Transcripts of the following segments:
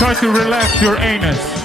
Try to relax your anus.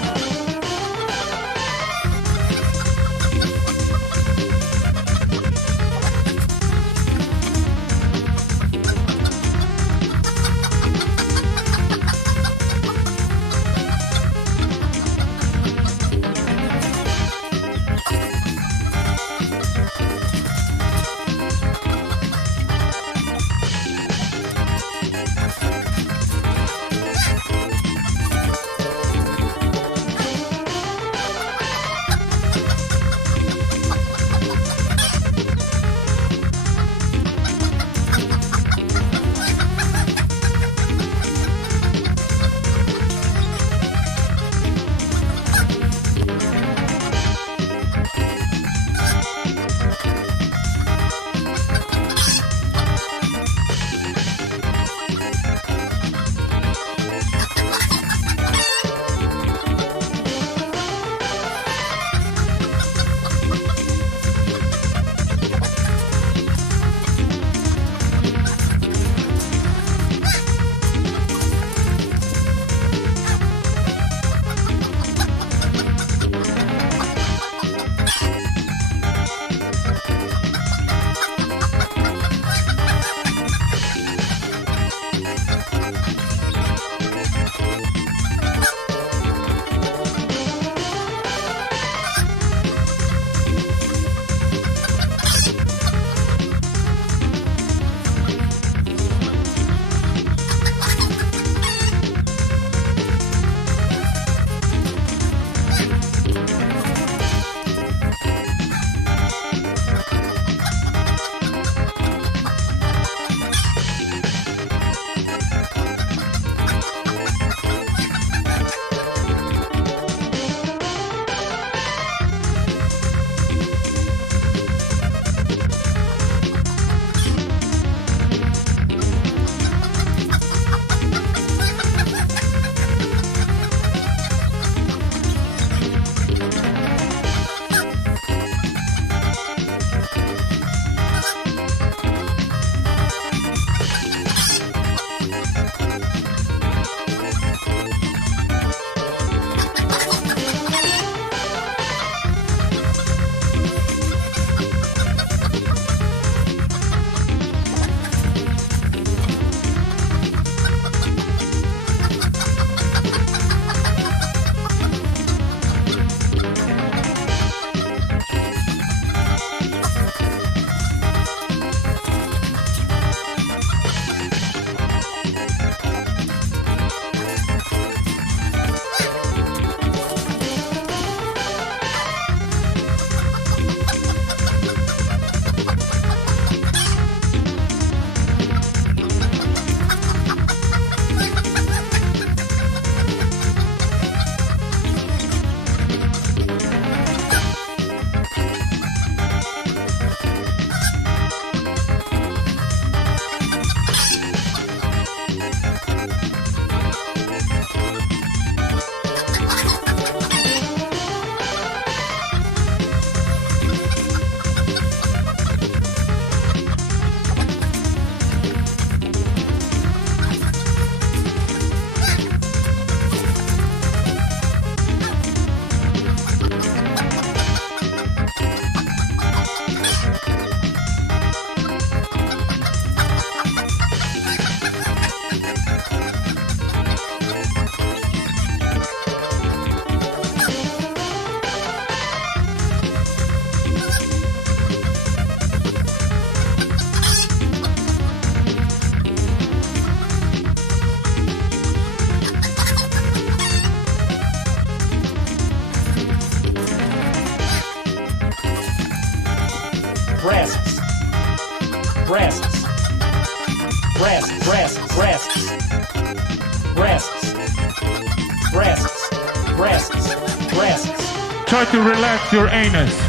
Try to relax your anus.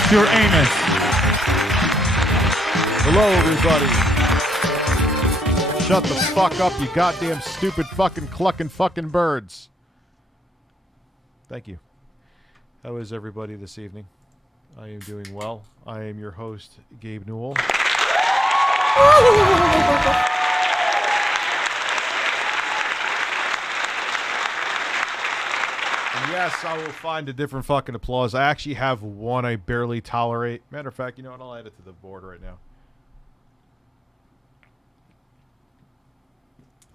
relax your anus. Hello, everybody. Shut the fuck up, you goddamn stupid fucking clucking fucking birds. Thank you. How is everybody this evening? I am doing well. I am your host, Gabe Newell. And yes, I will find a different fucking applause. I actually have one I barely tolerate. Matter of fact, you know what? I'll add it to the board right now.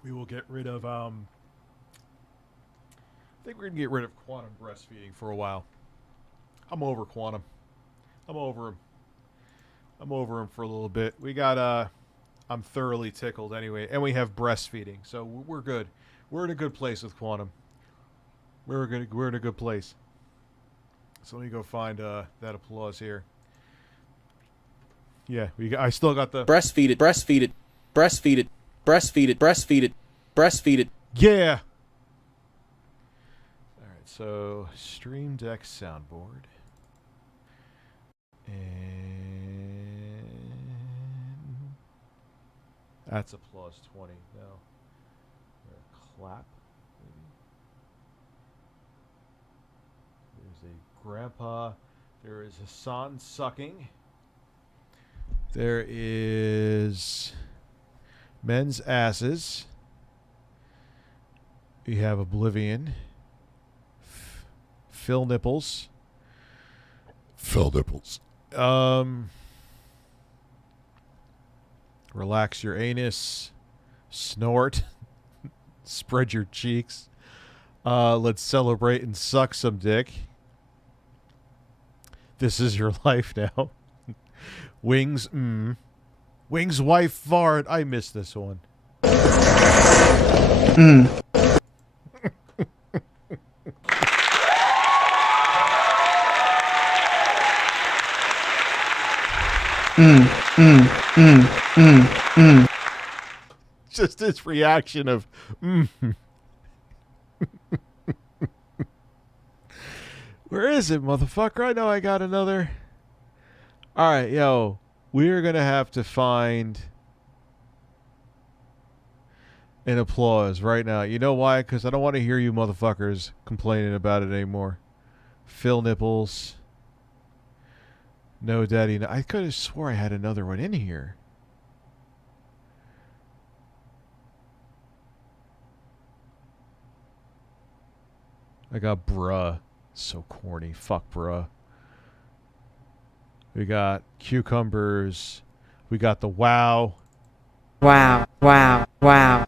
We will get rid of, I think we're going to get rid of quantum breastfeeding for a while. I'm over quantum. I'm over him. I'm over him for a little bit. We got, I'm thoroughly tickled anyway. And we have breastfeeding. So we're good. We're in a good place with quantum. We're in a good place. So let me go find, that applause here. Yeah, I still got the... Breastfeed it, breastfeed it, breastfeed it, breastfeed it, breastfeed it, breastfeed it. Yeah! Alright, so Stream Deck Soundboard. And... that's applause 20. No. Clap, maybe. There's a grandpa. There is Hassan sucking. There is men's asses. We have Oblivion. Phil Nipples. Phil Nipples. Relax your anus. Snort. Spread your cheeks. Let's celebrate and suck some dick. This is your life now. Wings, Wings wife fart. I missed this one. Just his reaction of Where is it, motherfucker? I know I got another. Alright, yo. We're gonna have to find an applause right now. You know why? Because I don't want to hear you motherfuckers complaining about it anymore. Phil Nipples. No Daddy. No. I could have swore I had another one in here. I got bruh. So corny. Fuck bruh. We got cucumbers. We got the wow. Wow, wow, wow.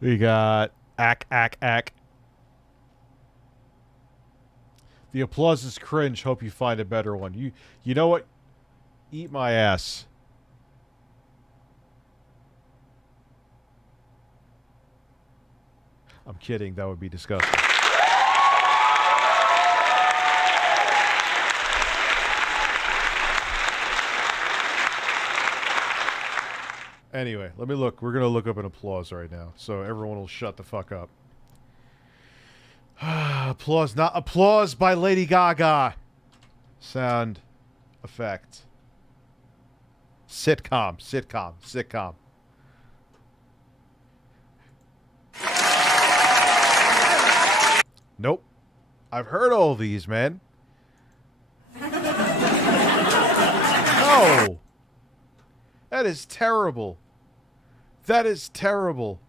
We got ack. The applause is cringe. Hope you find a better one. You know what? Eat my ass. I'm kidding. That would be disgusting. Anyway, let me look. We're going to look up an applause right now, so everyone will shut the fuck up. Applause, not applause by Lady Gaga. Sound effect. Sitcom. Nope. I've heard all these, man. No. That is terrible. That is terrible.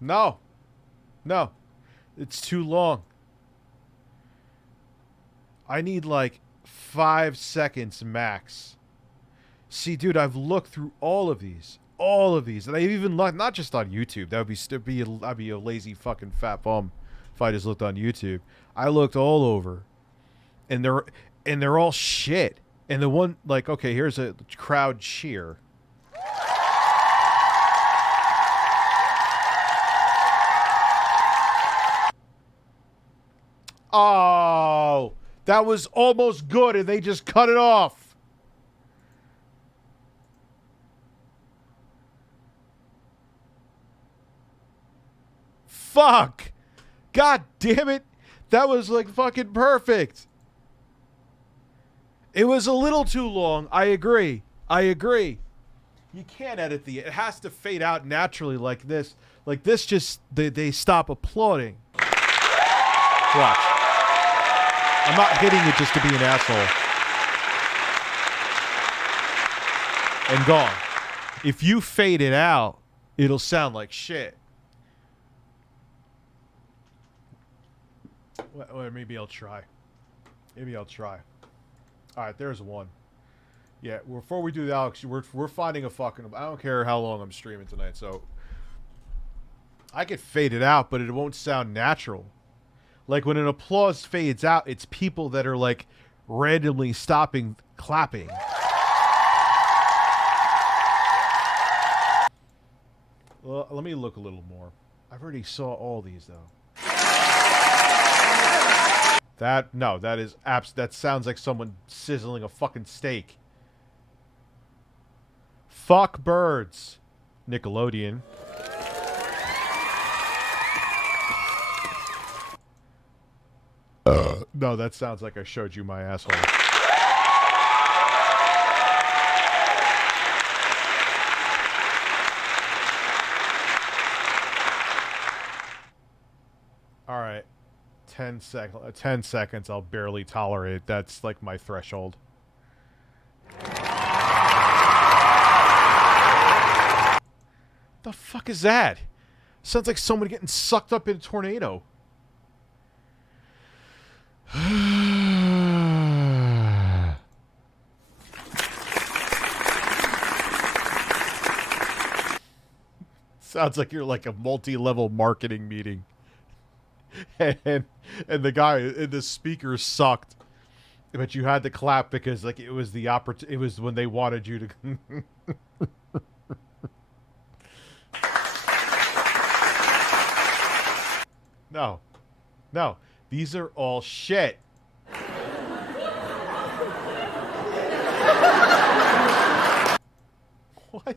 No. No. It's too long. I need like 5 seconds max. See, dude, I've looked through all of these. And I've even looked, not just on YouTube. That would be I'd be a lazy fucking fat bum if I just looked on YouTube. I looked all over. And they're all shit. And the one, like, okay, here's a crowd cheer. Oh, that was almost good, and they just cut it off. fuck? God damn it. That was like fucking perfect. It was a little too long. I agree. You can't edit it has to fade out naturally like this. Like this just, they stop applauding. Watch. I'm not hitting it just to be an asshole. And gone. If you fade it out, it'll sound like shit. Well, maybe I'll try. Alright, there's one. Yeah, before we do the Alex, we're finding a fucking... I don't care how long I'm streaming tonight, so... I could fade it out, but it won't sound natural. Like, when an applause fades out, it's people that are, like, randomly stopping clapping. Well, let me look a little more. I've already saw all these, though. That sounds like someone sizzling a fucking steak. Fuck birds. Nickelodeon. No, that sounds like I showed you my asshole. All right. 10 seconds I'll barely tolerate. That's like my threshold. The fuck is that? Sounds like someone getting sucked up in a tornado. Sounds like you're like a multi-level marketing meeting. And the guy in the speaker sucked, but you had to clap because like it was the it was when they wanted you to. No, these are all shit. What?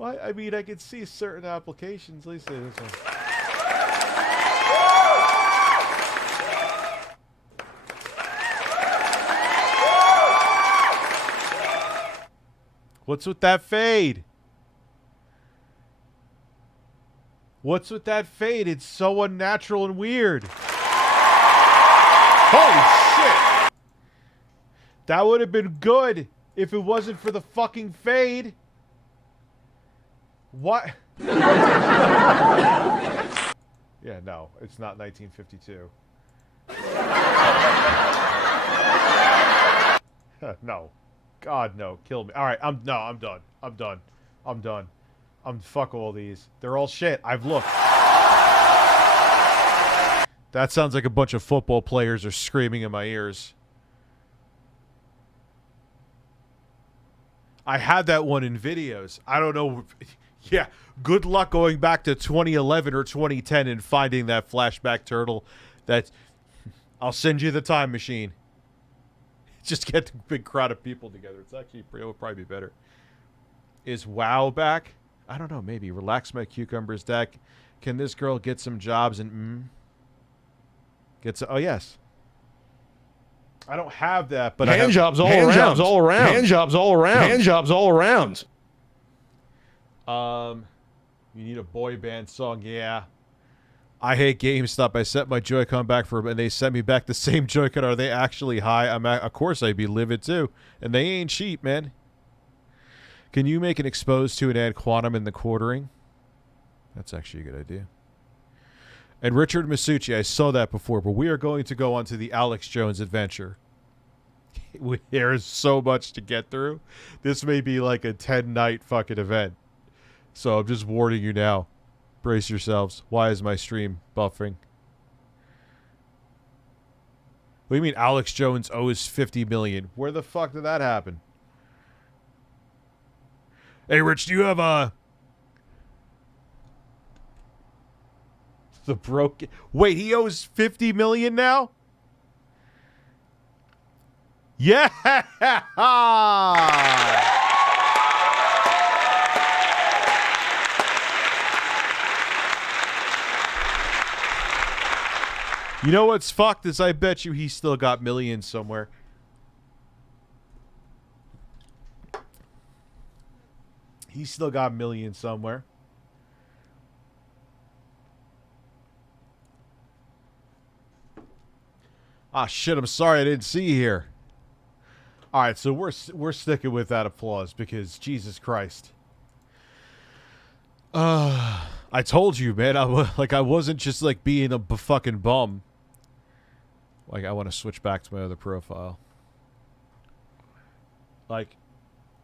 I mean, I could see certain applications. Let me say this one. What's with that fade? What's with that fade? It's so unnatural and weird. Holy shit! That would have been good if it wasn't for the fucking fade. What? Yeah, no, it's not 1952. No. God, no. Kill me. Alright, I'm done. Fuck all these. They're all shit. I've looked. That sounds like a bunch of football players are screaming in my ears. I had that one in videos. I don't know. Yeah, good luck going back to 2011 or 2010 and finding that flashback turtle. I'll send you the time machine. Just get a big crowd of people together. It's actually it would probably be better. Is WoW back? I don't know. Maybe. Relax my cucumbers deck. Can this girl get some jobs and oh yes. I don't have that, but hand jobs all around. Hand jobs all around. You need a boy band song, yeah. I hate GameStop. I sent my Joy-Con back and they sent me back the same Joy-Con. Are they actually high? Of course I'd be livid too. And they ain't cheap, man. Can you make an exposed to and add quantum in the quartering? That's actually a good idea. And Richard Masucci, I saw that before, but we are going to go on to the Alex Jones adventure. There's so much to get through. This may be like a 10-night fucking event. So I'm just warning you now. Brace yourselves. Why is my stream buffering? What do you mean Alex Jones owes $50 million? Where the fuck did that happen? Hey, Rich, do you have the broken... Wait, he owes $50 million now? Yeah! You know what's fucked is I bet you he's still got millions somewhere. He's still got millions somewhere. Ah, shit, I'm sorry I didn't see you here. Alright, so we're sticking with that applause because Jesus Christ. I told you, man, I wasn't just like being a fucking bum. Like, I want to switch back to my other profile. Like,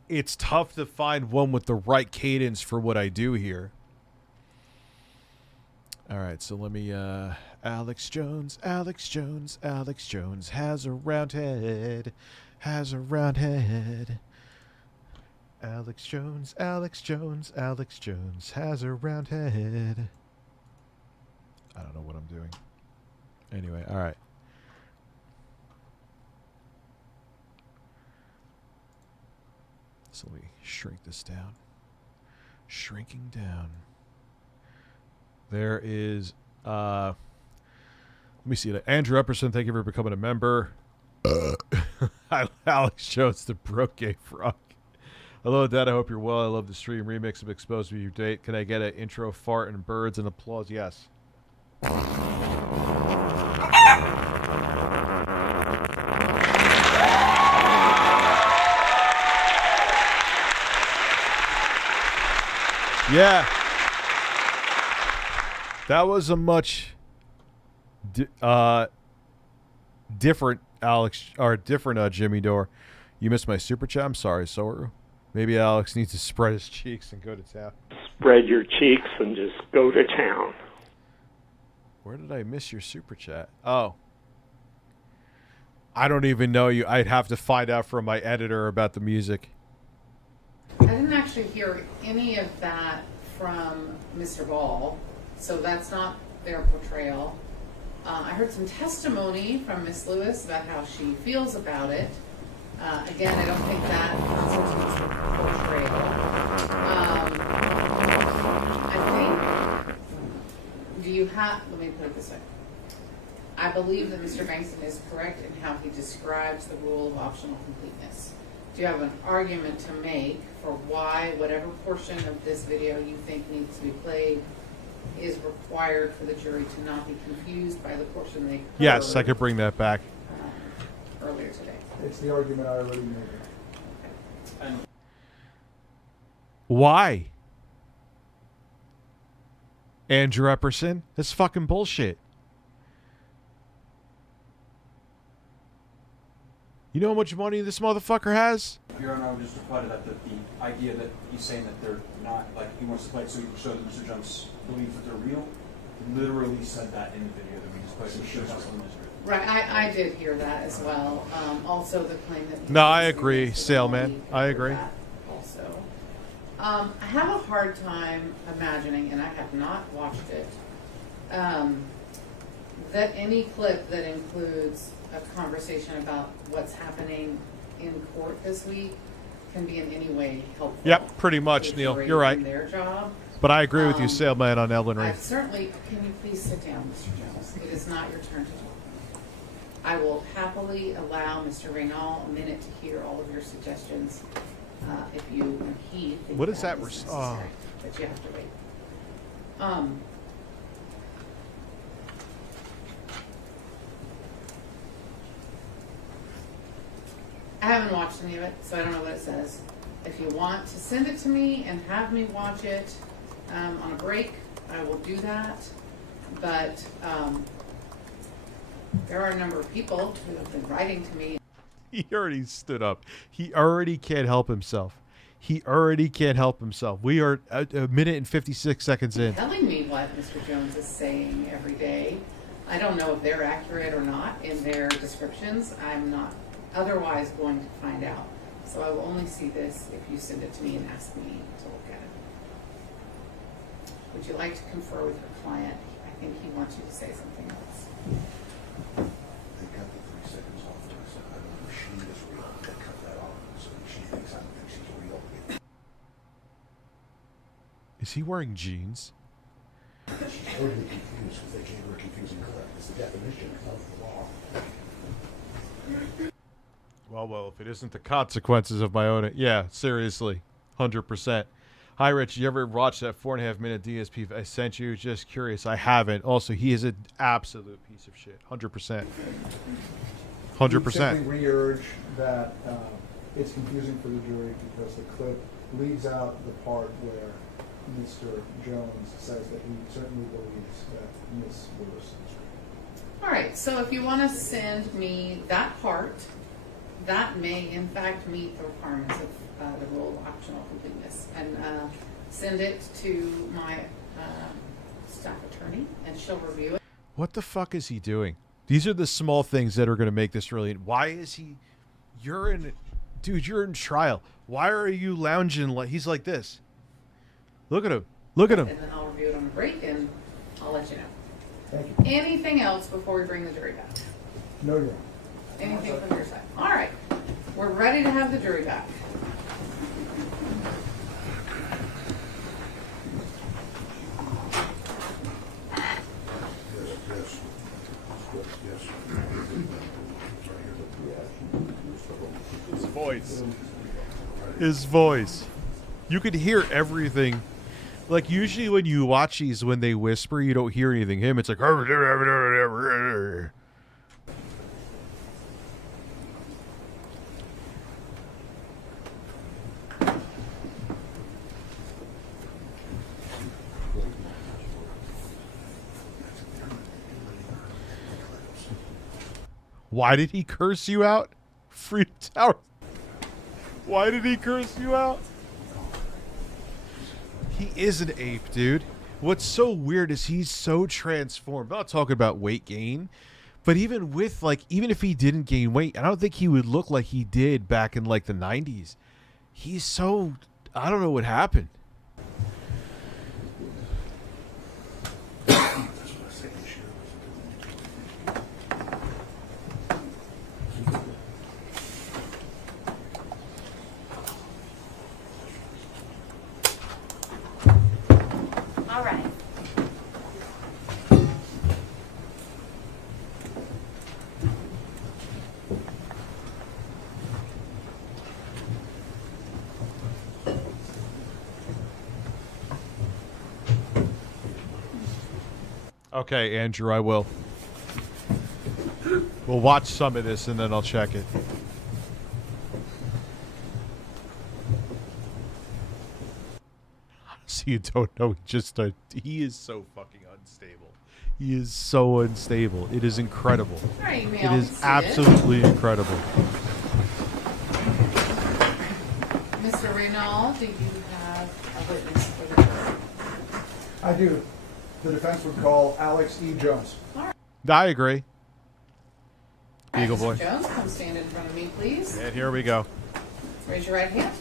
it's tough to find one with the right cadence for what I do here. Alright, so let me, Alex Jones has a round head, has a round head. Alex Jones has a round head. I don't know what I'm doing. Anyway, alright. So let me shrink this down. Shrinking down. There is, let me see that. Andrew Epperson, thank you for becoming a member. Alex Jones, the broke gay frog. Hello, Dad. I hope you're well. I love the stream remix of Exposed to Your Date. Can I get an intro, fart, and birds and applause? Yes. Yeah. That was a much different Alex or different Jimmy Dore. You missed my super chat. I'm sorry, Soru. Maybe Alex needs to spread his cheeks and go to town. Spread your cheeks and just go to town. Where did I miss your super chat? Oh. I don't even know you. I'd have to find out from my editor about the music. I didn't actually hear any of that from Mr. Ball, so that's not their portrayal. I heard some testimony from Miss Lewis about how she feels about it. Again, I don't think that constitutes portrayal. I think, do you have, let me put it this way. I believe that Mr. Bankston is correct in how he describes the rule of optional completeness. Do you have an argument to make for why whatever portion of this video you think needs to be played is required for the jury to not be confused by the portion they heard? Yes, I could bring that back. Earlier today. It's the argument I already made. Okay. Why? Andrew Epperson? That's fucking bullshit. You know how much money this motherfucker has? Your Honor, I would just reply to that, that the idea that he's saying that they're not, like, he wants to play it so he can show that Mr. Jones believes that they're real, literally said that in the video that we just played. So it shows how some mystery. Right, I did hear that as well. Also, the claim that... No, I agree, Sailman. I agree. Also. I have a hard time imagining, and I have not watched it, that any clip that includes a conversation about what's happening in court this week can be in any way helpful. Yep, pretty much, Neil. You're right. Their job. But I agree with you, Sailman, on Ellen Ray. I certainly... Can you please sit down, Mr. Jones? It is not your turn to talk. I will happily allow Mr. Reynal a minute to hear all of your suggestions if you and he think what is that? Is necessary, but you have to wait. I haven't watched any of it, so I don't know what it says. If you want to send it to me and have me watch it on a break, I will do that. But there are a number of people who have been writing to me. He already stood up. He already can't help himself. He already can't help himself. We are a minute and 56 seconds in. Telling me what Mr. Jones is saying every day. I don't know if they're accurate or not in their descriptions. I'm not otherwise going to find out. So I will only see this if you send it to me and ask me to look at it. Would you like to confer with your client? I think he wants you to say something else. They got the 3 seconds off. So I don't know if she is real. They cut that off. So she thinks I don't think she's real. Is he wearing jeans? She's totally confused because they gave her a confusing clip. It's the definition of the law. Well, if it isn't the consequences of my own... Yeah, seriously. 100%. Hi, Rich. You ever watch that 4.5-minute DSP I sent you? Just curious. I haven't. Also, he is an absolute piece of shit. 100%. 100%. Simply re-urge that it's confusing for the jury because the clip leaves out the part where Mr. Jones says that he certainly believes that Miss Lewis is right. All right, so if you want to send me that part, that may in fact meet the requirements of the rule of optional completeness, and send it to my staff attorney, and she'll review it. What the fuck is he doing? These are the small things that are going to make this really... Why is he... You're in... Dude, you're in trial. Why are you lounging like... He's like this. Look at him. Look at him. And then I'll review it on the break, and I'll let you know. Thank you. Anything else before we bring the jury back? No, Your Honor. Anything from your side? All right. We're ready to have the jury back. His voice. His voice. You could hear everything. Like, usually when you watch these, when they whisper, you don't hear anything. Him, it's like... Why did he curse you out? Freedom Tower. Why did he curse you out? He is an ape, dude. What's so weird is he's so transformed. I'm not talking about weight gain, but even with, like, even if he didn't gain weight, I don't think he would look like he did back in, like, the 90s. He's so... I don't know what happened. All right. Okay, Andrew, I will. We'll watch some of this and then I'll check it. So you don't know, he is so fucking unstable. He is so unstable. It is incredible. All right, you may It all be is seated. absolutely incredible. Mr. Reynal, do you have a witness for the jury? I do. The defense would call Alex E. Jones. All right. I agree. Eagle Mr. boy. Jones, come stand in front of me, please. And here we go. Raise your right hand.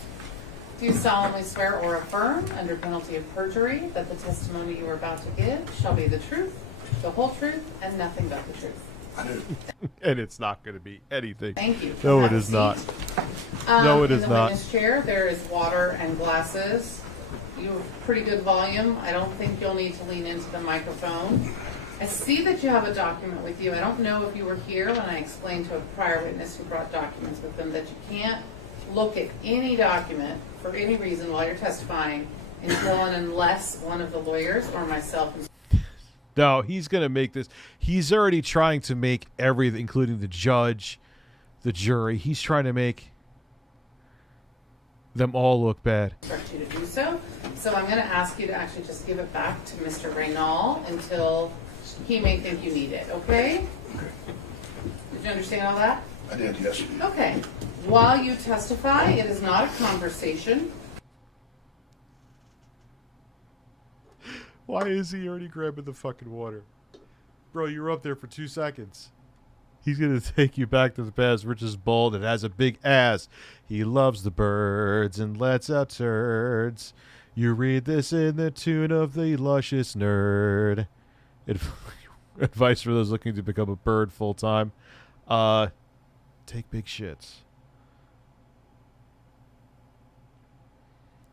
Do you solemnly swear or affirm, under penalty of perjury, that the testimony you are about to give shall be the truth, the whole truth, and nothing but the truth? I do. And it's not going to be anything. Thank you. No, Have it a is not. seat. No, it in is the not. witness chair, there is water and glasses. You have pretty good volume. I don't think you'll need to lean into the microphone. I see that you have a document with you. I don't know if you were here when I explained to a prior witness who brought documents with them that you can't look at any document for any reason while you're testifying until and unless one of the lawyers or myself is... No, he's going to make this. He's already trying to make everything, including the judge, the jury. He's trying to make them all look bad. Instruct you to do so. So I'm going to ask you to actually just give it back to Mr. Reynal until he may think you need it, okay? Did you understand all that? I did, yes. Okay. While you testify, it is not a conversation. Why is he already grabbing the fucking water? Bro, you were up there for 2 seconds. He's going to take you back to the past. Rich is bald and has a big ass. He loves the birds and lets out turds. You read this in the tune of the luscious nerd. Advice for those looking to become a bird full time. Take big shits.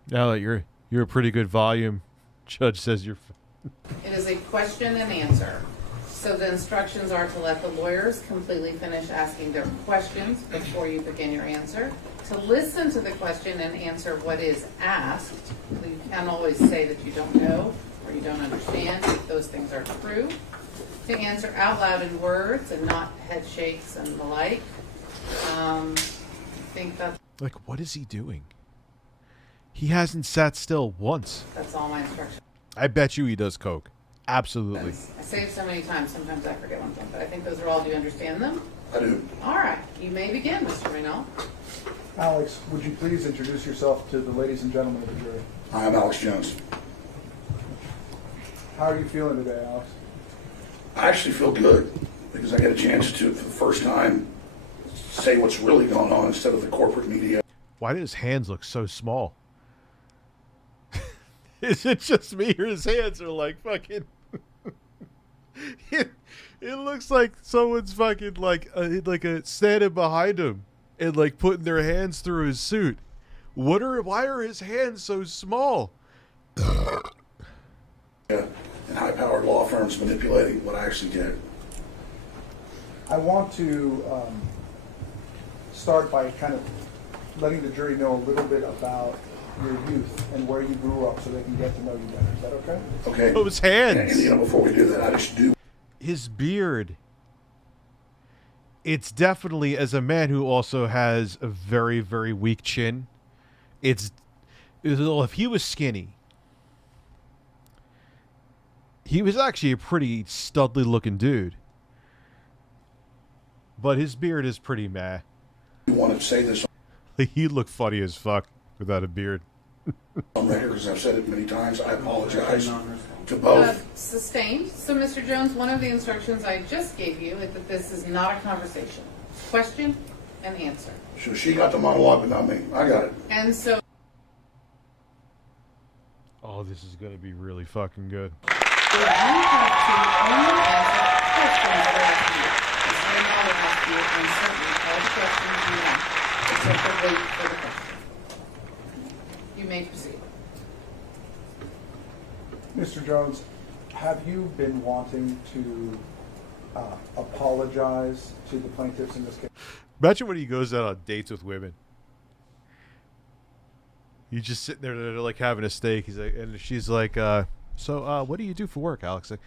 Now that you're a pretty good volume, judge says you're It is a question and answer. So the instructions are to let the lawyers completely finish asking their questions before you begin your answer, to listen to the question and answer what is asked. You can't always say that you don't know or you don't understand if those things are true. To answer out loud in words and not head shakes and the like. I think that's... Like, what is he doing? He hasn't sat still once. That's all my instructions. I bet you he does coke. Absolutely. I say it so many times, sometimes I forget one thing, but I think those are all. Do you understand them? I do. All right. You may begin, Mr. Raynell. Alex, would you please introduce yourself to the ladies and gentlemen of the jury? Hi, I'm Alex Jones. How are you feeling today, Alex? I actually feel good because I get a chance to, for the first time, say what's really going on instead of the corporate media. Why do his hands look so small? Is it just me or his hands are like fucking... it looks like someone's fucking like a standing behind him and like putting their hands through his suit. Why are his hands so small? And high-powered law firms manipulating what I actually did. I want to start by kind of letting the jury know a little bit about your youth and where you grew up so they can get to know you better. Is that okay? Okay. Those hands. And you know, before we do that, I just do. His beard. It's definitely, as a man who also has a very, very weak chin, if he was skinny, he was actually a pretty studly looking dude. But his beard is pretty meh. I want to say this He'd look funny as fuck without a beard. on record because I've said it many times. I apologize to both. Sustained. So, Mr. Jones, one of the instructions I just gave you is that this is not a conversation. Question and answer. So she got the monologue, but not me. I got it. And so... Oh, this is going to be really fucking good. You have to only answer questions that are asked you. Mr. Raynell will ask you, and certainly all questions you want, except for wait for the question. You may proceed. Mr. Jones, have you been wanting to apologize to the plaintiffs in this case? Imagine when he goes out on dates with women. He's just sitting there, they're like having a steak. He's like, and she's like, so what do you do for work, Alex? Like,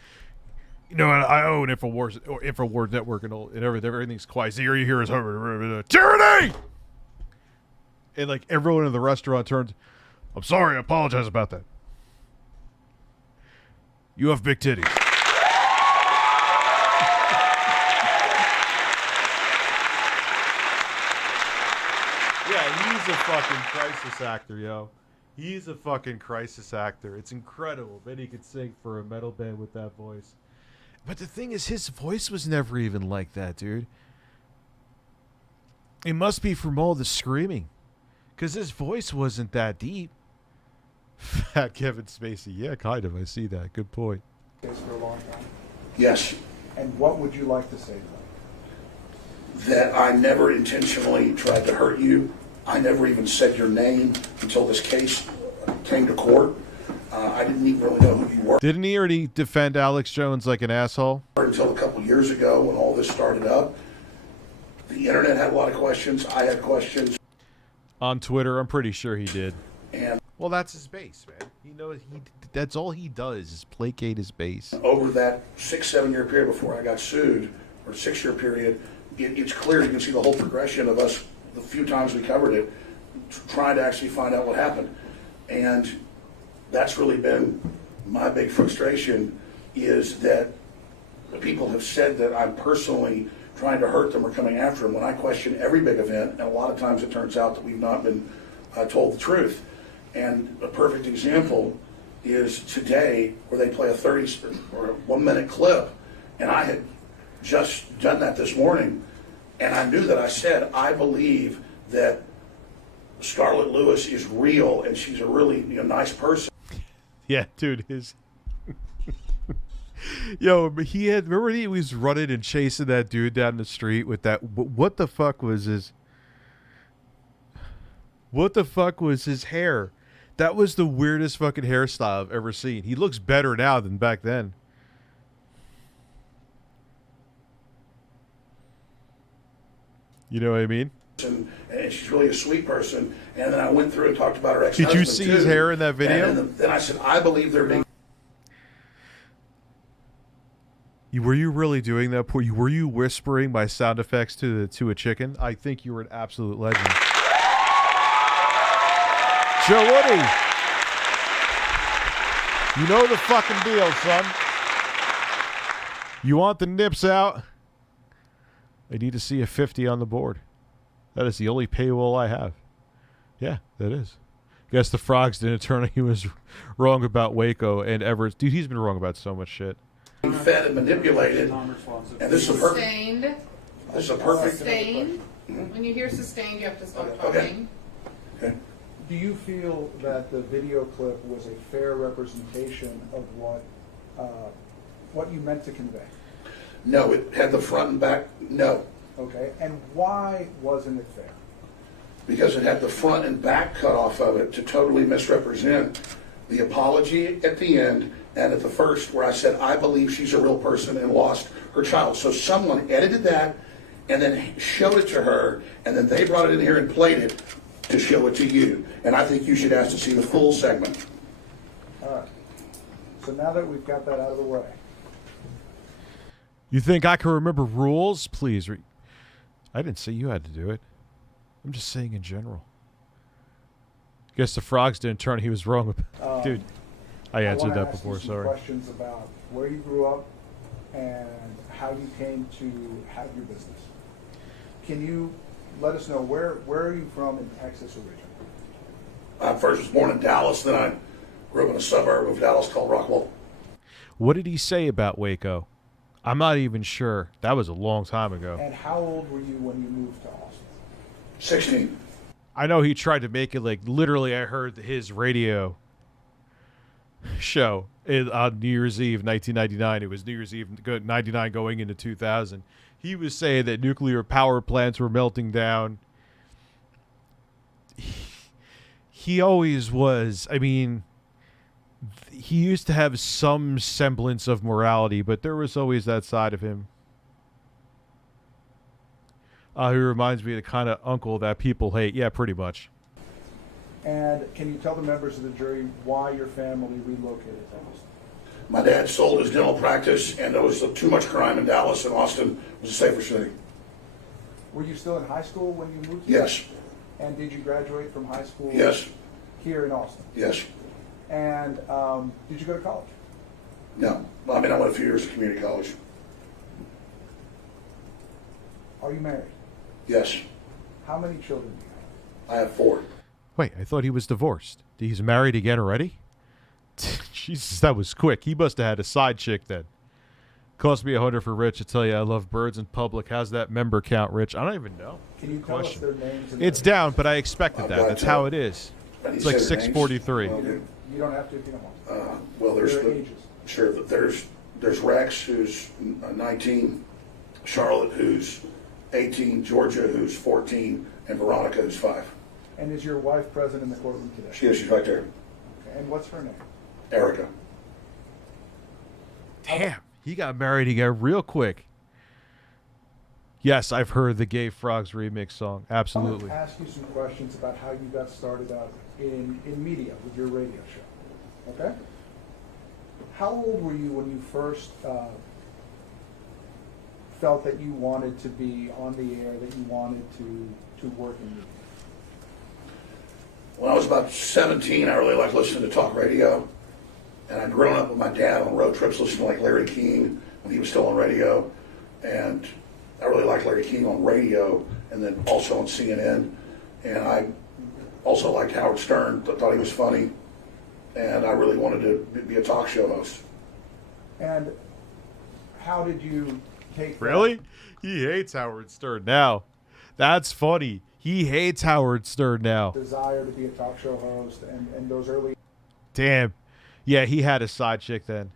you know, I own Infowars Network and everything's quiet. So you hear is tyranny, and like everyone in the restaurant turns. I'm sorry, I apologize about that. You have big titties. Yeah, he's a fucking crisis actor, yo. He's a fucking crisis actor. It's incredible that he could sing for a metal band with that voice. But the thing is, his voice was never even like that, dude. It must be from all the screaming. Because his voice wasn't that deep. Fat Kevin Spacey. Yeah, kind of. I see that. Good point. Case for a long time. Yes. And what would you like to say to them? That I never intentionally tried to hurt you. I never even said your name until this case came to court. I didn't even really know who you were. Didn't he already defend Alex Jones like an asshole? Until a couple years ago when all this started up. The internet had a lot of questions. I had questions. On Twitter, I'm pretty sure he did. And well, that's his base, man. You know, that's all he does is placate his base. Over that 6-7 year period before I got sued, or 6-year period, it's clear you can see the whole progression of us, the few times we covered it, trying to actually find out what happened. And that's really been my big frustration, is that the people have said that I'm personally trying to hurt them or coming after them when I question every big event, and a lot of times it turns out that we've not been told the truth. And a perfect example is today, where they play a 30 or 1 minute clip, and I had just done that this morning, and I knew that I said, I believe that Scarlett Lewis is real, and she's a really nice person. Yeah, dude, his... Yo, remember he was running and chasing that dude down the street with that, what the fuck was his hair? That was the weirdest fucking hairstyle I've ever seen. He looks better now than back then. You know what I mean? And she's really a sweet person. And then I went through and talked about her ex-husband. Did you see his hair in that video? And then I said, I believe they're being... Were you really doing that? Were you whispering my sound effects to a chicken? I think you were an absolute legend. Joe Woody, you know the fucking deal, son. You want the nips out? I need to see a 50 on the board. That is the only paywall I have. Yeah, that is. Guess the frogs didn't turn. He was wrong about Waco and Everett. Dude, he's been wrong about so much shit. Fed and manipulated, and this is a perfect. Sustained. This is a perfect. Sustained. When you hear sustained, you have to stop Okay. talking. Okay. Do you feel that the video clip was a fair representation of what you meant to convey? No, it had the front and back. No, Okay, and why wasn't it fair? because it had the front and back cut off of it to totally misrepresent the apology at the end and at the first where I said, I believe she's a real person and lost her child. So someone edited that and then showed it to her, and then they brought it in here and played it to show it to you. And I think you should ask to see the full segment. All right. So now that we've got that out of the way, You think I can remember rules? Please. I didn't say you had to do it. I'm just saying in general. Guess the frogs didn't turn. He was wrong. Dude, I answered that before. I want to ask you some Sorry. questions about where you grew up and how you came to have your business. Can you let us know where are you from in Texas originally? I first was born in Dallas, then I grew up in a suburb of Dallas called Rockwell. What did he say about Waco? I'm not even sure. That was a long time ago. And how old were you when you moved to Austin? 16. I know he tried to make it like literally. I heard his radio show on New Year's Eve, 1999. It was New Year's Eve 99 going into 2000. He was saying that nuclear power plants were melting down. He always was. I mean, he used to have some semblance of morality, but there was always that side of him. He reminds me of the kind of uncle that people hate. Yeah, pretty much. And can you tell the members of the jury why your family relocated to Austin? My dad sold his dental practice, and there was too much crime in Dallas, and Austin was a safer city. Were you still in high school when you moved? Yes. And did you graduate from high school? Yes. Here in Austin? Yes. And did you go to college? No. I mean, I went a few years of community college. Are you married? Yes. How many children do you have? I have 4. Wait, I thought he was divorced. He's married again already? Jesus, that was quick. He must have had a side chick then. Cost me $100 for Rich to tell you I love birds in public. How's that member count, Rich? I don't even know. Can you tell us their names? And It's down, but I expected that. That's how it is. It's like 643. Well, you don't have to if you don't want to. Well, there's Their the, ages. sure. There's Rex, who's 19, Charlotte, who's 18, Georgia, who's 14, and Veronica, who's 5. And is your wife present in the courtroom today? She's right there. Okay. And what's her name? Erica. Damn, he got married again real quick. Yes, I've heard the Gay Frogs remix song. Absolutely. I want to ask you some questions about how you got started out in media with your radio show. Okay? How old were you when you first felt that you wanted to be on the air, that you wanted to work in media? When I was about 17, I really liked listening to talk radio. And I'd grown up with my dad on road trips listening to like Larry King when he was still on radio. And I really liked Larry King on radio and then also on CNN. And I also liked Howard Stern, thought he was funny. And I really wanted to be a talk show host. And how did you take Really? He hates Howard Stern now. That's funny. He hates Howard Stern now. desire to be a talk show host and those early Damn. Yeah, he had a side chick then.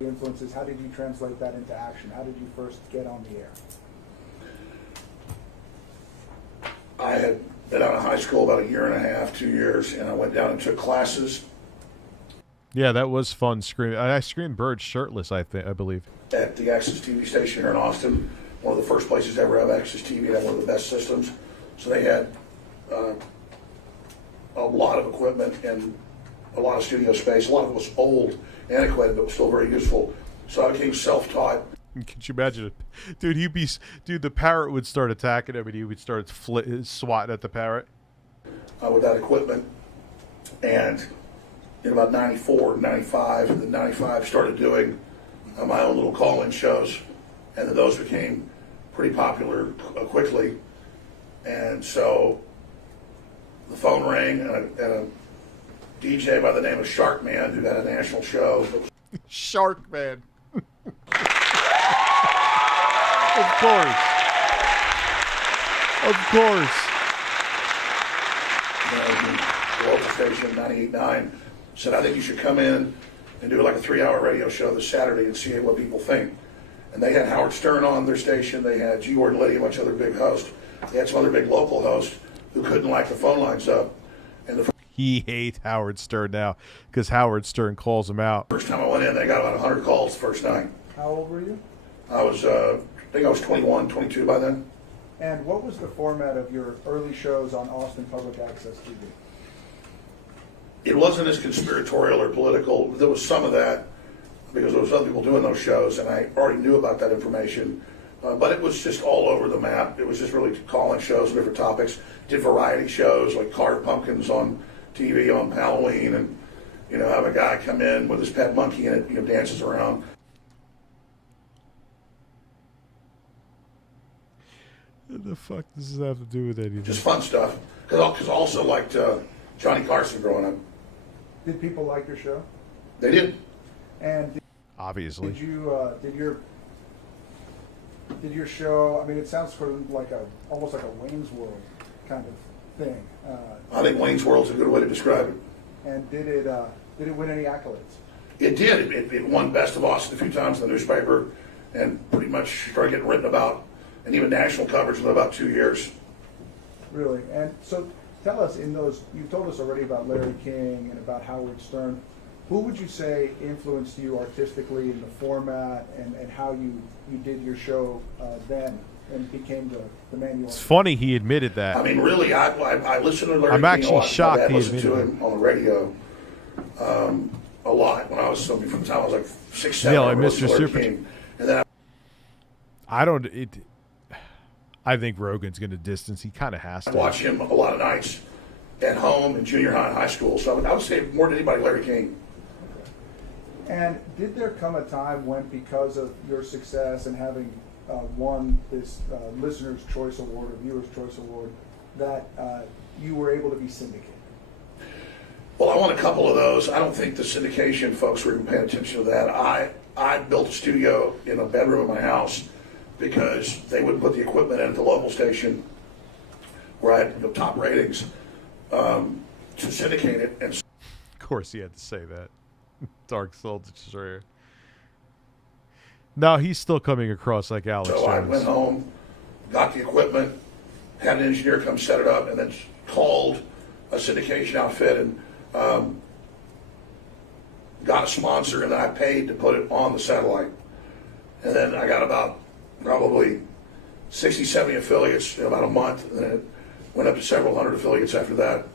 influences? How did you translate that into action? How did you first get on the air? I had been out of high school about 1.5 years, 2 years, and I went down and took classes Yeah, that was fun screaming. I screamed birds shirtless, I believe. at the Access TV station here in Austin, one of the first places to ever have Access TV, had one of the best systems. So they had a lot of equipment and a lot of studio space. A lot of it was old, antiquated, but was still very useful. So I became self-taught. Could you imagine it? Dude, the parrot would start attacking him and he would start swatting at the parrot. With that equipment. And in about 94, 95, and then 95 started doing my own little call-in shows. And then those became pretty popular quickly. And so the phone rang, and a DJ by the name of Sharkman, who had a national show. Sharkman. Of course. Of course. The local station, 98.9, said, I think you should come in and do like a 3-hour radio show this Saturday and see what people think. And they had Howard Stern on their station. They had G. Ward Liddy, a bunch of other big hosts. They had some other big local hosts who couldn't light the phone lines up. And he hates Howard Stern now because Howard Stern calls him out. First time I went in, they got about 100 calls the first night. How old were you? I was, I think I was 21, 22 by then. And what was the format of your early shows on Austin Public Access TV? It wasn't as conspiratorial or political. There was some of that because there was other people doing those shows, and I already knew about that information. But it was just all over the map. It was just really call-in shows, different topics. Did variety shows like Carter Pumpkins on TV on Halloween, and have a guy come in with his pet monkey and it dances around. What the fuck does this have to do with anything? Just fun stuff. Because I also liked Johnny Carson growing up. Did people like your show? They did. And obviously, did you did your show? I mean, it sounds sort of like almost like a Wayne's World kind of thing. I think Wayne's World's a good way to describe it. And did it win any accolades? It did. It won Best of Austin a few times in the newspaper, and pretty much started getting written about, and even national coverage within about 2 years. Really? And so tell us, you told us already about Larry King and about Howard Stern. Who would you say influenced you artistically in the format and how you did your show then and became the man you are? It's funny he admitted that. I mean, really, I listened to Larry I'm King actually a lot. shocked My dad he listened to admitted him on the radio a lot when I was from the time I was like 6, 7. Yeah, like I listened Mr. to Larry Super. King. And then I think Rogan's going to distance. He kind of has to. I watch him a lot of nights at home in junior high and high school. So I would say more than anybody, Larry King. And did there come a time when, because of your success and having won this Listener's Choice Award or Viewer's Choice Award, that you were able to be syndicated? Well, I won a couple of those. I don't think the syndication folks were even paying attention to that. I built a studio in a bedroom in my house because they wouldn't put the equipment in at the local station where I had top ratings to syndicate it. And of course he had to say that. Dark Soul Destroyer. No, he's still coming across like Alex so Jones. I went home, got the equipment, had an engineer come set it up, and then called a syndication outfit and got a sponsor, and then I paid to put it on the satellite. And then I got about probably 60, 70 affiliates in about a month, and then it went up to several hundred affiliates after that.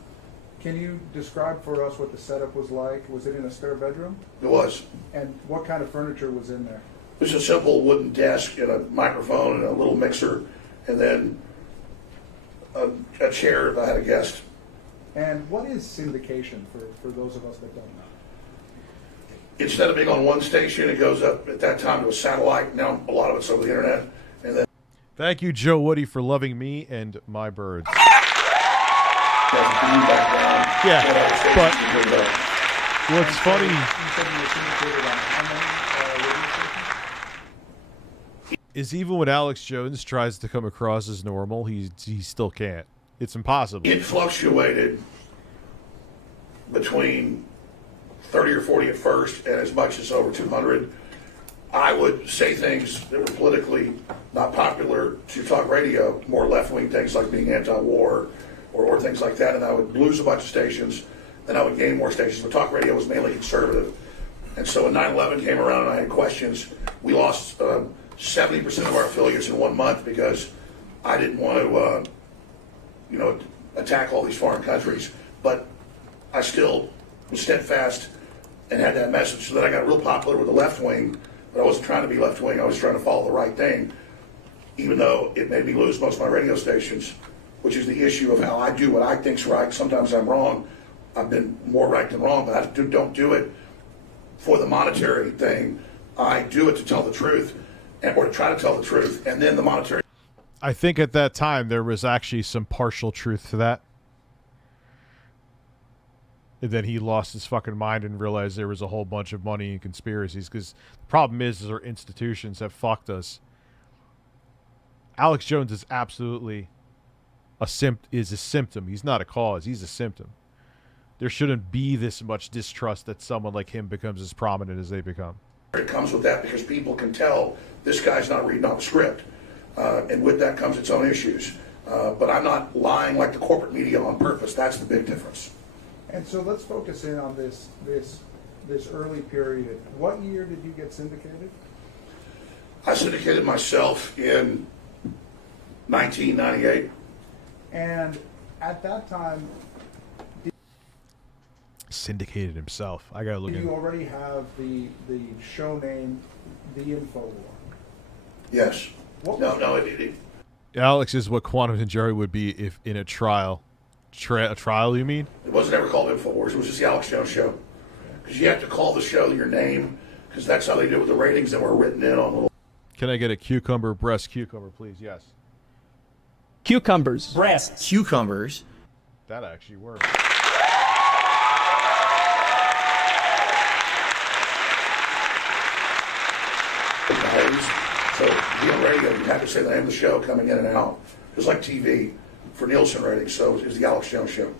Can you describe for us what the setup was like? Was it in a spare bedroom? It was. And what kind of furniture was in there? It was a simple wooden desk and a microphone and a little mixer, and then a chair if I had a guest. And what is syndication for those of us that don't know? Instead of being on one station, it goes up at that time to a satellite. Now a lot of it's over the internet. And then Thank you, Joe Woody, for loving me and my birds. Yeah, but what's funny is even when Alex Jones tries to come across as normal, he still can't. It's impossible. it fluctuated between 30 or 40 at first and as much as over 200. I would say things that were politically not popular to talk radio, more left-wing things like being anti-war or things like that, and I would lose a bunch of stations, then I would gain more stations. But talk radio was mainly conservative. And so when 9/11 came around and I had questions, we lost 70% of our affiliates in 1 month because I didn't want to, attack all these foreign countries. But I still was steadfast and had that message. So then I got real popular with the left wing, but I wasn't trying to be left wing. I was trying to follow the right thing, even though it made me lose most of my radio stations, which is the issue of how I do what I think's right. Sometimes I'm wrong. I've been more right than wrong, but I don't do it for the monetary thing. I do it to tell the truth, or to try to tell the truth, and then the monetary. I think at that time there was actually some partial truth to that. And then he lost his fucking mind and realized there was a whole bunch of money and conspiracies, because the problem is our institutions have fucked us. Alex Jones is absolutely a symptom. He's not a cause. He's a symptom. There shouldn't be this much distrust that someone like him becomes as prominent as they become. It comes with that because people can tell this guy's not reading off the script. And with that comes its own issues. But I'm not lying like the corporate media on purpose. That's the big difference. And so let's focus in on this early period. What year did you get syndicated? I syndicated myself in 1998. And at that time, syndicated himself. I gotta look. Did you already have the show name, The InfoWar? Yes. No. Alex is what Quantum and Jerry would be if in a trial. A trial, you mean? It wasn't ever called InfoWars. It was just the Alex Jones Show. Because you have to call the show your name, because that's how they do it with the ratings that were written in on little. Can I get a cucumber breast cucumber, please? Yes. Cucumbers. Breasts. Cucumbers. That actually works. So, be on radio, you have to say the name of the show coming in and out. It was like TV for Nielsen ratings, so it was the Alex Jones Show.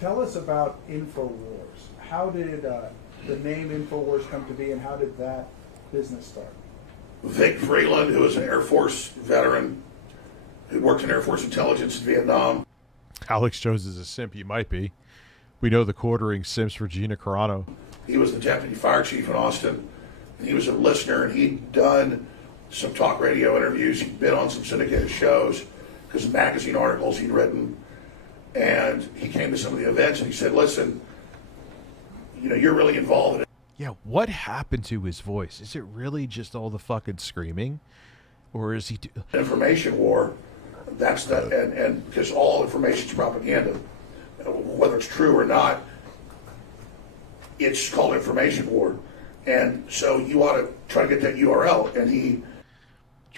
Tell us about InfoWars. How did the name InfoWars come to be, and how did that business start? Vic Freeland, who was an Air Force veteran, who worked in Air Force intelligence in Vietnam. Alex Jones is a simp. He might be. We know the quartering simps for Gina Carano. He was the deputy fire chief in Austin, and he was a listener, and he'd done some talk radio interviews. He'd been on some syndicated shows because of magazine articles he'd written. And he came to some of the events and he said, listen, you're really involved in it. Yeah, what happened to his voice? Is it really just all the fucking screaming? Or is he... Information war, that's that, and because all information's propaganda. Whether it's true or not, it's called information war. And so you ought to try to get that URL. And he...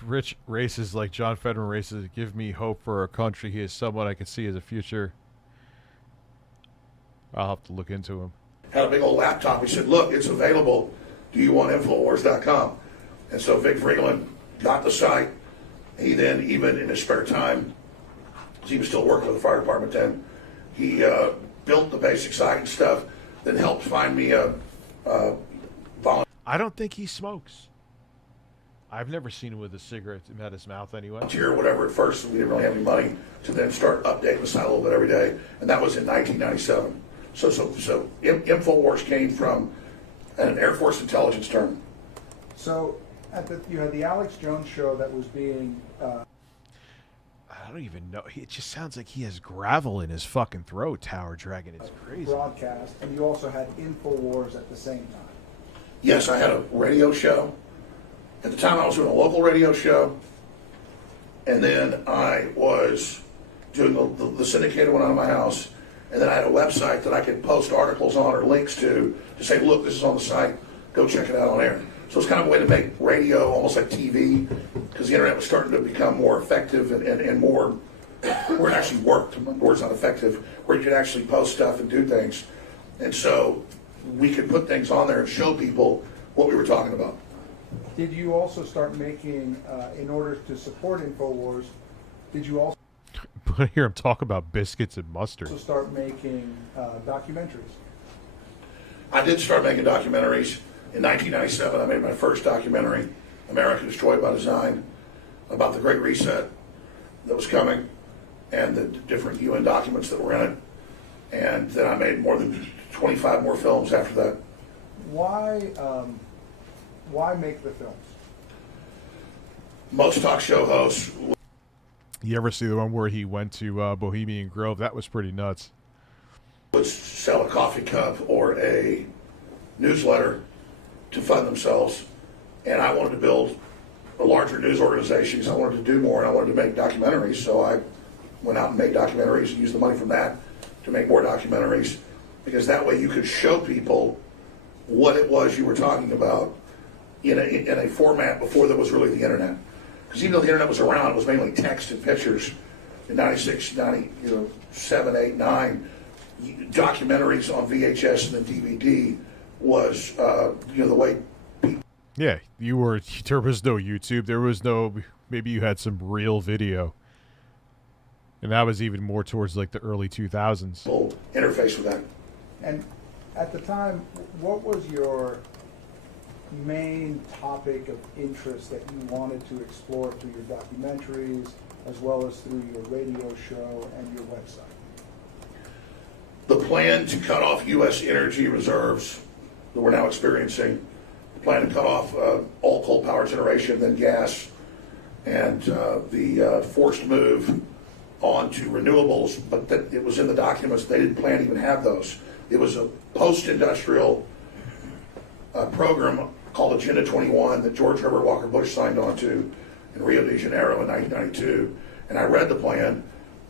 Rich races like John Fetterman races give me hope for a country. He is someone I can see as a future. I'll have to look into him. Had a big old laptop. He said, look, it's available. Do you want Infowars.com? And so Vic Freeland got the site. He then, even in his spare time, because he was still working with the fire department then, he built the basic site and stuff, then helped find me a volunteer. I don't think he smokes. I've never seen him with a cigarette at his mouth anyway. Or whatever at first, we didn't really have any money to then start updating the site a little bit every day. And that was in 1997. So InfoWars came from an Air Force intelligence term. So you had the Alex Jones Show that was being... I don't even know. It just sounds like he has gravel in his fucking throat, Tower Dragon. It's crazy. Broadcast, and you also had InfoWars at the same time. Yes, I had a radio show. At the time, I was doing a local radio show, and then I was doing the syndicated one out of my house, and then I had a website that I could post articles on or links to say, look, this is on the site, go check it out on air. So it's kind of a way to make radio almost like TV, because the internet was starting to become more effective and more, where it actually worked. The word's not effective, where you could actually post stuff and do things. And so we could put things on there and show people what we were talking about. Did you also start making, in order to support InfoWars, did you also hear him talk about biscuits and mustard? Start making documentaries? I did start making documentaries. In 1997, I made my first documentary, America Destroyed by Design, about the Great Reset that was coming. and the different UN documents that were in it. And then I made more than 25 more films after that. Why make the films? Most talk show hosts. You ever see the one where he went to Bohemian Grove? That was pretty nuts. Would sell a coffee cup or a newsletter to fund themselves, and I wanted to build a larger news organization because I wanted to do more and I wanted to make documentaries. So I went out and made documentaries and used the money from that to make more documentaries, because that way you could show people what it was you were talking about in a format before there was really the internet. Because even though the internet was around, it was mainly text and pictures. In 96, 97, 8, 9, documentaries on VHS and then DVD was, the way people... Yeah, there was no YouTube. There was no, maybe you had some real video. And that was even more towards like the early 2000s. Interface with that. And at the time, what was your main topic of interest that you wanted to explore through your documentaries, as well as through your radio show and your website? The plan to cut off U.S. energy reserves that we're now experiencing, the plan to cut off all coal power generation, then gas, and the forced move on to renewables, but that it was in the documents. They didn't plan to even have those. It was a post-industrial program called Agenda 21 that George Herbert Walker Bush signed on to in Rio de Janeiro in 1992. And I read the plan,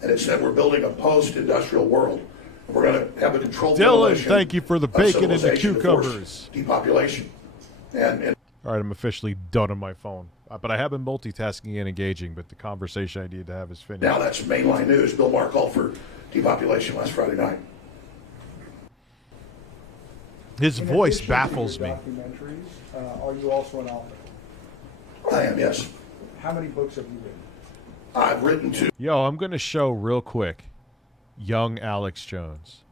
and it said we're building a post-industrial world. We're going to have a controlled Dylan, thank you for the bacon and the civilization to force cucumbers. Depopulation. And all right, I'm officially done on my phone. But I have been multitasking and engaging, but the conversation I need to have is finished. now that's mainline news. Bill Maher called for depopulation last Friday night. His In voice addition to baffles your me. Documentaries, are you also an author? I am, yes. How many books have you written? I've written 2. Yo, I'm going to show real quick young Alex Jones.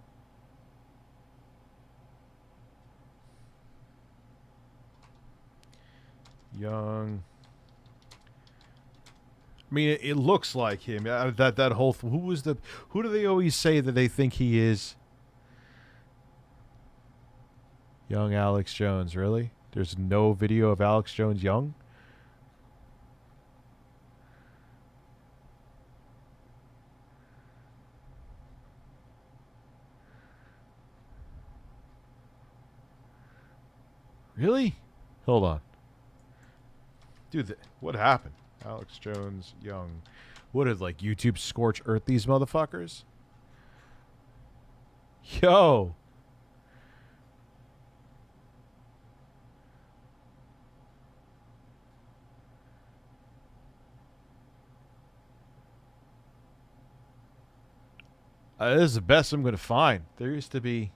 Young. I mean, it looks like him. That whole who do they always say that they think he is? Young Alex Jones, really? There's no video of Alex Jones young? Really? Hold on. Dude, what happened? Alex Jones, young. What did, like, YouTube scorch earth these motherfuckers? Yo! This is the best I'm going to find. There used to be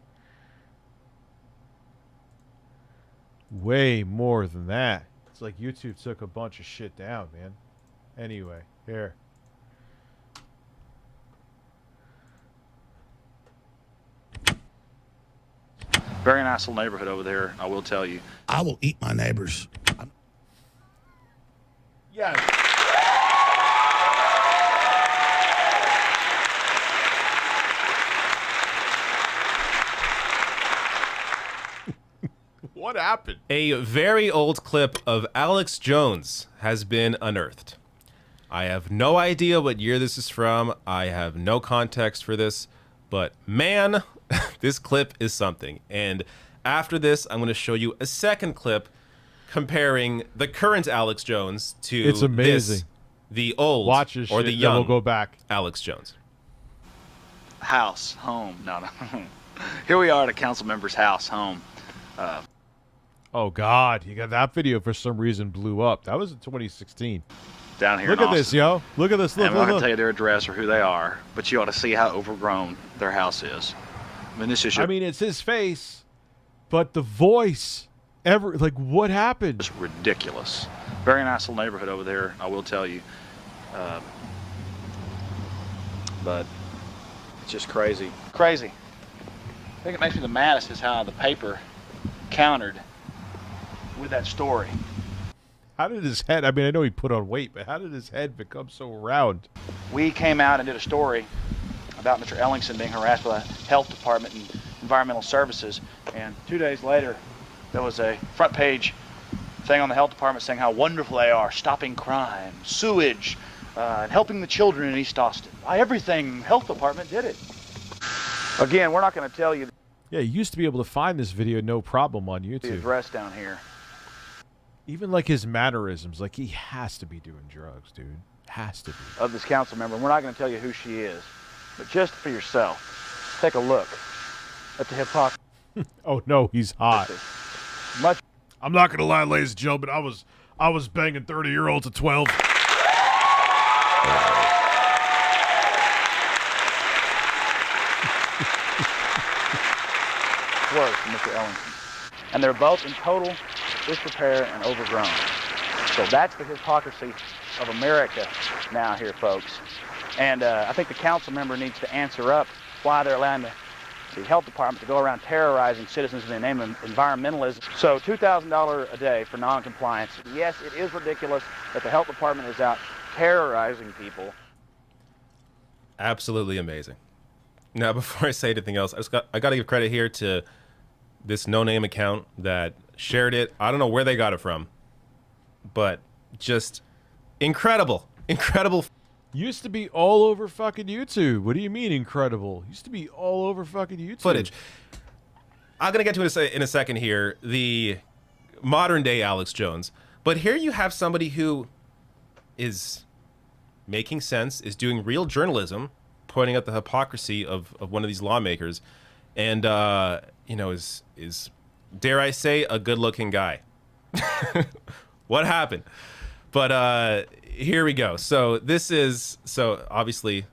way more than that. It's like YouTube took a bunch of shit down, man. Anyway, here. Very nice little neighborhood over there, I will tell you. I will eat my neighbors. Yeah. What happened? A very old clip of Alex Jones has been unearthed. I have no idea what year this is from. I have no context for this, but man, this clip is something. And after this, I'm going to show you a second clip comparing the current Alex Jones to It's amazing. This, the old Watch this or shit, the then young we'll go back. Alex Jones. House, home, no. Here we are at a council member's house, home. Oh, God. You got that video for some reason blew up. That was in 2016. Down here Look in at this, Austin. yo. Look at this. Look, I'm not going to look. tell you their address or who they are, but you ought to see how overgrown their house is. I mean, this is I mean, it's his face, but the voice. Like, what happened? It's ridiculous. Very nice little neighborhood over there, I will tell you. But it's just crazy. Crazy. I think it makes me the maddest is how the paper countered with that story. How did his head, I mean, I know he put on weight, but how did his head become so round? We came out and did a story about Mr. Ellingson being harassed by the health department and environmental services, and 2 days later there was a front page thing on the health department saying how wonderful they are, stopping crime, sewage, and helping the children in East Austin. Everything health department did it. Again, we're not going to tell you Yeah, you used to be able to find this video no problem on the YouTube. address down here. Even like his mannerisms, like he has to be doing drugs, dude. Has to be. Of this council member. We're not going to tell you who she is, but just for yourself, take a look at the hypocrisy. Oh no, he's hot. Much. I'm not gonna lie, ladies and gentlemen. I was banging 30-year-olds at 12. Worse than Mr. Ellingson. And they're both in total disrepair and overgrown. So that's the hypocrisy of America now here, folks. And I think the council member needs to answer up why they're allowing the health department to go around terrorizing citizens in the name of environmentalism. So $2,000 a day for non-compliance. Yes, it is ridiculous that the health department is out terrorizing people. Absolutely amazing. Now, before I say anything else, I got to give credit here to this no-name account that shared it. I don't know where they got it from, but just incredible. Used to be all over fucking YouTube. What do you mean incredible? Used to be all over fucking YouTube. Footage. I'm going to get to it in a second here, the modern day Alex Jones. But here you have somebody who is making sense, is doing real journalism, pointing out the hypocrisy of one of these lawmakers, and, is, dare I say, a good-looking guy. What happened? But here we go. So obviously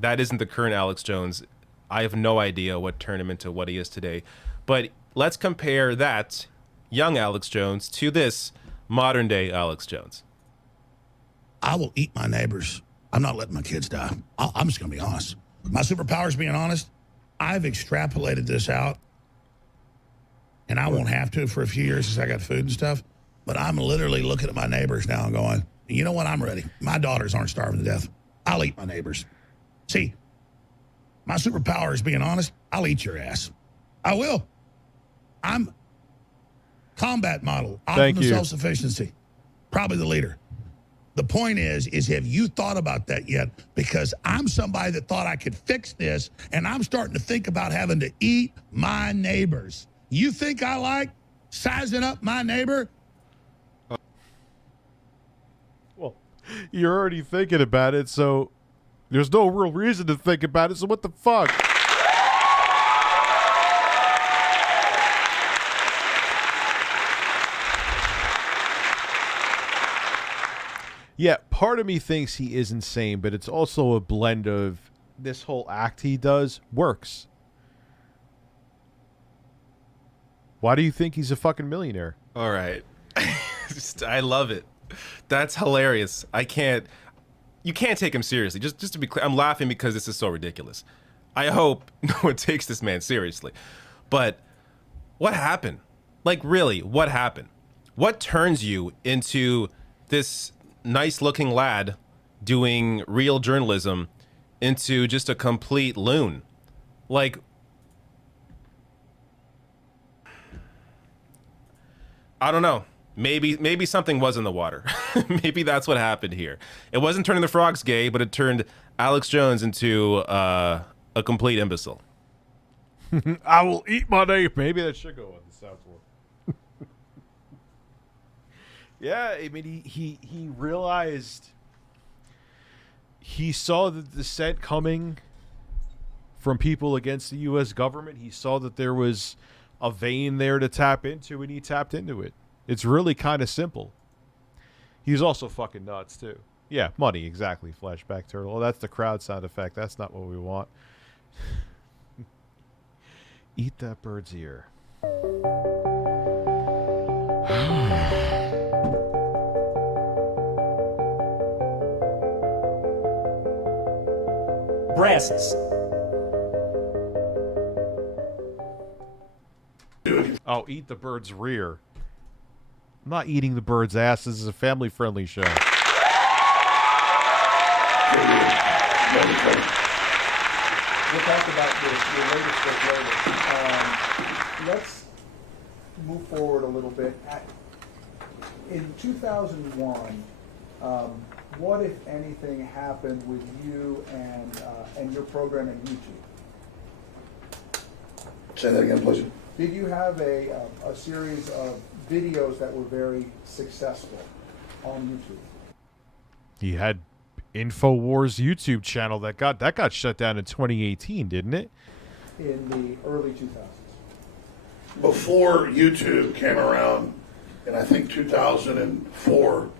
that isn't the current Alex Jones. I have no idea what turned him into what he is today. But let's compare that young Alex Jones to this modern day Alex Jones. I will eat my neighbors. I'm not letting my kids die. I'm just going to be honest. My superpower is being honest. I've extrapolated this out, and I won't have to for a few years since I got food and stuff. But I'm literally looking at my neighbors now and going, you know what? I'm ready. My daughters aren't starving to death. I'll eat my neighbors. See, my superpower is being honest. I'll eat your ass. I will. I'm combat model. Optimum self-sufficiency. Probably the leader. The point is have you thought about that yet? Because I'm somebody that thought I could fix this, and I'm starting to think about having to eat my neighbors. You think I like sizing up my neighbor? Well, you're already thinking about it, so there's no real reason to think about it, so what the fuck? Yeah, part of me thinks he is insane, but it's also a blend of this whole act he does works. Why do you think he's a fucking millionaire? All right. I love it. That's hilarious. You can't take him seriously. Just to be clear, I'm laughing because this is so ridiculous. I hope no one takes this man seriously. But what happened? Like, really, what happened? What turns you into this nice-looking lad doing real journalism into just a complete loon? Like, I don't know. Maybe something was in the water. Maybe that's what happened here. It wasn't turning the frogs gay, but it turned Alex Jones into a complete imbecile. I will eat my neighbor. Maybe that should go on the soundboard. Yeah, I mean, he realized, he saw the dissent coming from people against the U.S. government. He saw that there was a vein there to tap into, and he tapped into it. It's really kind of simple. He's also fucking nuts, too. Yeah, money, exactly, Flashback Turtle. Oh, that's the crowd sound effect. That's not what we want. Eat that bird's ear. Breasts. Oh, eat the bird's rear. I'm not eating the bird's ass. This is a family-friendly show. We'll talk about your latest book later. Let's move forward a little bit. In 2001, what, if anything, happened with you and your program on YouTube? Say that again, please. Did you have a series of videos that were very successful on YouTube? He had InfoWars YouTube channel that got shut down in 2018, didn't it? In the early 2000s. Before YouTube came around, in I think 2004,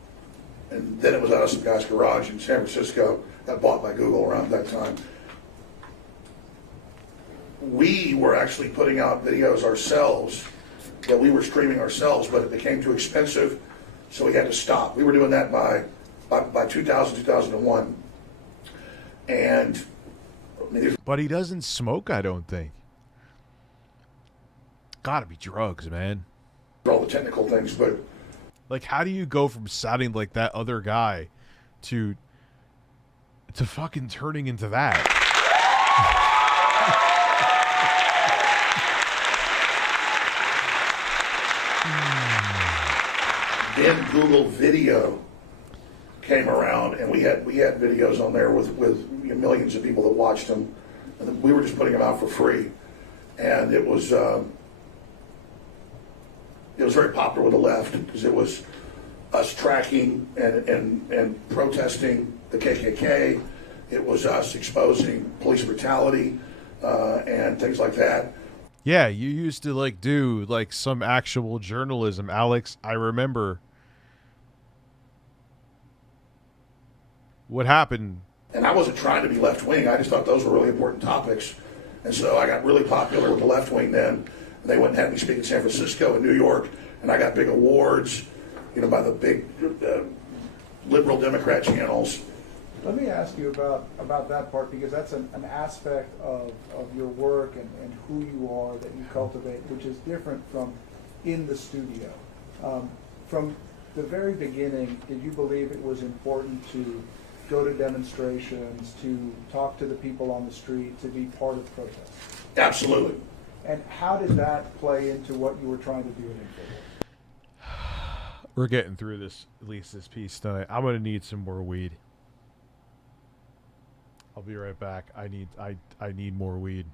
and then it was out of some guy's garage in San Francisco, got bought by Google around that time. We were actually putting out videos ourselves that we were streaming ourselves, but it became too expensive, so we had to stop. We were doing that by 2000, 2001. And but he doesn't smoke, I don't think. Gotta be drugs, man. All the technical things, but like, how do you go from sounding like that other guy to fucking turning into that? Then Google Video came around, and we had videos on there with millions of people that watched them, and we were just putting them out for free, and it was very popular with the left because it was us tracking and protesting the KKK. It was us exposing police brutality and things like that. Yeah, you used to like do like some actual journalism, Alex. I remember. What happened? And I wasn't trying to be left-wing. I just thought those were really important topics. And so I got really popular with the left-wing then. They went and had me speak in San Francisco and New York, and I got big awards, by the big liberal Democrat channels. Let me ask you about that part, because that's an aspect of your work and who you are that you cultivate, which is different from in the studio. From the very beginning, did you believe it was important to go to demonstrations, to talk to the people on the street, to be part of protests? Absolutely. And how did that play into what you were trying to do in InfoWars? We're getting through this, at least this piece tonight. I'm gonna need some more weed. I'll be right back. I need more weed.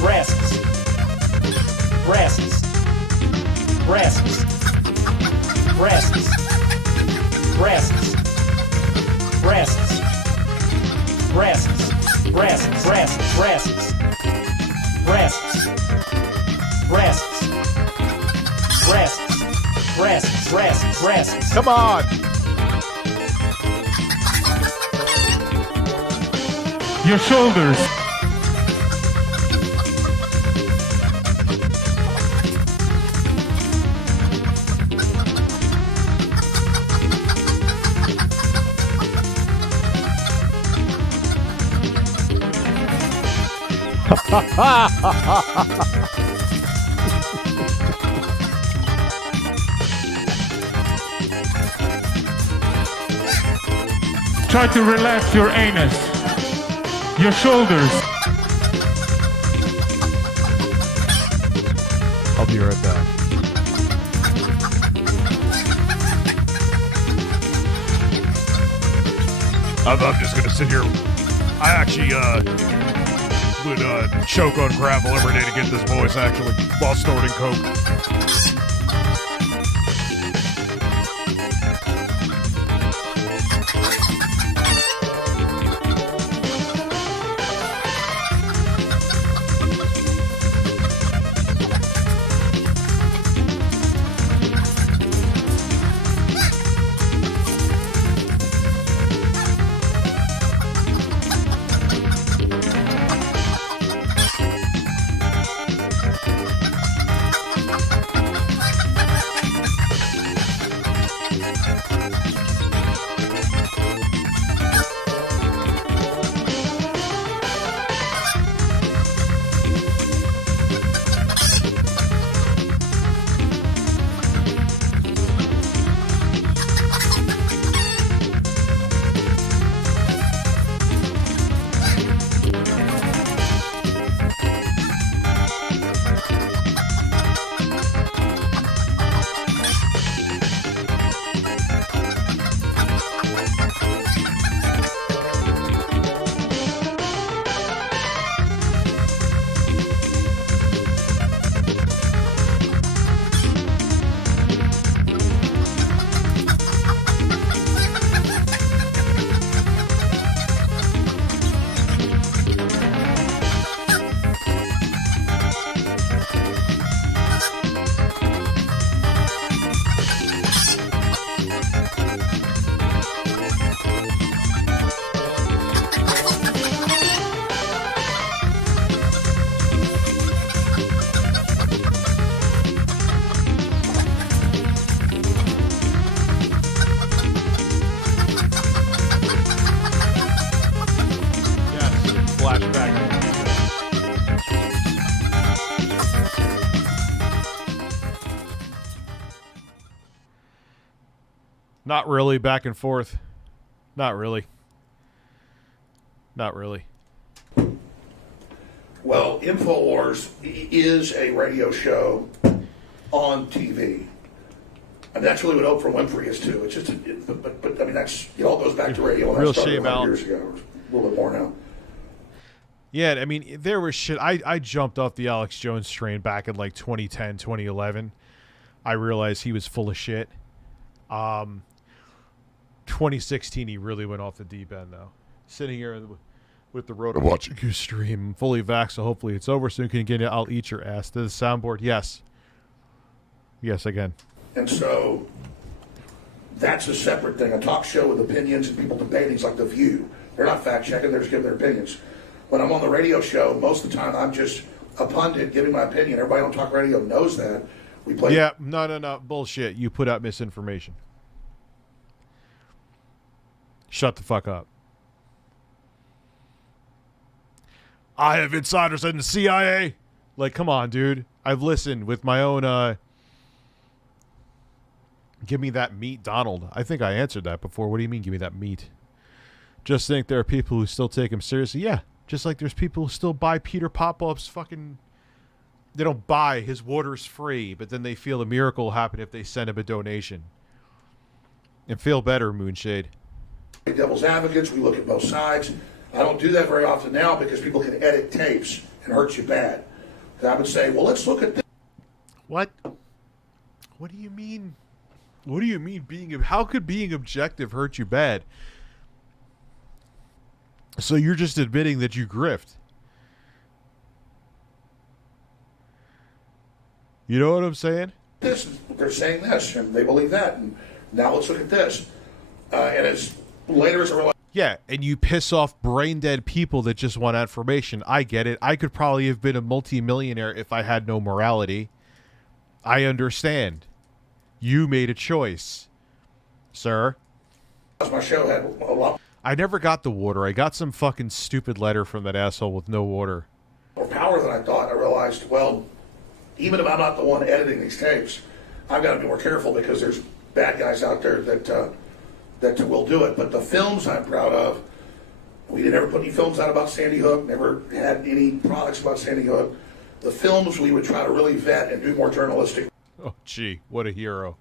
Breasts. Breasts. Breasts. Breasts. Breasts. Breasts. Breasts. Breasts. Breasts. Breasts. Breasts. Breasts. Breasts. Breasts. Breasts. Breasts. Come on. Your shoulders. Try to relax your anus. Your shoulders. I'll be right back. I'm just gonna sit here. I actually would choke on gravel every day to get this voice actually while snorting coke. Not really. Back and forth. Not really. Not really. Well, InfoWars is a radio show on TV. And that's really what Oprah Winfrey is too. It's just, but I mean, that's, it all goes back to radio. And Real that started shame 100 out. years ago, or a little bit more now. Yeah, I mean, there was shit. I jumped off the Alex Jones train back in like 2010, 2011. I realized he was full of shit. 2016, he really went off the deep end, though. Sitting here with the road watching you stream, fully vaxxed, so hopefully it's over soon. Can you get it? I'll eat your ass. To the soundboard, yes. Yes, again. And so that's a separate thing. A talk show with opinions and people debating is like The View. They're not fact checking, they're just giving their opinions. When I'm on the radio show, most of the time I'm just a pundit giving my opinion. Everybody on talk radio knows that. We play. Yeah, no. Bullshit. You put out misinformation. Shut the fuck up. I have insiders in the CIA. Like, come on, dude. I've listened with my own, give me that meat, Donald. I think I answered that before. What do you mean, give me that meat? Just think there are people who still take him seriously. Yeah, just like there's people who still buy Peter Popoff's fucking... They don't buy. His water's free, but then they feel a miracle will happen if they send him a donation. And feel better, Moonshade. Devil's advocates, we look at both sides. I don't do that very often now because people can edit tapes and hurt you bad. I would say, well, let's look at this. What? What do you mean? What do you mean how could being objective hurt you bad? So you're just admitting that you grift. You know what I'm saying? They're saying this, and they believe that. And now let's look at this. And as later as I realized. Yeah, and you piss off brain-dead people that just want information. I get it. I could probably have been a multimillionaire if I had no morality. I understand. You made a choice, sir. My show had a lot I never got the water. I got some fucking stupid letter from that asshole with no water. more power than I thought. I realized, well, even if I'm not the one editing these tapes, I've got to be more careful because there's bad guys out there that will do it. But the films I'm proud of, we didn't ever put any films out about Sandy Hook, never had any products about Sandy Hook. The films we would try to really vet and do more journalistic. Oh, gee, what a hero.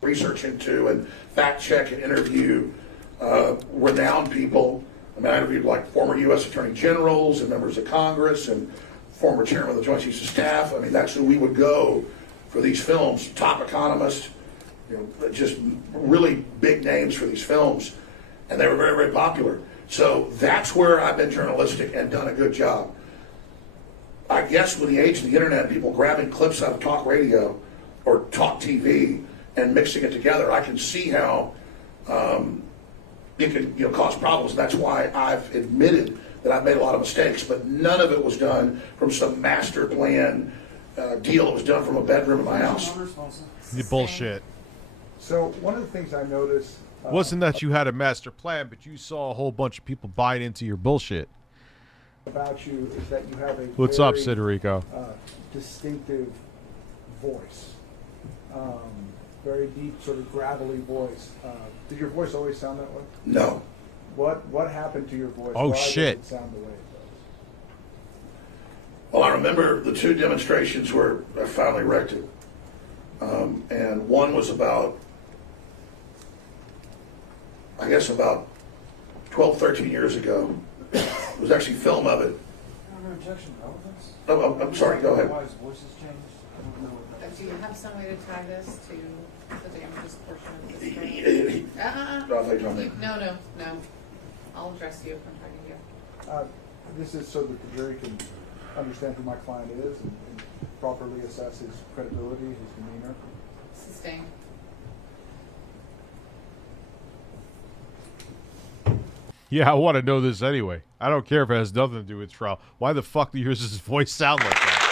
Research into and fact check and interview renowned people. I mean, I interviewed like former U.S. Attorney Generals and members of Congress and former chairman of the Joint Chiefs of Staff. I mean, that's who we would go for these films. Top economists, just really big names for these films. And they were very, very popular. So that's where I've been journalistic and done a good job. I guess with the age of the internet and people grabbing clips out of talk radio or talk TV and mixing it together, I can see how it can cause problems. That's why I've admitted that I've made a lot of mistakes, but none of it was done from some master plan deal. It was done from a bedroom in my house. You bullshit. So one of the things I noticed wasn't that you had a master plan, but you saw a whole bunch of people buying into your bullshit. About you is that you have a What's up, Siderico? Distinctive voice, very deep, sort of gravelly voice. Did your voice always sound that way? No. What happened to your voice? Oh, Why shit. Does it sound the way it does? Well, I remember the two demonstrations where I finally wrecked it. And one was about 12, 13 years ago. It was actually film of it. Oh, I'm sorry, go ahead. Do you have some way to tie this to the damages portion of this story? No. I'll address you if I'm talking to you. This is so that the jury can understand who my client is and properly assess his credibility, his demeanor. Sustained. Yeah, I want to know this anyway. I don't care if it has nothing to do with trial. Why the fuck does his voice sound like that?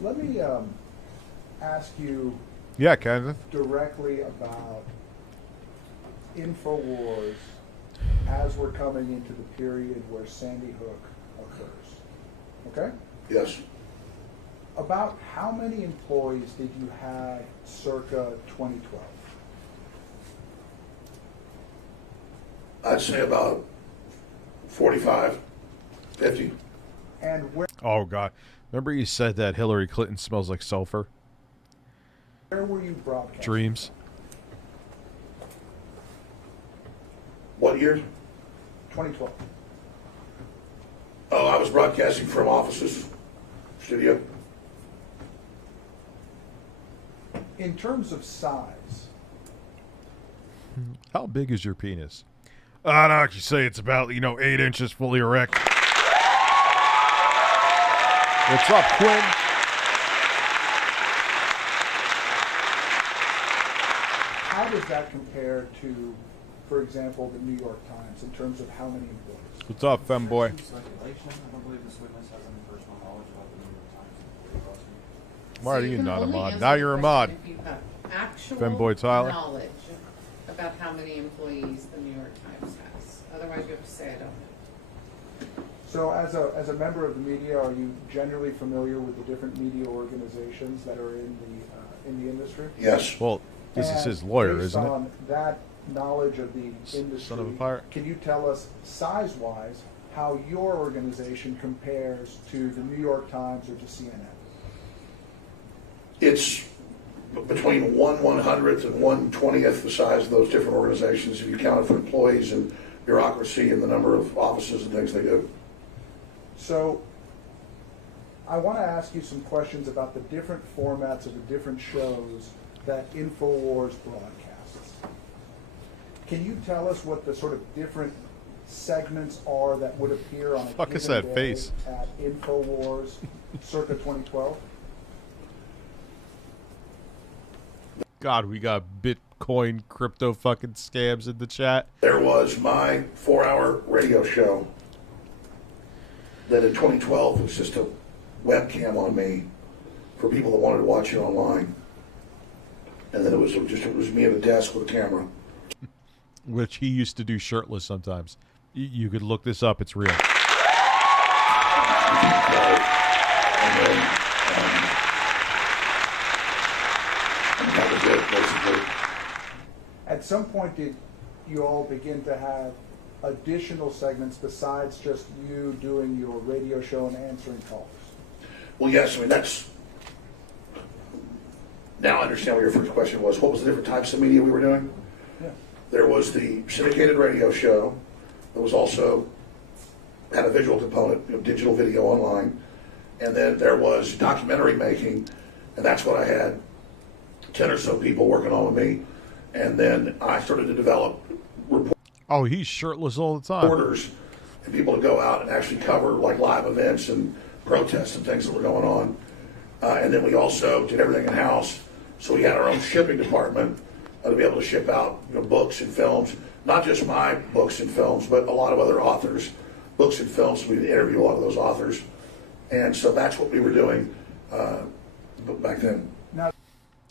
Let me ask you Yeah, Kenneth. directly about InfoWars, as we're coming into the period where Sandy Hook occurs, okay? Yes. About how many employees did you have circa 2012? I'd say about 45, 50. And where Oh, God. Remember you said that Hillary Clinton smells like sulfur? were you broadcasting? Dreams. What year? 2012. Oh, I was broadcasting from offices, studio. In terms of size, How big is your penis? I'd actually say it's about, 8 inches fully erect. What's up, Quinn? how does that compare to, for example, the New York Times in terms of how many employees? What's up, femboy? Speculation. I don't believe this witness has any personal knowledge about the New York Times. Why are So you can not a only mod? answer Now the you're a question mod. If you have actual Femboy Tyler. knowledge about how many employees the New York Times has. Otherwise, you have to say I don't know. So as a member of the media, are you generally familiar with the different media organizations that are in the industry? Yes. Well, this is And his lawyer, based isn't it? on that knowledge of the industry, Son of a pirate. can you tell us size-wise how your organization compares to the New York Times or to CNN? It's between 1/100th and 1/20th the size of those different organizations if you count it for employees and bureaucracy and the number of offices and things they do. So I want to ask you some questions about the different formats of the different shows that InfoWars broadcasts. Can you tell us what the sort of different segments are that would appear on a Fuck given is that day face? at InfoWars circa 2012? God, we got Bitcoin crypto fucking scams in the chat. There was my 4-hour radio show that in 2012 was just a webcam on me for people that wanted to watch it online. And then it was me at a desk with a camera. Which he used to do shirtless sometimes. You could look this up, it's real. And then, and that was it, basically. At some point, did you all begin to have additional segments besides just you doing your radio show and answering calls? Well, yes, I mean, that's... Now I understand what your first question was. What was the different types of media we were doing? Yeah. There was the syndicated radio show. There was also had a visual component, digital video online. And then there was documentary making, and that's what I had 10 or so people working on with me. And then I started to develop Oh, he's shirtless all the time. reporters and people to go out and actually cover like live events and protests and things that were going on. And then we also did everything in-house. So we had our own shipping department to be able to ship out books and films, not just my books and films, but a lot of other authors' books and films. So we'd interview a lot of those authors. And so that's what we were doing back then. Now,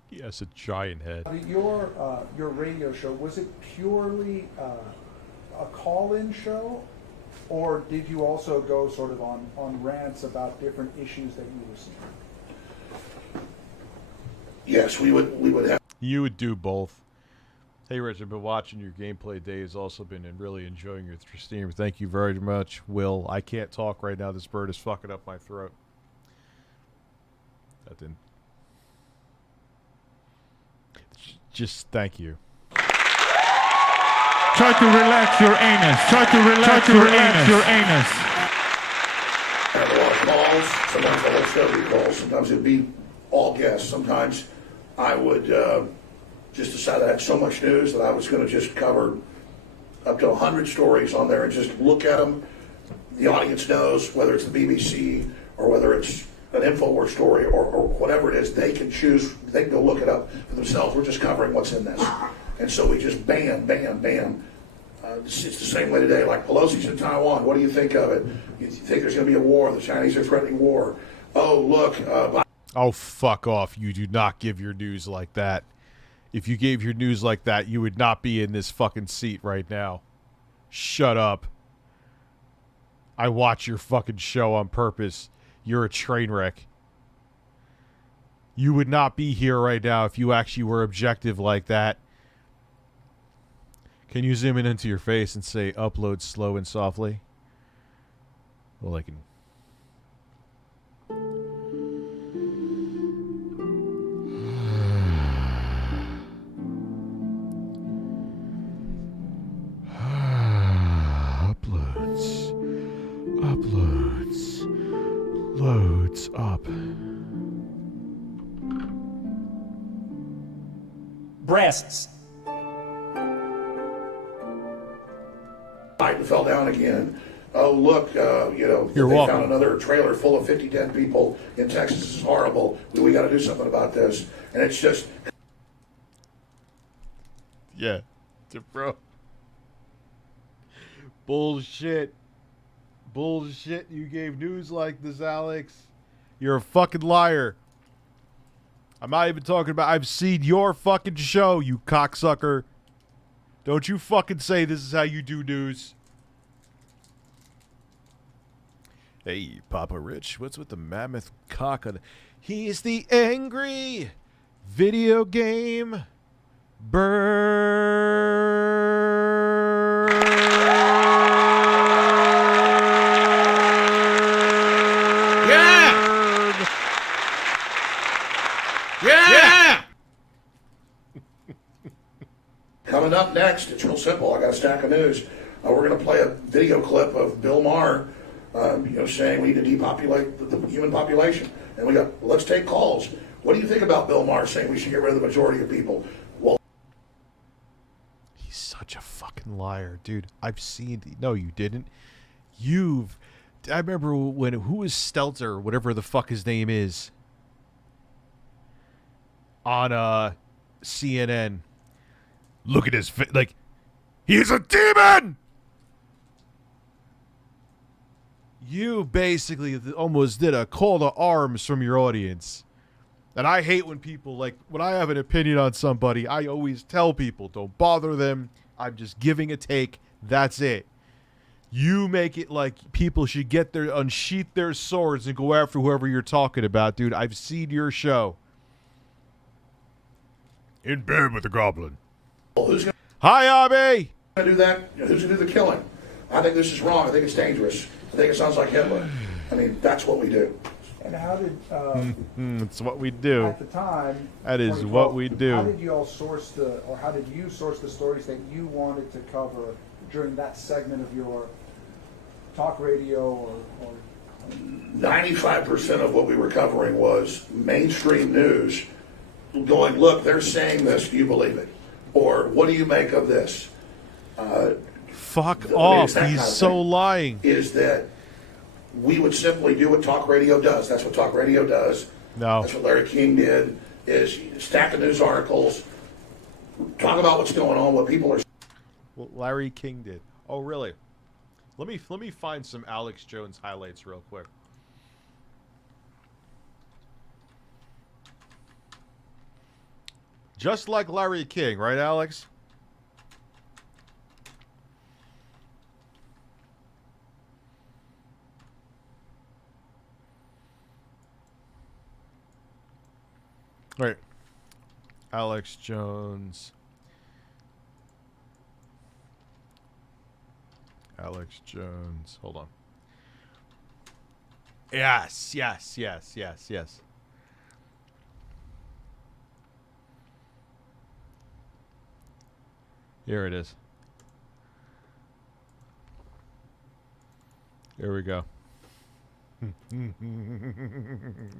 He has a giant head. your radio show, was it purely a call-in show, or did you also go sort of on rants about different issues that you were seeing? Yes, we would have. You would do both. Hey, Rich, I've been watching your gameplay days. Also been really enjoying your stream. Thank you very much, Will. I can't talk right now. This bird is fucking up my throat. That didn't. Just thank you. Try to relax your anus. Try to relax your anus. I have a lot of calls. Sometimes the whole show would be calls. Sometimes it'd be all guests. Sometimes I would just decide I had so much news that I was going to just cover up to 100 stories on there and just look at them. The audience knows whether it's the BBC or whether it's an InfoWars story or whatever it is. They can choose. They can go look it up for themselves. We're just covering what's in this. And so we just bam, bam, bam. It's the same way today. Like Pelosi's in Taiwan. What do you think of it? You think there's going to be a war? The Chinese are threatening war. Oh, look. Oh, fuck off. You do not give your news like that. If you gave your news like that, you would not be in this fucking seat right now. Shut up. I watch your fucking show on purpose. You're a train wreck. You would not be here right now if you actually were objective like that. Can you zoom in into your face and say upload slow and softly? Well, I can. Uploads. Loads up. Breasts. And fell down again. Oh, look, they found another trailer full of 50 dead people in Texas. This is horrible. We got to do something about this. And it's just... Yeah. Bro. Bullshit. Bullshit. You gave news like this, Alex. You're a fucking liar. I'm not even talking about... I've seen your fucking show, you cocksucker. Don't you fucking say this is how you do news. Hey, Papa Rich, what's with the mammoth cock on... He's the angry video game bird. Yeah! Yeah! Coming up next, it's real simple. I got a stack of news. We're going to play a video clip of Bill Maher, saying we need to depopulate the human population. And we got, let's take calls. What do you think about Bill Maher saying we should get rid of the majority of people? Well, he's such a fucking liar, dude. I've seen. No, you didn't. I remember when who was Stelter, whatever the fuck his name is, on CNN. Look at his face, like he's a demon. You basically almost did a call to arms from your audience. And I hate when people, like, when I have an opinion on somebody, I always tell people, don't bother them. I'm just giving a take. That's it. You make it like people should unsheath their swords and go after whoever you're talking about, dude. I've seen your show. In bed with the goblin. Hi, Abby. Who's going to do that? Who's going to do the killing? I think this is wrong. I think it's dangerous. I think it sounds like Hitler. I mean, that's what we do. And how did... it's what we do. At the time... That is what we do. How did you all source how did you source the stories that you wanted to cover during that segment of your talk radio or 95% of what we were covering was mainstream news going, look, they're saying this, do you believe it? Or what do you make of this? Fuck off. He's so lying. Is that we would simply do what talk radio does. That's what talk radio does. No. That's what Larry King did, is stack the news articles, talk about what's going on, what people are... What Larry King did. Oh, really? Let me find some Alex Jones highlights real quick. Just like Larry King, right, Alex? Right. Alex Jones. Alex Jones. Hold on. Yes. Here it is. Here we go.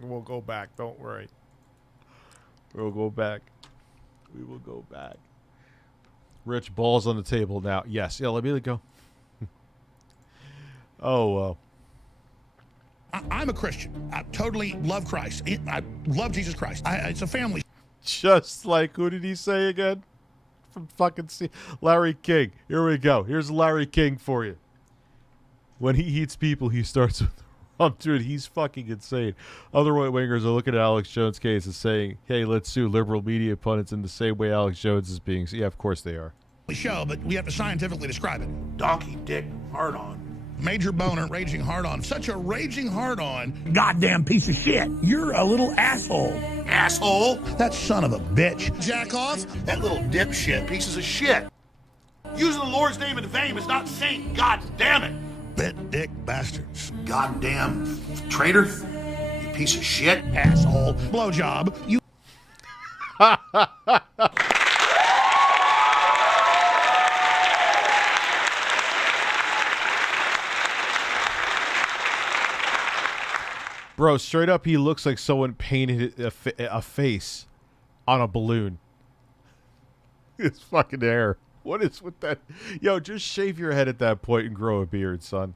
We'll go back. Don't worry. We'll go back. We will go back. Rich, balls on the table now. Yes. Yeah, let me go. Oh, well. I'm a Christian. I totally love Christ. I love Jesus Christ. It's a family. Just like, who did he say again? From fucking Larry King. Here we go. Here's Larry King for you. When he eats people, he starts with Dude, he's fucking insane. Other right-wingers are looking at Alex Jones' case and saying, hey, let's sue liberal media pundits in the same way Alex Jones is being... Yeah, of course they are. Show, but we have to scientifically describe it. Donkey dick hard-on. Major boner, raging hard-on. Such a raging hard-on. Goddamn piece of shit. You're a little asshole. Asshole? That son of a bitch. Jack off? That little dipshit. Pieces of shit. Using the Lord's name in vain is not saint. God damn it. Bit dick bastards. Goddamn traitor. You piece of shit. Asshole. Blowjob. You... Bro, straight up, he looks like someone painted a face on a balloon. His fucking hair. What is with that? Yo, just shave your head at that point and grow a beard, son.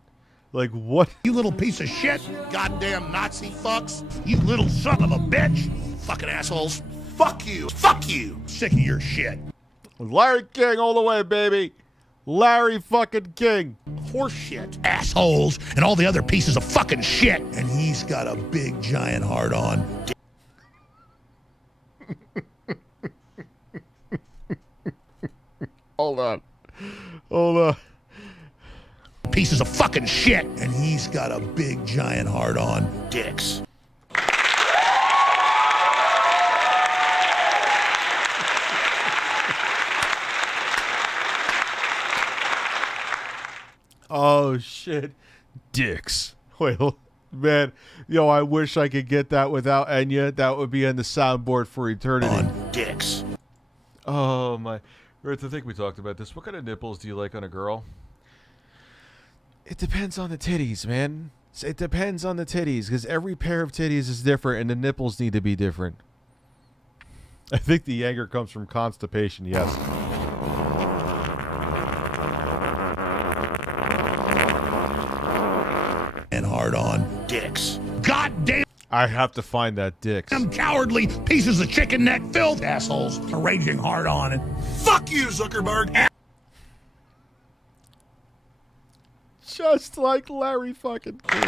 Like, what? You little piece of shit. Goddamn Nazi fucks. You little son of a bitch. Fucking assholes. Fuck you. Fuck you. Sick of your shit. Larry King all the way, baby. Larry fucking King. Horse shit. Assholes and all the other pieces of fucking shit. And he's got a big giant heart on. Hold on. Hold on. Pieces of fucking shit. And he's got a big giant heart on. Dicks. Oh, shit. Dicks. Wait, man. Yo, I wish I could get that without Enya. That would be on the soundboard for eternity. On dicks. Oh, my. Ruth, I think we talked about this. What kind of nipples do you like on a girl? It depends on the titties, man. It depends on the titties, because every pair of titties is different, and the nipples need to be different. I think the anger comes from constipation, yes. And hard on dicks. God damn. I have to find that dicks. Them cowardly pieces of chicken neck filth assholes. A raging hard on and fuck you, Zuckerberg. Just like Larry fucking King.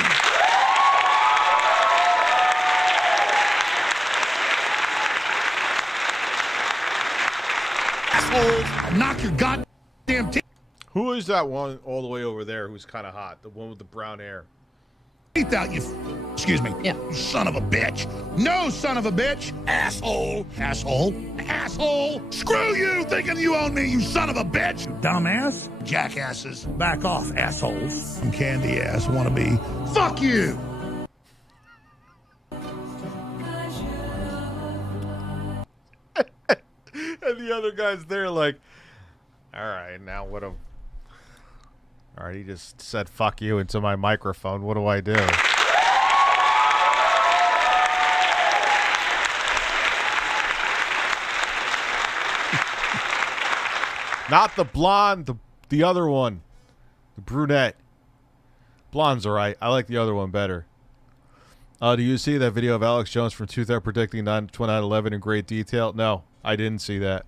Assholes. Knock your goddamn teeth. Who is that one all the way over there who's kind of hot? The one with the brown hair. Teeth out, you. Excuse me. Yeah. You son of a bitch. No, son of a bitch. Asshole. Asshole. Asshole. Screw you thinking you own me, you son of a bitch. Dumbass. Jackasses. Back off, assholes. Candy ass wannabe. Fuck you. And the other guy's there like, all right, now what do... All right, he just said fuck you into my microphone. What do I do? Not the blonde, the other one. The brunette. Blonde's all right. I like the other one better. Do you see that video of Alex Jones from 2000 predicting 9/11 in great detail? No, I didn't see that.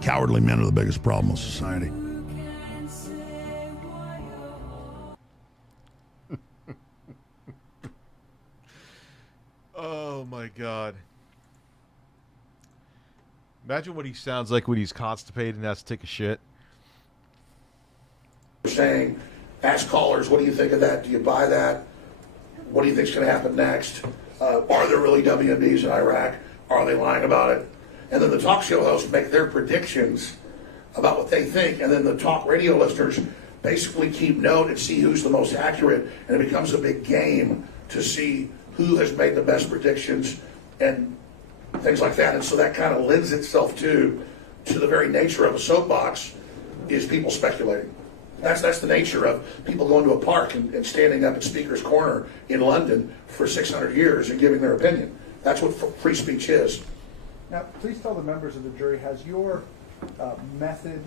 Cowardly men are the biggest problem with society. Oh my God. Imagine what he sounds like when he's constipated and has to take a shit. Saying, ask callers, what do you think of that? Do you buy that? What do you think's going to happen next? Are there really WMDs in Iraq? Are they lying about it? And then the talk show hosts make their predictions about what they think, and then the talk radio listeners basically keep note and see who's the most accurate, and it becomes a big game to see who has made the best predictions and things like that. And so that kind of lends itself to the very nature of a soapbox is people speculating. That's the nature of people going to a park and standing up at Speaker's Corner in London for 600 years and giving their opinion. That's what free speech is. Now, please tell the members of the jury, has your method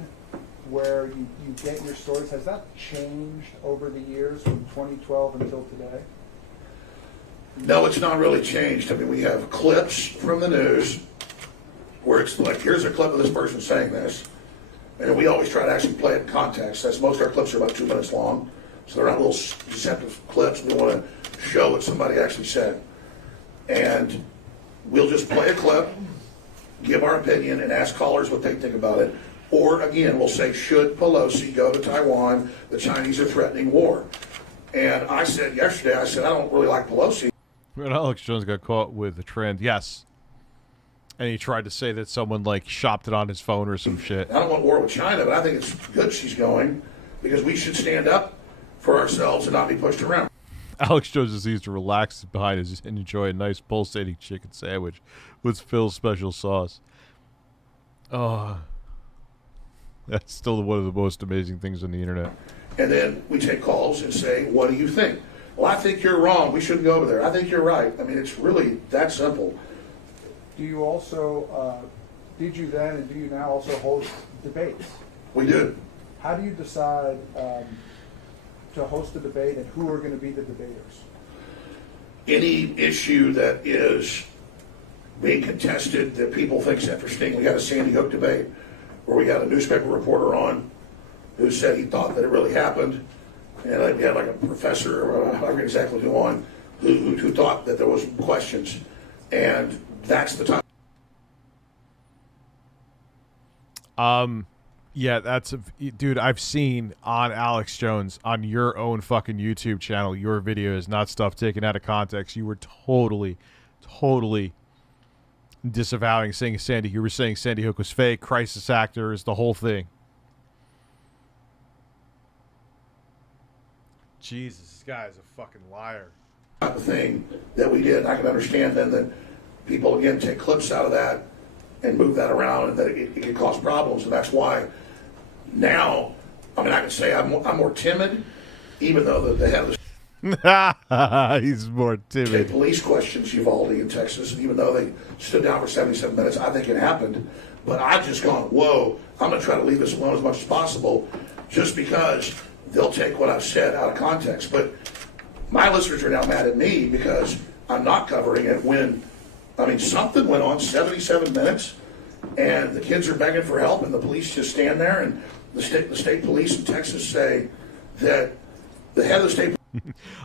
where you get your stories, has that changed over the years from 2012 until today? No, it's not really changed. I mean, we have clips from the news where it's like, here's a clip of this person saying this. And we always try to actually play it in context. That's most of our clips are about 2 minutes long, so they're not little deceptive clips. We want to show what somebody actually said. And we'll just play a clip, give our opinion, and ask callers what they think about it. Or, again, we'll say, should Pelosi go to Taiwan? The Chinese are threatening war. And I said yesterday, I don't really like Pelosi. When Alex Jones got caught with a trend, yes. And he tried to say that someone, like, shopped it on his phone or some shit. I don't want war with China, but I think it's good she's going because we should stand up for ourselves and not be pushed around. Alex Jones just needs to relax behind us and enjoy a nice pulsating chicken sandwich with Phil's special sauce. Oh, that's still one of the most amazing things on the internet. And then we take calls and say, what do you think? Well, I think you're wrong. We shouldn't go over there. I think you're right. I mean, it's really that simple. Do you also, did you then and do you now also host debates? We do. How do you decide to host a debate and who are going to be the debaters? Any issue that is being contested that people think is interesting. We got a Sandy Hook debate where we got a newspaper reporter on who said he thought that it really happened. And we had like a professor, or I forget exactly who on, who thought that there was questions. And that's the time. Yeah, that's dude. I've seen on Alex Jones on your own fucking YouTube channel your videos, not stuff taken out of context. You were totally disavowing saying Sandy. You were saying Sandy Hook was fake, crisis actors, the whole thing. Jesus, this guy is a fucking liar. The thing that we did, I can understand then that people again take clips out of that and move that around, and that it can cause problems, and that's why. Now, I mean, I can say I'm more timid, even though the head of the he's more timid. Police questions Uvalde in Texas, and even though they stood down for 77 minutes, I think it happened. But I've just gone, whoa, I'm going to try to leave this alone as much as possible, just because they'll take what I've said out of context. But my listeners are now mad at me because I'm not covering it when, I mean, something went on 77 minutes, and the kids are begging for help, and the police just stand there, and the state police in Texas say that the head of the state.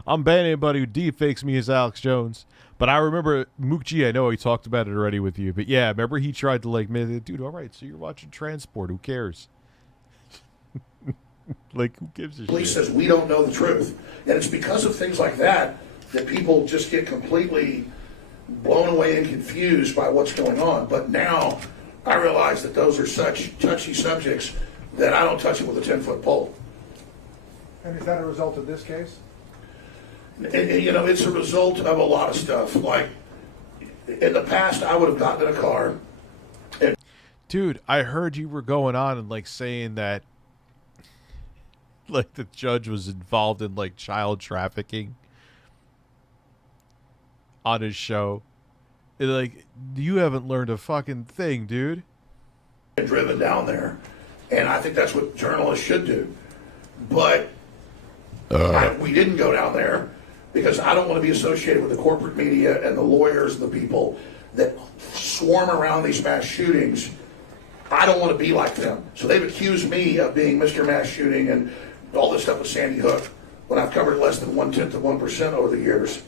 I'm banning anybody who deepfakes me as Alex Jones. But I remember Mook G, I know he talked about it already with you. But yeah, remember he tried to like, dude, all right, so you're watching Transport. Who cares? Like, who gives a shit? Police says we don't know the truth. And it's because of things like that that people just get completely blown away and confused by what's going on. But now I realize that those are such touchy subjects that I don't touch it with a 10-foot pole. And is that a result of this case? And, you know, it's a result of a lot of stuff. Like, in the past, I would have gotten in a car. And dude, I heard you were going on and, like, saying that, like, the judge was involved in, like, child trafficking on his show. And, like, you haven't learned a fucking thing, dude. Driven down there. And I think that's what journalists should do. But we didn't go down there because I don't want to be associated with the corporate media and the lawyers and the people that swarm around these mass shootings. I don't want to be like them. So they've accused me of being Mr. Mass Shooting and all this stuff with Sandy Hook when I've covered less than 0.1% over the years.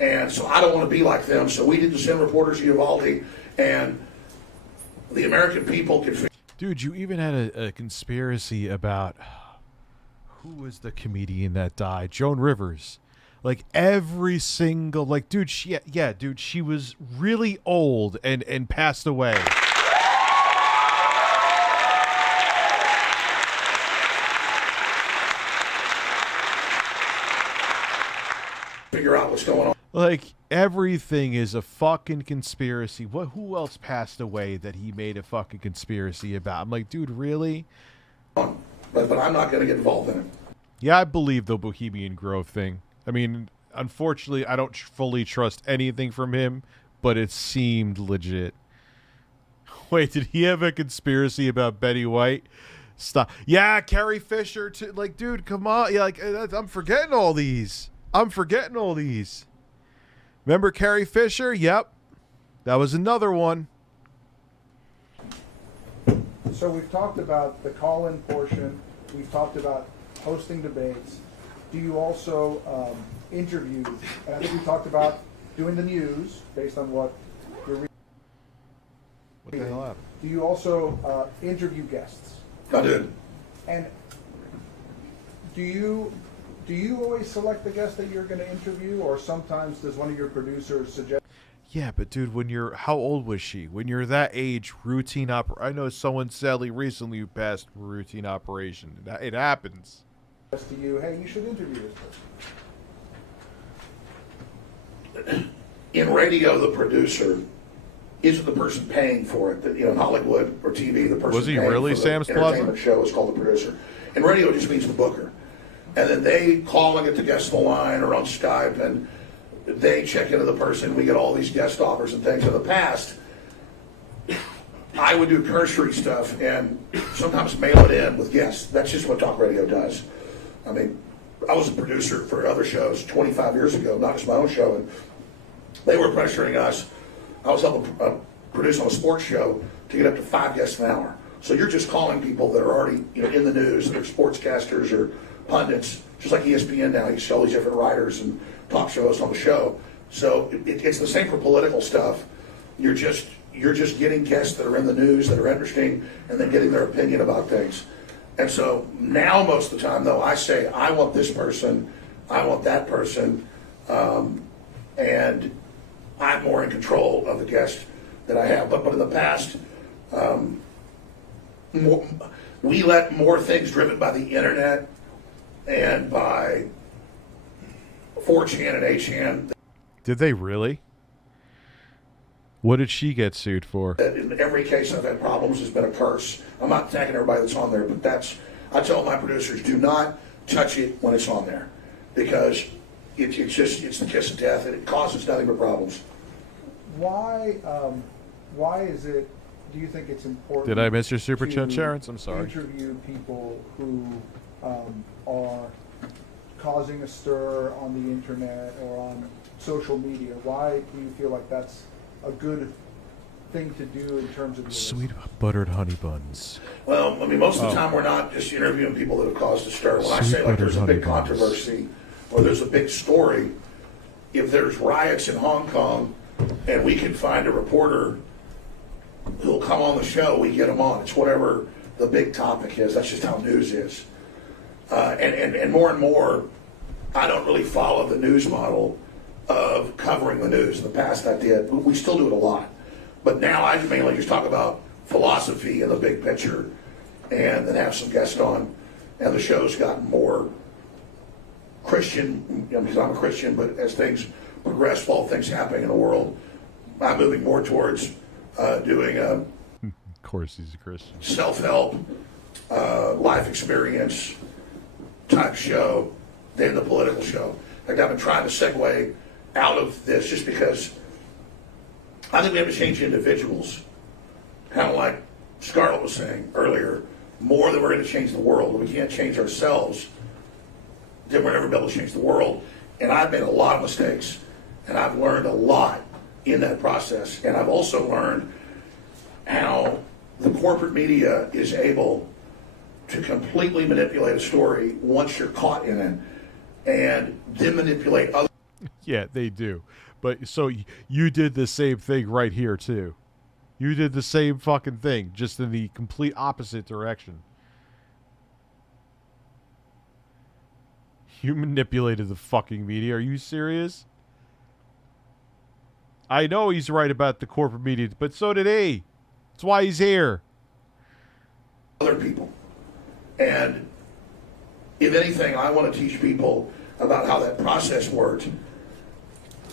And so I don't want to be like them. So we didn't send reporters to Uvalde, and the American people can. Dude, you even had a conspiracy about who was the comedian that died? Joan Rivers. Like every single, like, dude, she was really old and passed away. Figure out what's going on. Like, everything is a fucking conspiracy. Who else passed away that he made a fucking conspiracy about? I'm like, dude, really? But I'm not going to get involved in it. Yeah, I believe the Bohemian Grove thing. I mean, unfortunately, I don't fully trust anything from him, but it seemed legit. Wait, did he have a conspiracy about Betty White? Stop. Yeah, Carrie Fisher, too. Like, dude, come on. Yeah, like, I'm forgetting all these. Remember Carrie Fisher? Yep. That was another one. So we've talked about the call-in portion. We've talked about hosting debates. Do you also interview? And I think we talked about doing the news based on what you're reading. What the hell happened? Do you also interview guests? I did. And do you always select the guest that you're going to interview, or sometimes does one of your producers suggest? Yeah, but dude, when you're, how old was she? When you're that age, routine I know someone sadly recently who passed routine operation. It happens. To you, hey, you should interview this person. In radio, the producer isn't the person paying for it. In Hollywood or TV, the person Was he paying really for the Sam's Plaza? entertainment show is called the producer. In radio, it just means the booker. And then they call and get the guest on the line or on Skype, and they check into the person. We get all these guest offers and things. In the past, I would do cursory stuff and sometimes mail it in with guests. That's just what talk radio does. I mean, I was a producer for other shows 25 years ago, not just my own show, and they were pressuring us. I was helping produce on a sports show to get up to 5 guests an hour. So you're just calling people that are already in the news, they're sportscasters or pundits, just like ESPN now. You see all these different writers and talk shows on the show. So it's the same for political stuff. You're just getting guests that are in the news, that are interesting, and then getting their opinion about things. And so now most of the time, though, I say, I want this person, I want that person, and I'm more in control of the guest that I have. But in the past, we let more things driven by the internet and by 4chan and 8chan. Did they really? What did she get sued for? In every case I've had problems has been a curse. I'm not attacking everybody that's on there, but I tell my producers, do not touch it when it's on there, because it's the kiss of death, and it causes nothing but problems. Why is it, do you think it's important? Did I miss your super to chat, Sharon? I'm sorry. Interview people who are causing a stir on the internet or on social media. Why do you feel like that's a good thing to do in terms of Sweet buttered honey buns. Well, I mean, most of the time we're not just interviewing people that have caused a stir. When I say like there's a big controversy or there's a big story, if there's riots in Hong Kong and we can find a reporter who'll come on the show, we get them on. It's whatever the big topic is. That's just how news is. And more, I don't really follow the news model of covering the news. In the past I did. We still do it a lot. But now I mainly just talk about philosophy and the big picture and then have some guests on. And the show's gotten more Christian, because I'm a Christian, but as things progress, all things happening in the world, I'm moving more towards doing of course he's a Christian. Self-help, life experience type show than the political show. Like I've been trying to segue out of this just because I think we have to change individuals. Kind of like Scarlett was saying earlier, more than we're going to change the world. We can't change ourselves, then we're never going to be able to change the world. And I've made a lot of mistakes, and I've learned a lot in that process. And I've also learned how the corporate media is able to completely manipulate a story once you're caught in it, and then manipulate other. Yeah, they do. But so you did the same thing right here too. You did the same fucking thing, just in the complete opposite direction. You manipulated the fucking media. Are you serious? I know he's right about the corporate media, but so did he. That's why he's here. Other people. And if anything, I want to teach people about how that process worked,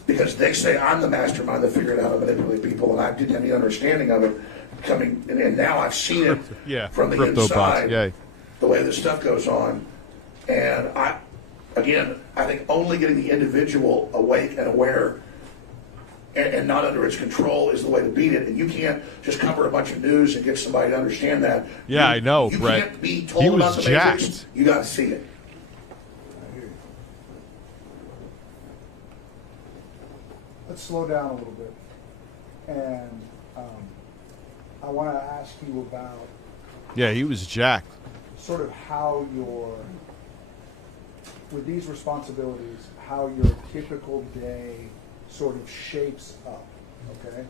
because they say I'm the mastermind that figured out how to manipulate people, and I didn't have any understanding of it coming, and now I've seen it yeah, from the inside, the way this stuff goes on. And I think only getting the individual awake and aware and not under its control is the way to beat it. And you can't just cover a bunch of news and get somebody to understand that. Yeah, I know, you Brett. Can't be told He was about the jacked. Matrix. You got to see it. Let's slow down a little bit, and I want to ask you about Yeah, he was jacked. Sort of how with these responsibilities, how your typical day sort of shapes up, okay?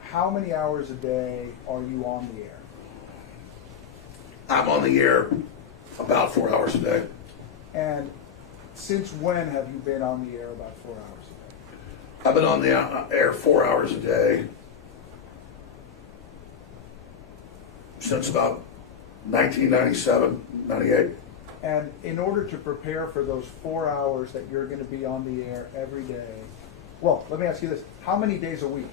How many hours a day are you on the air? I'm on the air about 4 hours a day. And since when have you been on the air about 4 hours a day? I've been on the air 4 hours a day since about 1997, 98. And in order to prepare for those 4 hours that you're going to be on the air every day, well, let me ask you this. How many days a week?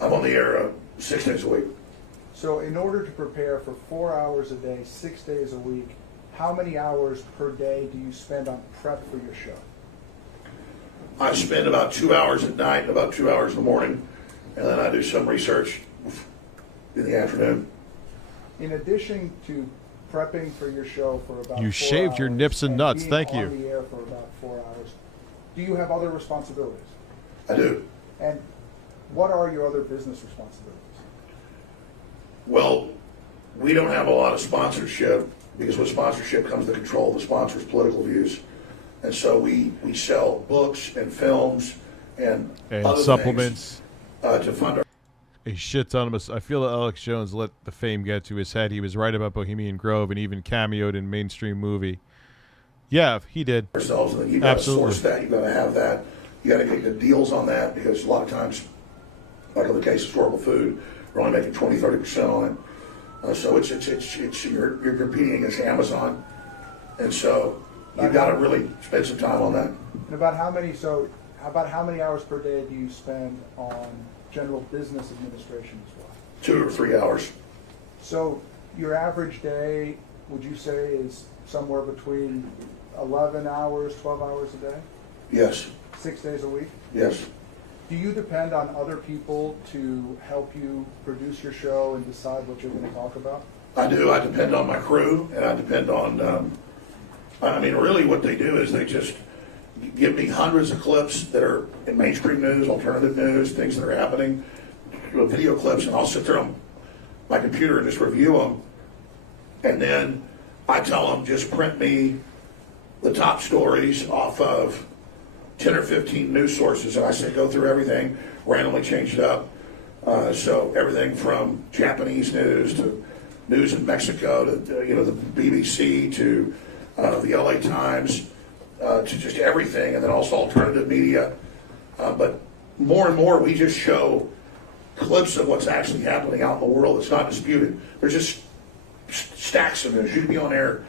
I'm on the air 6 days a week. So in order to prepare for 4 hours a day, 6 days a week, how many hours per day do you spend on prep for your show? I spend about 2 hours at night and about 2 hours in the morning, and then I do some research in the afternoon. In addition to prepping for your show for about 4 hours, You shaved your nips and nuts. being Thank on you. the air for about 4 hours, do you have other responsibilities? I do. And what are your other business responsibilities? Well, we don't have a lot of sponsorship because with sponsorship comes the control of the sponsor's political views. And so we sell books and films and other supplements things, to fund our... A shit ton of us. I feel that Alex Jones let the fame get to his head. He was right about Bohemian Grove and even cameoed in mainstream movie. Yeah, he did. Ourselves, and you've got to source that. You've got to have that. You got to get the deals on that because a lot of times, like in the case of historical food, we're only making 20-30% on it. So it's you're competing against Amazon, and so you've got to really spend some time on that. And about how many hours per day do you spend on general business administration as well? 2 or 3 hours. So your average day, would you say, is somewhere between 11 hours, 12 hours a day? Yes. 6 days a week? Yes. Do you depend on other people to help you produce your show and decide what you're going to talk about? I do. I depend on my crew, and I depend on, I mean, really what they do is they just give me hundreds of clips that are in mainstream news, alternative news, things that are happening, video clips, and I'll sit there on my computer and just review them. And then I tell them, just print me the top stories off of 10 or 15 news sources, and I say go through everything, randomly change it up. So everything from Japanese news to news in Mexico to the BBC to the LA Times to just everything, and then also alternative media. But more and more, we just show clips of what's actually happening out in the world. It's not disputed. There's just stacks of news. You can be on air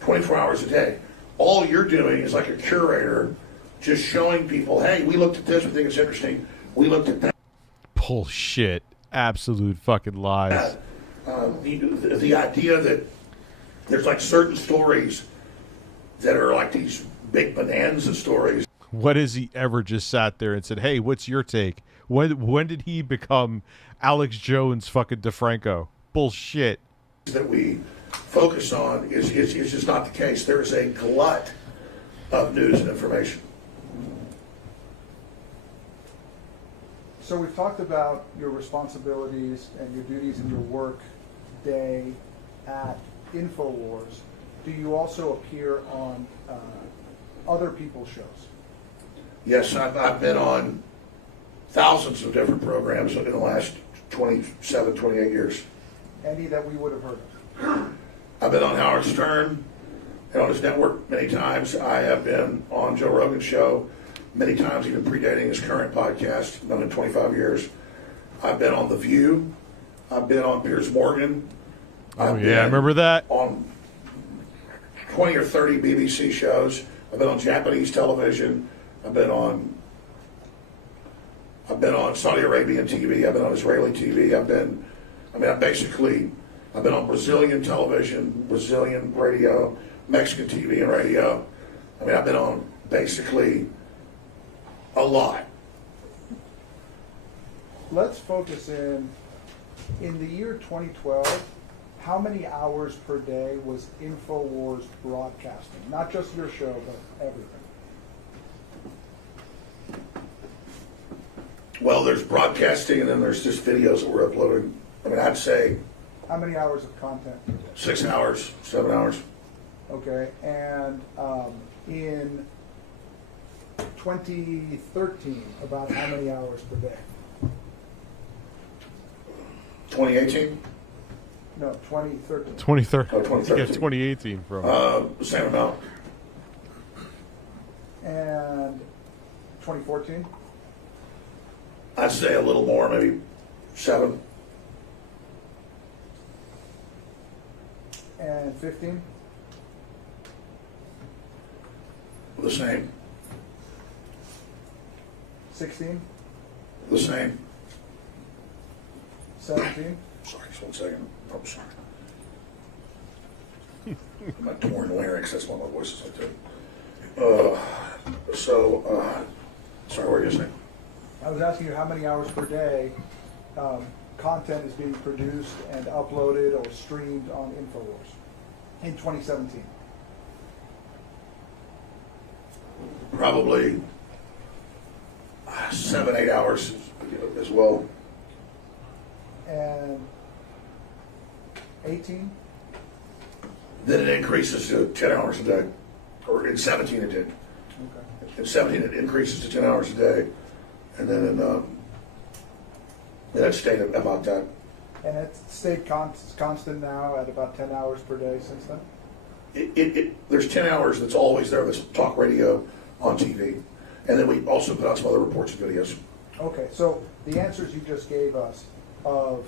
24 hours a day. All you're doing is like a curator, just showing people, hey, we looked at this, we think it's interesting. We looked at that. Bullshit. Absolute fucking lies. The idea that there's like certain stories that are like these big bonanza stories. When has he ever just sat there and said, hey, what's your take? When did he become Alex Jones fucking DeFranco? Bullshit. That we focus on is just not the case. There is a glut of news and information. So we've talked about your responsibilities and your duties in your work day at InfoWars. Do you also appear on other people's shows? Yes, I've been on thousands of different programs in the last 27, 28 years. Any that we would have heard of? I've been on Howard Stern and on his network many times. I have been on Joe Rogan's show many times, even predating his current podcast, done in 25 years. I've been on The View. I've been on Piers Morgan. Oh, yeah, I remember that. On 20 or 30 BBC shows. I've been on Japanese television. I've been on Saudi Arabian TV. I've been on Israeli TV. I've been on Brazilian television, Brazilian radio, Mexican TV and radio. I mean, I've been on basically a lot. Let's focus in the year 2012, how many hours per day was InfoWars broadcasting? Not just your show, but everything. Well, there's broadcasting and then there's just videos that we're uploading. I mean, I'd say How many hours of content per day? 6 hours, 7 hours. Okay, and in 2013, about how many hours per day? 2018? No, 2013. 2013. Oh, 2013. You get 2018 from. Same amount. And 2014? I'd say a little more, maybe 7. And 15? The same. 16? The same. 17? Sorry, just 1 second. I'm sorry. My torn larynx, that's why my voice is like that. Sorry, what were you saying? I was asking you how many hours per day content is being produced and uploaded or streamed on InfoWars in 2017. Probably 7, 8 hours as well. And 18? Then it increases to 10 hours a day. Or in 17 it did. Okay. In 17 it increases to 10 hours a day. And then it stayed about that. And it's stayed constant now at about 10 hours per day since then? There's 10 hours that's always there, that's talk radio on TV. And then we also put out some other reports and videos. Okay, so the answers you just gave us of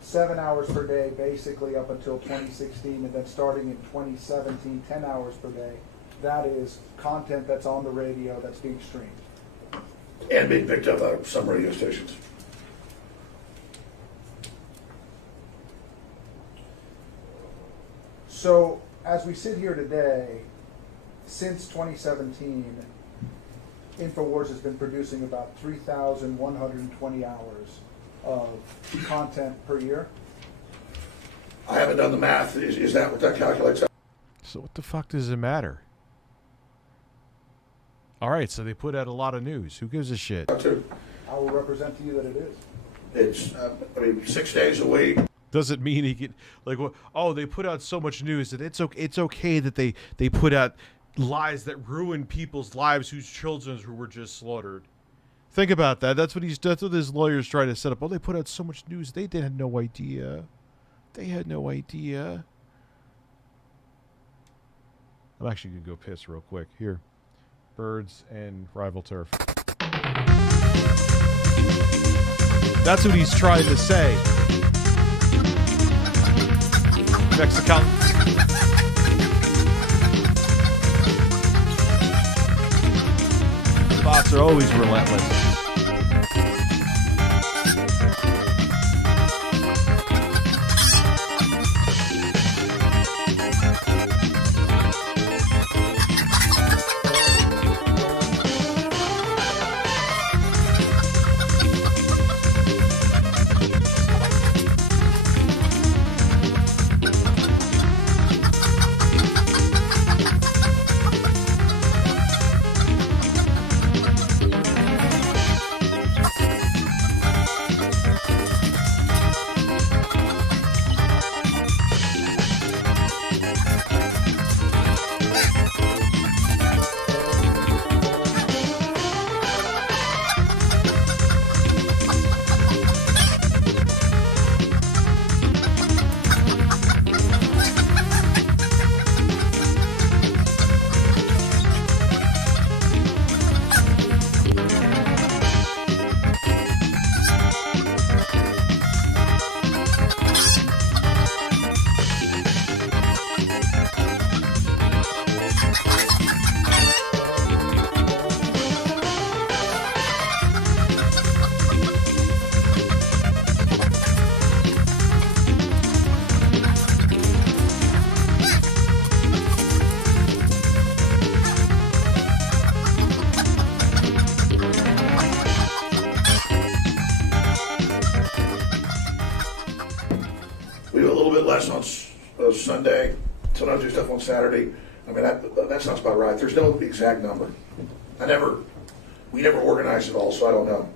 7 hours per day basically up until 2016 and then starting in 2017, 10 hours per day, that is content that's on the radio that's being streamed. And being picked up at some radio stations. So as we sit here today, since 2017, InfoWars has been producing about 3,120 hours of content per year. I haven't done the math. Is that what that calculates out? So what the fuck does it matter? All right, so they put out a lot of news. Who gives a shit? I will represent to you that it is. It's 6 days a week. Doesn't mean he get like what? Oh, they put out so much news that it's okay that they put out lies that ruin people's lives whose children who were just slaughtered. Think about that. That's what his lawyer's trying to set up. Oh, they put out so much news. They had no idea. They had no idea. I'm actually gonna go piss real quick. Here, birds and rival turf. That's what he's trying to say. Next accountant. Bots are always relentless. On Sunday, sometimes do stuff on Saturday. I mean, that sounds about right. There's no exact number. We never organized it all, so I don't know.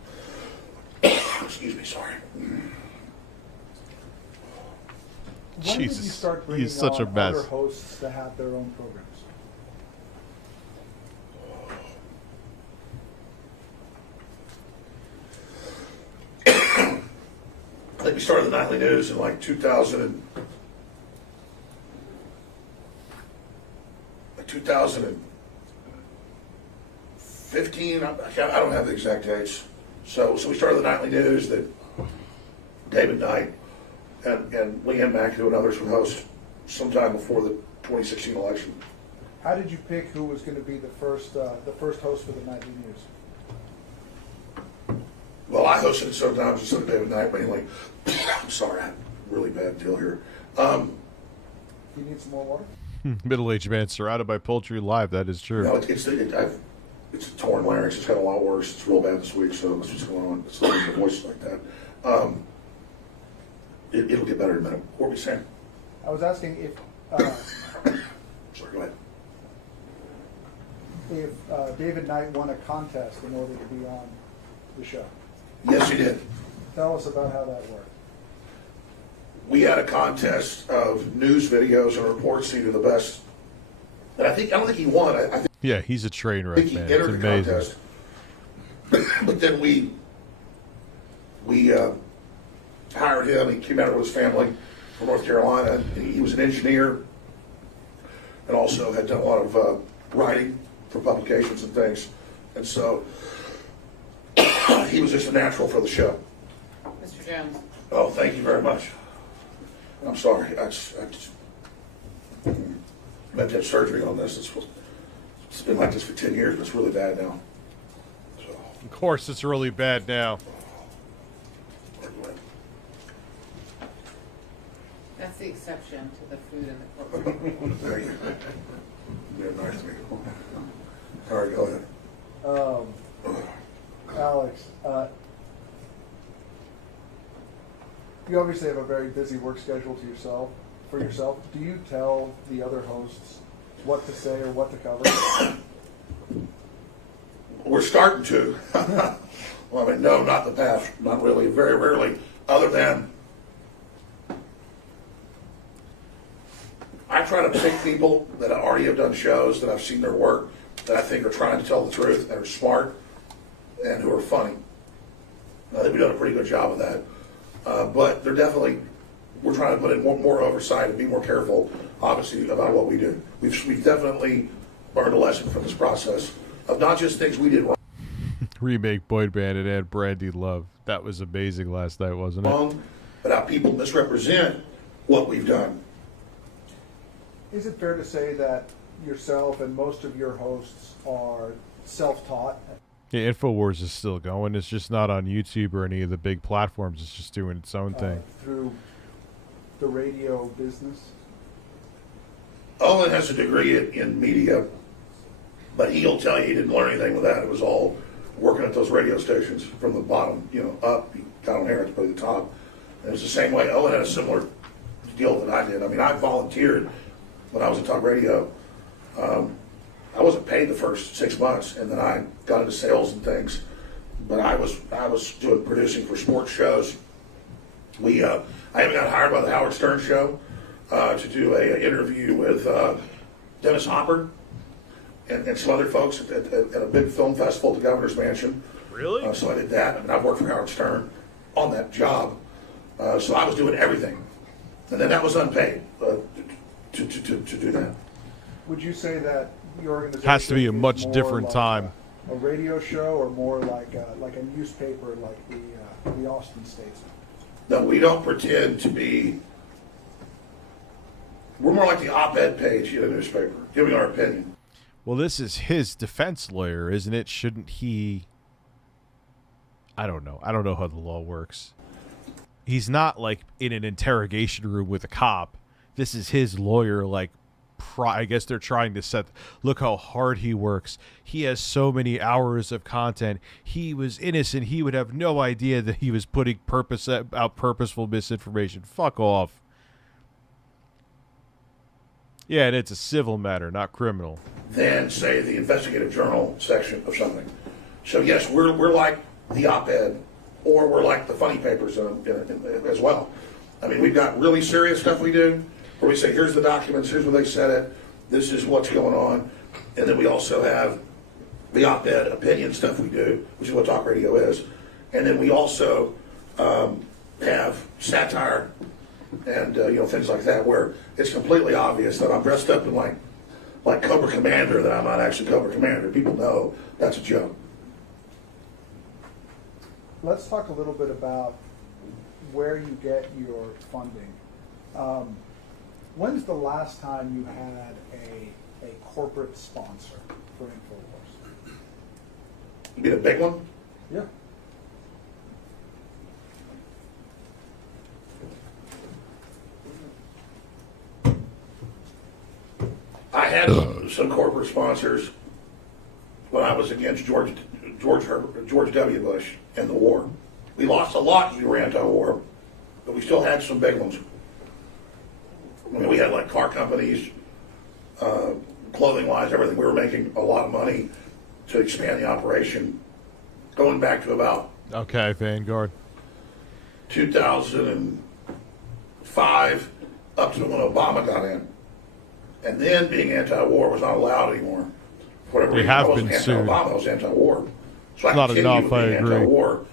Excuse me, sorry. When did you Jesus, start bringing he's such a on mess. other hosts to have their own programs? I think we started the nightly news in like 2015. I don't have the exact dates. So we started the nightly news that David Knight and Leanne McAdoo and others would host sometime before the 2016 election. How did you pick who was going to be the first host for the nightly news? Well, I hosted it sometimes, and so did David Knight mainly. I'm sorry, I had a really bad deal here. Do you need some more water? Middle-aged man surrounded by poultry live. That is true. No, it's a torn larynx. It's got a lot worse. It's real bad this week, so that's what's going on. It's losing the voice like that. It'll get better in a minute. What were we saying? I was asking if Sorry, go ahead. if David Knight won a contest in order to be on the show. Yes, he did. Tell us about how that worked. We had a contest of news videos and reports to the best. And I don't think he won. I think Yeah, he's a train wreck, he man. It's entered the amazing. contest. But then we hired him. He came out with his family from North Carolina. He was an engineer and also had done a lot of writing for publications and things. And so he was just a natural for the show. Mr. Jones. Oh, thank you very much. I'm sorry. I just meant to have surgery on this. It's been like this for 10 years, but it's really bad now. So. Of course, it's really bad now. That's the exception to the food in the courtroom. There you go. You're nice to me. All right, go ahead. Alex, you obviously have a very busy work schedule for yourself. Do you tell the other hosts what to say or what to cover? We're starting to. Well, I mean, no, not in the past. Not really. Very rarely. Other than I try to pick people that already have done shows, that I've seen their work, that I think are trying to tell the truth, that are smart, and who are funny. I think we've done a pretty good job of that. But we're trying to put in more oversight and be more careful, obviously, about what we do. We've definitely learned a lesson from this process of not just things we did wrong. Remake boy band and add Brandy Love. That was amazing last night, wasn't it? But how people misrepresent what we've done. Is it fair to say that yourself and most of your hosts are self-taught? Yeah, InfoWars is still going. It's just not on YouTube or any of the big platforms. It's just doing its own thing. Through the radio business? Owen has a degree in media, but he'll tell you he didn't learn anything with that. It was all working at those radio stations from the bottom, up. He got on air at the top. And it was the same way. Owen had a similar deal that I did. I mean, I volunteered when I was at talk radio. I wasn't paid the first 6 months, and then I got into sales and things. But I was doing producing for sports shows. I even got hired by the Howard Stern show to do an interview with Dennis Hopper and some other folks at a big film festival at the Governor's Mansion. Really? So I did that. I mean, I've worked for Howard Stern on that job. So I was doing everything. And then that was unpaid to do that. Would you say that your organization Has to be a is much more different like time. A radio show, or more like a newspaper, like the Austin Statesman? No, we don't pretend to be. We're more like the op-ed page in a newspaper, giving our opinion. Well, this is his defense lawyer, isn't it? Shouldn't he? I don't know. I don't know how the law works. He's not like in an interrogation room with a cop. This is his lawyer, like, I guess they're trying to set, look how hard he works. He has so many hours of content. He was innocent. He would have no idea that he was putting purposeful misinformation. Fuck off. Yeah, and it's a civil matter, not criminal. Than, say, the investigative journal section of something. So, yes, we're like the op-ed, or we're like the funny papers as well. I mean, we've got really serious stuff we do, where we say, here's the documents, here's where they said it, this is what's going on. And then we also have the op-ed opinion stuff we do, which is what talk radio is. And then we also have satire and things like that, where it's completely obvious that I'm dressed up in like Cobra Commander, that I'm not actually Cobra Commander. People know that's a joke. Let's talk a little bit about where you get your funding. When's the last time you had a corporate sponsor for InfoWars? You mean a big one? Yeah. I had some corporate sponsors when I was against George W. Bush and the war. We lost a lot because we were anti-war, but we still had some big ones. I mean, we had like car companies, clothing lines, everything. We were making a lot of money to expand the operation, going back to about Okay, Vanguard. 2005 up to when Obama got in. And then being anti-war was not allowed anymore. For whatever They reason, have I wasn't been sued. anti-Obama, I was anti-war. So I Not continued enough, with I being agree. anti-war.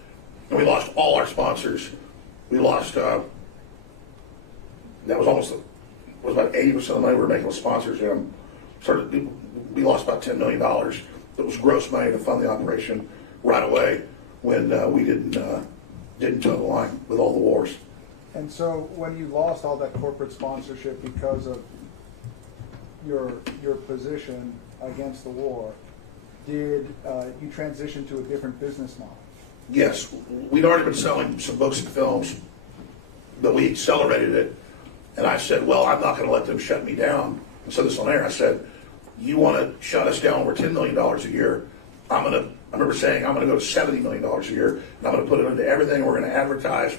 And we lost all our sponsors. We lost, that was about 80% of the money we were making with sponsors. We lost about $10 million. It was gross money to fund the operation right away when we didn't toe the line with all the wars. And so when you lost all that corporate sponsorship because of your position against the war, did you transition to a different business model? Yes, we'd already been selling some books and films, but we accelerated it. And I said, well, I'm not going to let them shut me down. I said this on air. I said, you want to shut us down? We're $10 million a year. I remember saying, I'm going to go to $70 million a year, and I'm going to put it into everything. We're going to advertise.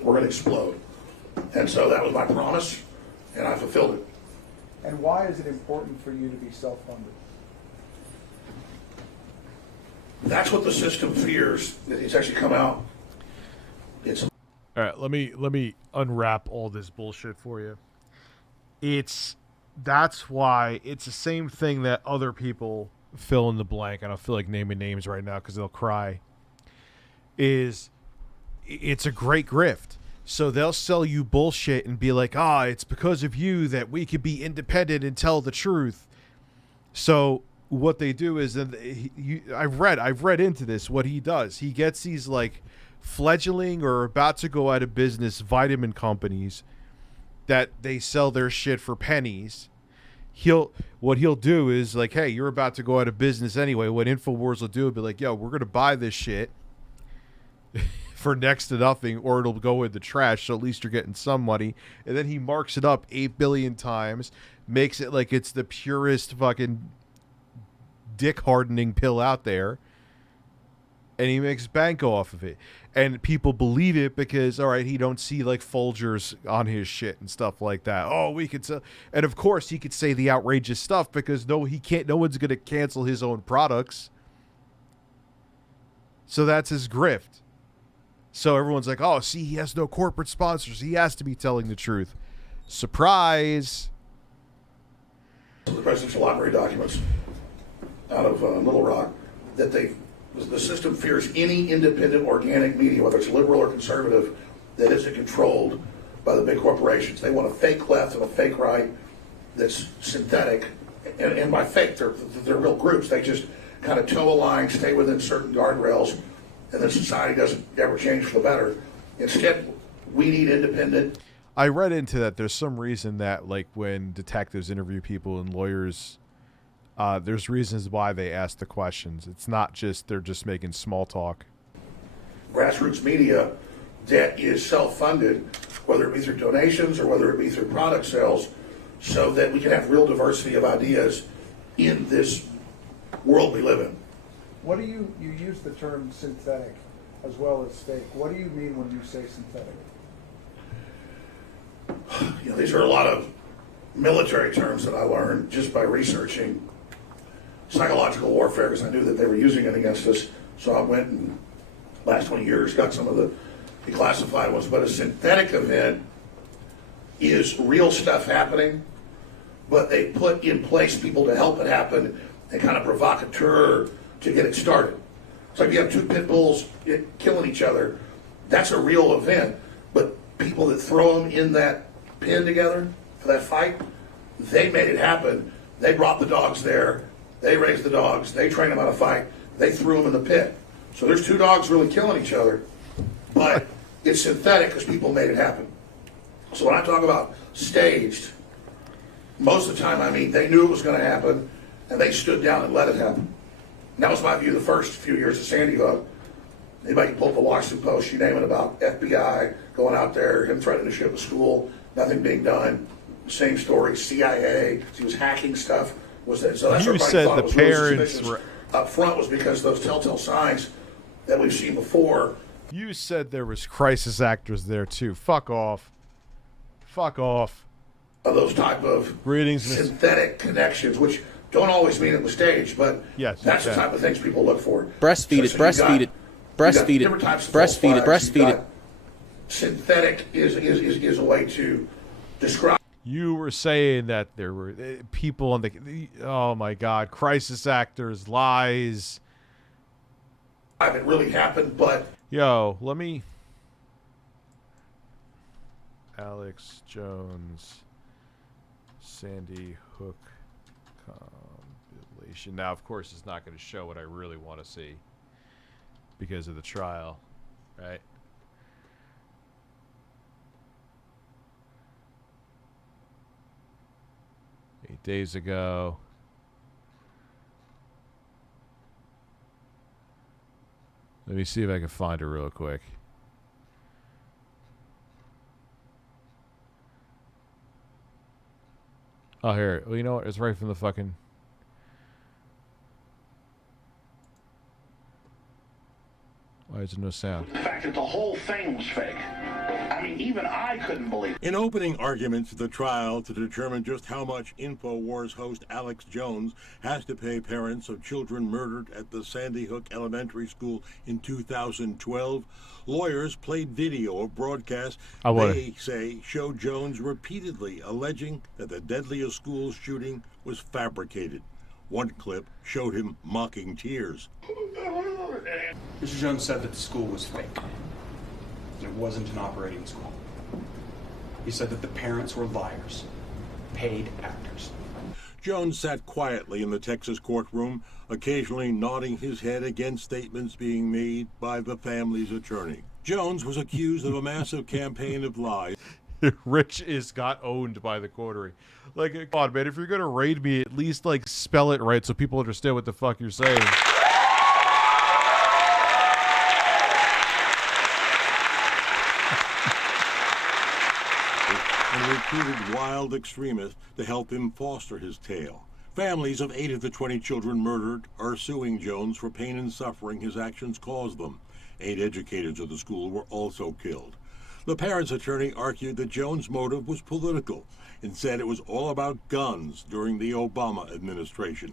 We're going to explode. And so that was my promise, and I fulfilled it. And why is it important for you to be self-funded? That's what the system fears. It's actually come out. All right, let me unwrap all this bullshit for you. That's why it's the same thing that other people fill in the blank. I don't feel like naming names right now because they'll cry. It's a great grift. So they'll sell you bullshit and be like, it's because of you that we could be independent and tell the truth. So what they do is, I've read into this. What he does, he gets these like fledgling or about to go out of business vitamin companies that they sell their shit for pennies. What he'll do is like, hey, you're about to go out of business anyway. What InfoWars will do will be like, yo, we're gonna buy this shit for next to nothing, or it'll go in the trash, so at least you're getting some money. And then he marks it up 8 billion times, makes it like it's the purest fucking dick hardening pill out there, and he makes banko off of it. And people believe it because, all right, he don't see like Folgers on his shit and stuff like that. Oh, we could sell. And of course he could say the outrageous stuff because no one's going to cancel his own products. So that's his grift. So everyone's like, oh, see, he has no corporate sponsors. He has to be telling the truth. Surprise. The presidential library documents out of Little Rock that the system fears any independent organic media, whether it's liberal or conservative, that isn't controlled by the big corporations. They want a fake left and a fake right that's synthetic. And by fake, they're real groups. They just kind of toe a line, stay within certain guardrails, and then society doesn't ever change for the better. Instead, we need independent. I read into that there's some reason that, like, when detectives interview people and lawyers, there's reasons why they ask the questions. It's not just they're just making small talk. Grassroots media that is self-funded, whether it be through donations or whether it be through product sales, so that we can have real diversity of ideas in this world we live in. What do you use the term synthetic as well as fake? What do you mean when you say synthetic? These are a lot of military terms that I learned just by researching psychological warfare, because I knew that they were using it against us. So I went and last 20 years got some of the the classified ones. But a synthetic event is real stuff happening, but they put in place people to help it happen and kind of provocateur to get it started. So if you have two pit bulls killing each other, that's a real event. But people that throw them in that pen together for that fight, they made it happen. They brought the dogs there. They raised the dogs. They trained them how to fight. They threw them in the pit. So there's two dogs really killing each other, but it's synthetic because people made it happen. So when I talk about staged, most of the time I mean they knew it was going to happen and they stood down and let it happen. And that was my view the first few years of Sandy Hook. Anybody can pull up the Washington Post, you name it, about FBI going out there, him threatening to ship a school, nothing being done. Same story, CIA, he was hacking stuff. So that's what You everybody said thought the was really parents suspicious were... up front was because those telltale signs that we've seen before. You said there was crisis actors there too. Fuck off. Fuck off. Those type of synthetic connections, which don't always mean it was staged, but yes, that's the type of things people look for. Breastfeed it, breastfeed it, breastfeed it, breastfeed it, breastfeed it. Synthetic is a way to describe. You were saying that there were people on the oh my god, crisis actors, lies. It really happened, but yo, let me. Alex Jones, Sandy Hook compilation. Now, of course, it's not going to show what I really want to see because of the trial, right? Eight days ago. Let me see if I can find her real quick. Oh, here. Well, you know what? It's right from the fucking... Why is there no sound? The fact that the whole thing was fake. I mean, even I couldn't believe it. In opening arguments of the trial to determine just how much InfoWars host Alex Jones has to pay parents of children murdered at the Sandy Hook Elementary School in 2012, lawyers played video of broadcasts they say show Jones repeatedly alleging that the deadliest school shooting was fabricated. One clip showed him mocking tears. Mr. Jones said that the school was fake. It wasn't an operating school. He said that the parents were liars, paid actors. Jones sat quietly in the Texas courtroom, occasionally nodding his head against statements being made by the family's attorney. Jones was accused of a massive campaign of lies. Rich got owned by the coterie. Like, come on, man, if you're going to raid me, at least, like, spell it right so people understand what the fuck you're saying. And recruited wild extremists to help him foster his tale. Families of 8 of the 20 children murdered are suing Jones for pain and suffering his actions caused them. 8 educators of the school were also killed. The parents' attorney argued that Jones' motive was political and said it was all about guns during the Obama administration.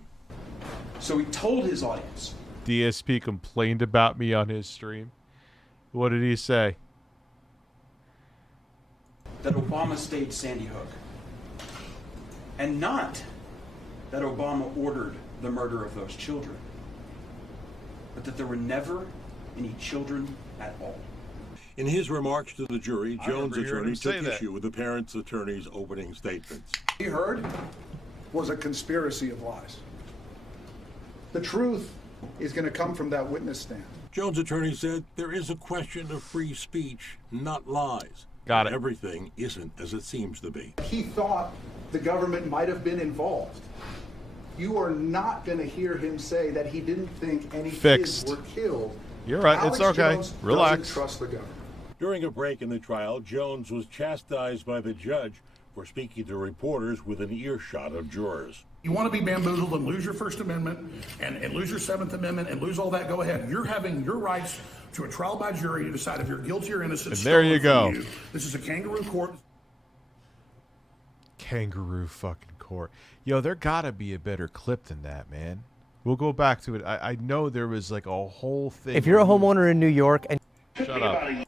So he told his audience. DSP complained about me on his stream. What did he say? That Obama staged Sandy Hook. And not that Obama ordered the murder of those children. But that there were never any children at all. In his remarks to the jury, Jones' attorney took issue with the parents' attorney's opening statements. He heard was a conspiracy of lies. The truth is going to come from that witness stand. Jones' attorney said there is a question of free speech, not lies. Got it. Everything isn't as it seems to be. He thought the government might have been involved. You are not going to hear him say that he didn't think any kids were killed. You're right. Alex It's okay. Jones Relax. doesn't trust the government. During a break in the trial, Jones was chastised by the judge for speaking to reporters with an earshot of jurors. You want to be bamboozled and lose your First Amendment and lose your Seventh Amendment and lose all that, go ahead. You're having your rights to a trial by jury to decide if you're guilty or innocent. And there you go. This is a kangaroo court. Kangaroo fucking court. Yo, there gotta be a better clip than that, man. We'll go back to it. I know there was like a whole thing. If you're a homeowner in New York and... Shut up.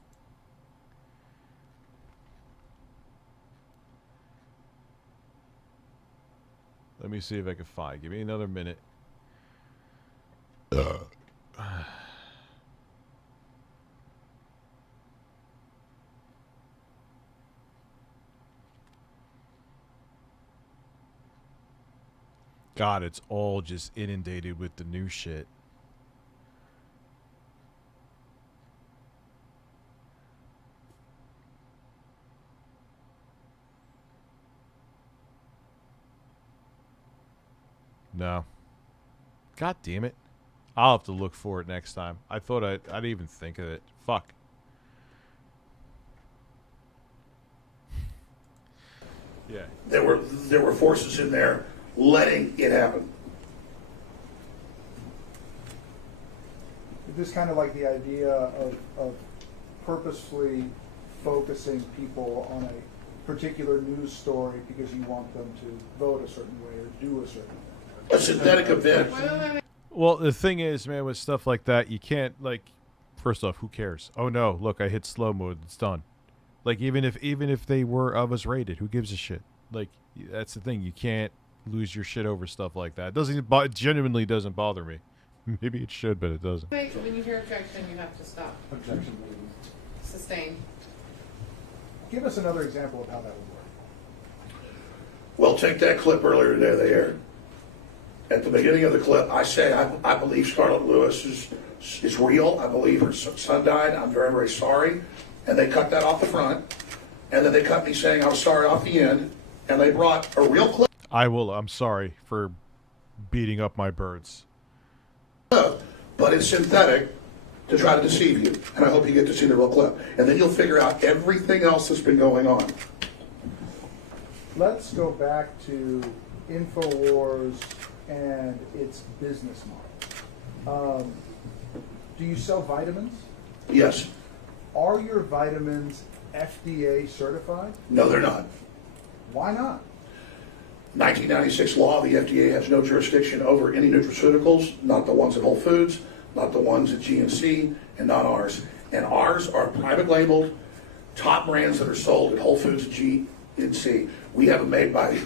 Let me see if I can find. Give me another minute. God, it's all just inundated with the new shit. No. God damn it. I'll have to look for it next time. I thought I didn't even think of it. Fuck. Yeah. There were forces in there letting it happen. Just kind of like the idea of purposefully focusing people on a particular news story because you want them to vote a certain way or do a certain thing. A synthetic event. Well, the thing is, man, with stuff like that, you can't, like, first off, who cares? Oh no, look, I hit slow mode, it's done. Like, even if they were of us rated, who gives a shit? Like, that's the thing, you can't lose your shit over stuff like that. It genuinely doesn't bother me. Maybe it should, but it doesn't. When you hear objection, you have to stop. Objection. Sustain. Give us another example of how that would work. Well, take that clip earlier today they aired. At the beginning of the clip, I say I believe Scarlett Lewis is real. I believe her son died. I'm very, very sorry. And they cut that off the front. And then they cut me saying I was sorry off the end. And they brought a real clip. I'm sorry for beating up my birds. But it's synthetic to try to deceive you. And I hope you get to see the real clip. And then you'll figure out everything else that's been going on. Let's go back to InfoWars and its business model. Do you sell vitamins? Yes. Are your vitamins FDA certified? No, they're not. Why not? 1996 law, the FDA has no jurisdiction over any nutraceuticals, not the ones at Whole Foods, not the ones at GNC, and not ours. And ours are private labeled, top brands that are sold at Whole Foods and GNC. We have them made by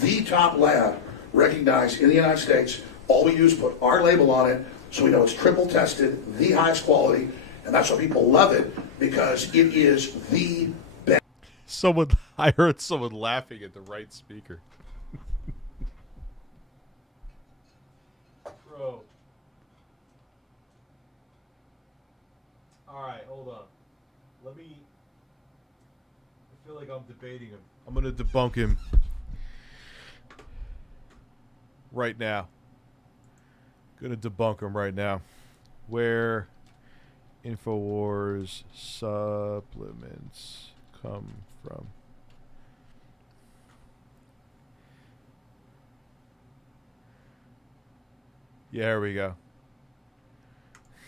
the top lab recognized in the United States. All we do is put our label on it so we know it's triple tested, the highest quality, and that's why people love it, because it is the best. I heard someone laughing at the right speaker. Bro. Alright, hold on. I feel like I'm debating him. I'm going to debunk him right now. Gonna debunk him right now. Where InfoWars supplements come from. Yeah, here we go.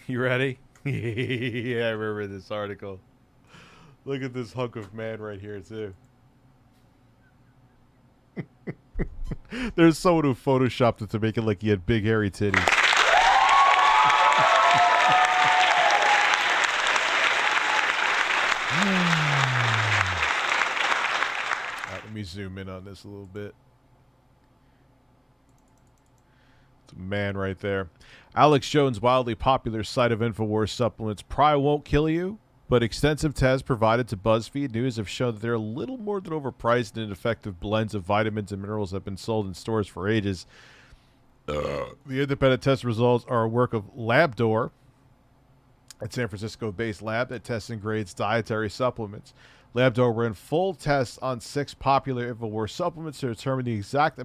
You ready? Yeah, I remember this article. Look at this hunk of man right here, too. There's someone who photoshopped it to make it like he had big hairy titties. Alright, let me zoom in on this a little bit. It's a man right there. Alex Jones' wildly popular site of InfoWars supplements probably won't kill you, but extensive tests provided to BuzzFeed News have shown that they're a little more than overpriced and ineffective blends of vitamins and minerals that have been sold in stores for ages. The independent test results are a work of LabDoor, a San Francisco-based lab that tests and grades dietary supplements. LabDoor ran full tests on 6 popular InfoWars supplements to determine the exact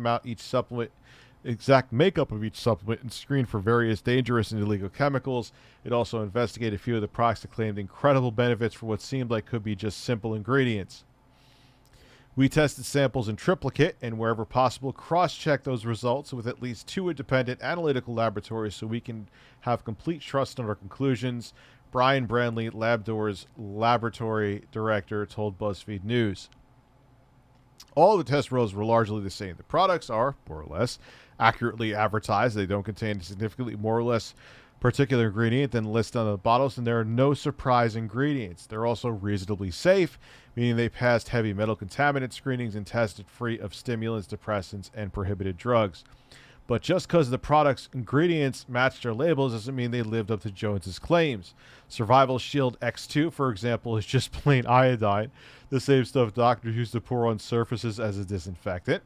makeup of each supplement and screen for various dangerous and illegal chemicals. It also investigated a few of the products that claimed incredible benefits for what seemed like could be just simple ingredients. We tested samples in triplicate and wherever possible cross-checked those results with at least 2 independent analytical laboratories so we can have complete trust in our conclusions. Brian Brandley, LabDoor's laboratory director, told BuzzFeed News. All the test results were largely the same. The products are, more or less, accurately advertised. They don't contain significantly more or less particular ingredient than listed on the bottles, and there are no surprise ingredients. They're also reasonably safe, meaning they passed heavy metal contaminant screenings and tested free of stimulants, depressants, and prohibited drugs. But just because the product's ingredients matched their labels doesn't mean they lived up to Jones's claims. Survival Shield X2, for example, is just plain iodine, the same stuff doctors used to pour on surfaces as a disinfectant.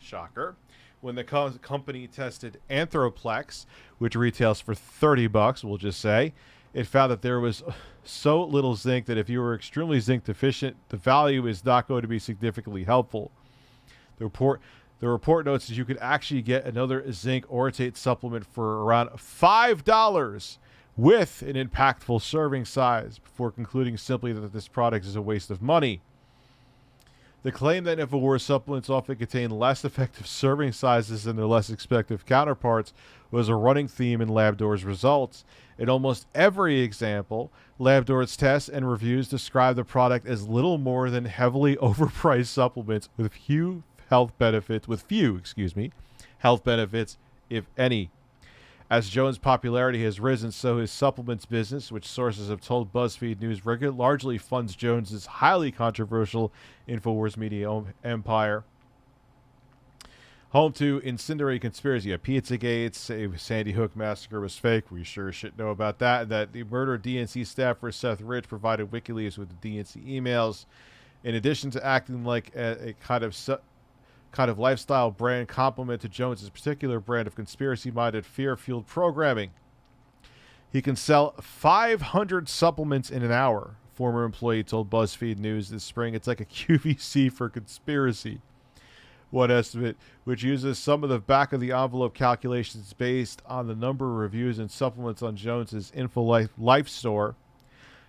Shocker. When the company tested Anthroplex, which retails for $30, we'll just say, it found that there was so little zinc that if you were extremely zinc deficient, the value is not going to be significantly helpful. The report notes that you could actually get another zinc orotate supplement for around $5 with an impactful serving size, before concluding simply that this product is a waste of money. The claim that InfoWars supplements often contain less effective serving sizes than their less effective counterparts was a running theme in Labdoor's results. In almost every example, Labdoor's tests and reviews describe the product as little more than heavily overpriced supplements with few health benefits, if any. As Jones' popularity has risen, so his supplements business, which sources have told BuzzFeed News largely funds Jones's highly controversial InfoWars media empire. Home to incendiary conspiracy, a Pizzagate, say Sandy Hook massacre was fake. We sure should know about that. And that the murdered DNC staffer Seth Rich provided WikiLeaks with the DNC emails. In addition to acting like a kind of lifestyle brand complement to Jones's particular brand of conspiracy-minded, fear-fueled programming. He can sell 500 supplements in an hour, former employee told BuzzFeed News this spring. It's like a QVC for conspiracy. One estimate, which uses some of the back-of-the-envelope calculations based on the number of reviews and supplements on Jones's InfoLife store,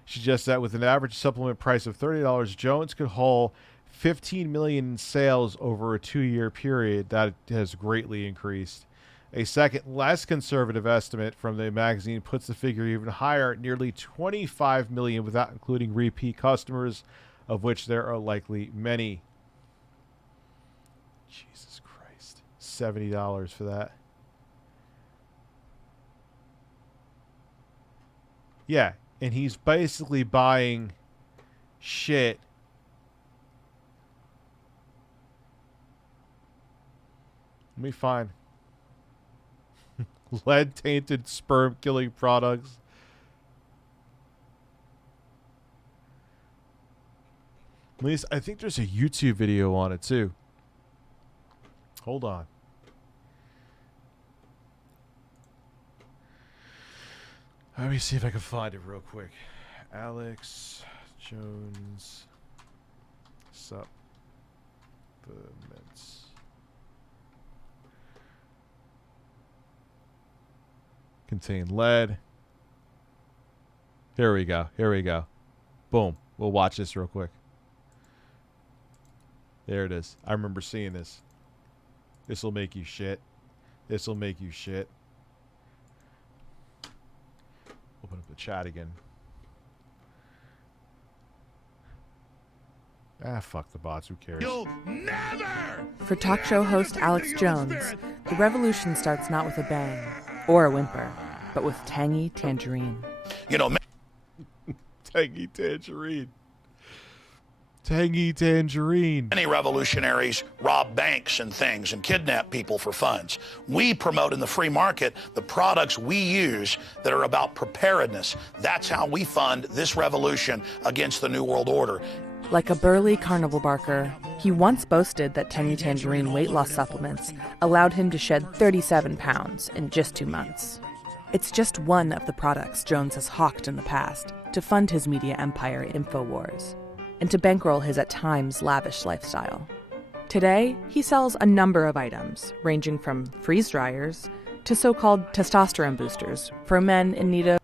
suggests that with an average supplement price of $30, Jones could haul 15 million in sales over a 2-year period. That has greatly increased. A second, less conservative estimate from the magazine puts the figure even higher at nearly 25 million without including repeat customers, of which there are likely many. Jesus Christ. $70 for that. Yeah, and he's basically buying shit. Let me find lead-tainted sperm-killing products. At least I think there's a YouTube video on it too. Hold on. Let me see if I can find it real quick. Alex Jones supplements. Contain lead. Here we go. Here we go. Boom. We'll watch this real quick. There it is. I remember seeing this. This will make you shit. This will make you shit. Open up the chat again. Ah, fuck the bots. Who cares? You'll never! For talk show host Alex Jones, the revolution starts not with a bang or a whimper, but with tangy tangerine. You know, tangy tangerine. Tangy tangerine. Many revolutionaries rob banks and things and kidnap people for funds. We promote in the free market the products we use that are about preparedness. That's how we fund this revolution against the New World Order. Like a burly carnival barker, he once boasted that Tangy Tangerine weight loss supplements allowed him to shed 37 pounds in just 2 months. It's just one of the products Jones has hawked in the past to fund his media empire InfoWars, and to bankroll his at times lavish lifestyle. Today, he sells a number of items, ranging from freeze dryers to so-called testosterone boosters for men in need of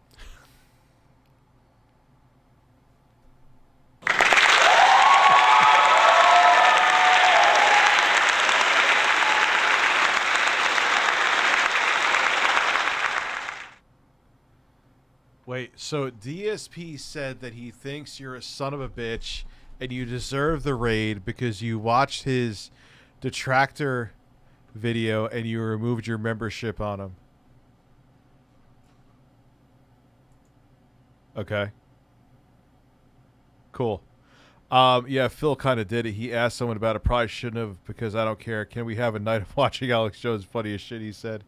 Wait, so DSP said that he thinks you're a son of a bitch and you deserve the raid because you watched his detractor video and you removed your membership on him. Okay. Cool. Yeah, Phil kind of did it. He asked someone about it. Probably shouldn't have, because I don't care. Can we have a night of watching Alex Jones? Funniest shit, he said.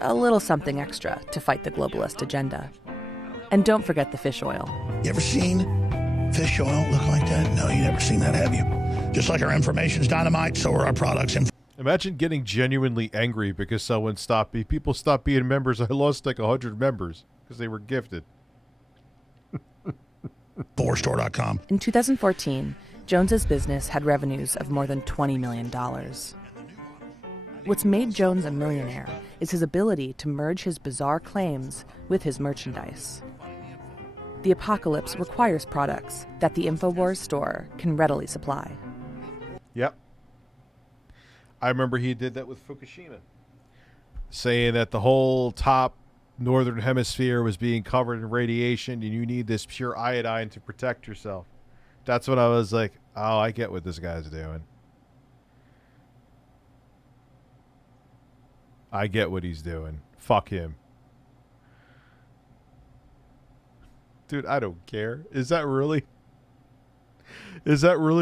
A little something extra to fight the globalist agenda. And don't forget the fish oil. You ever seen fish oil look like that? No, you never seen that, have you? Just like our information's dynamite, so are our products. Imagine getting genuinely angry because someone people stopped being members. I lost like 100 members because they were gifted. Forstore.com. In 2014, Jones's business had revenues of more than $20 million. What's made Jones a millionaire is his ability to merge his bizarre claims with his merchandise. The apocalypse requires products that the InfoWars store can readily supply. Yep. I remember he did that with Fukushima, saying that the whole top northern hemisphere was being covered in radiation and you need this pure iodine to protect yourself. That's when I was like, oh, I get what this guy's doing. I get what he's doing. Fuck him. Dude, I don't care. Is that really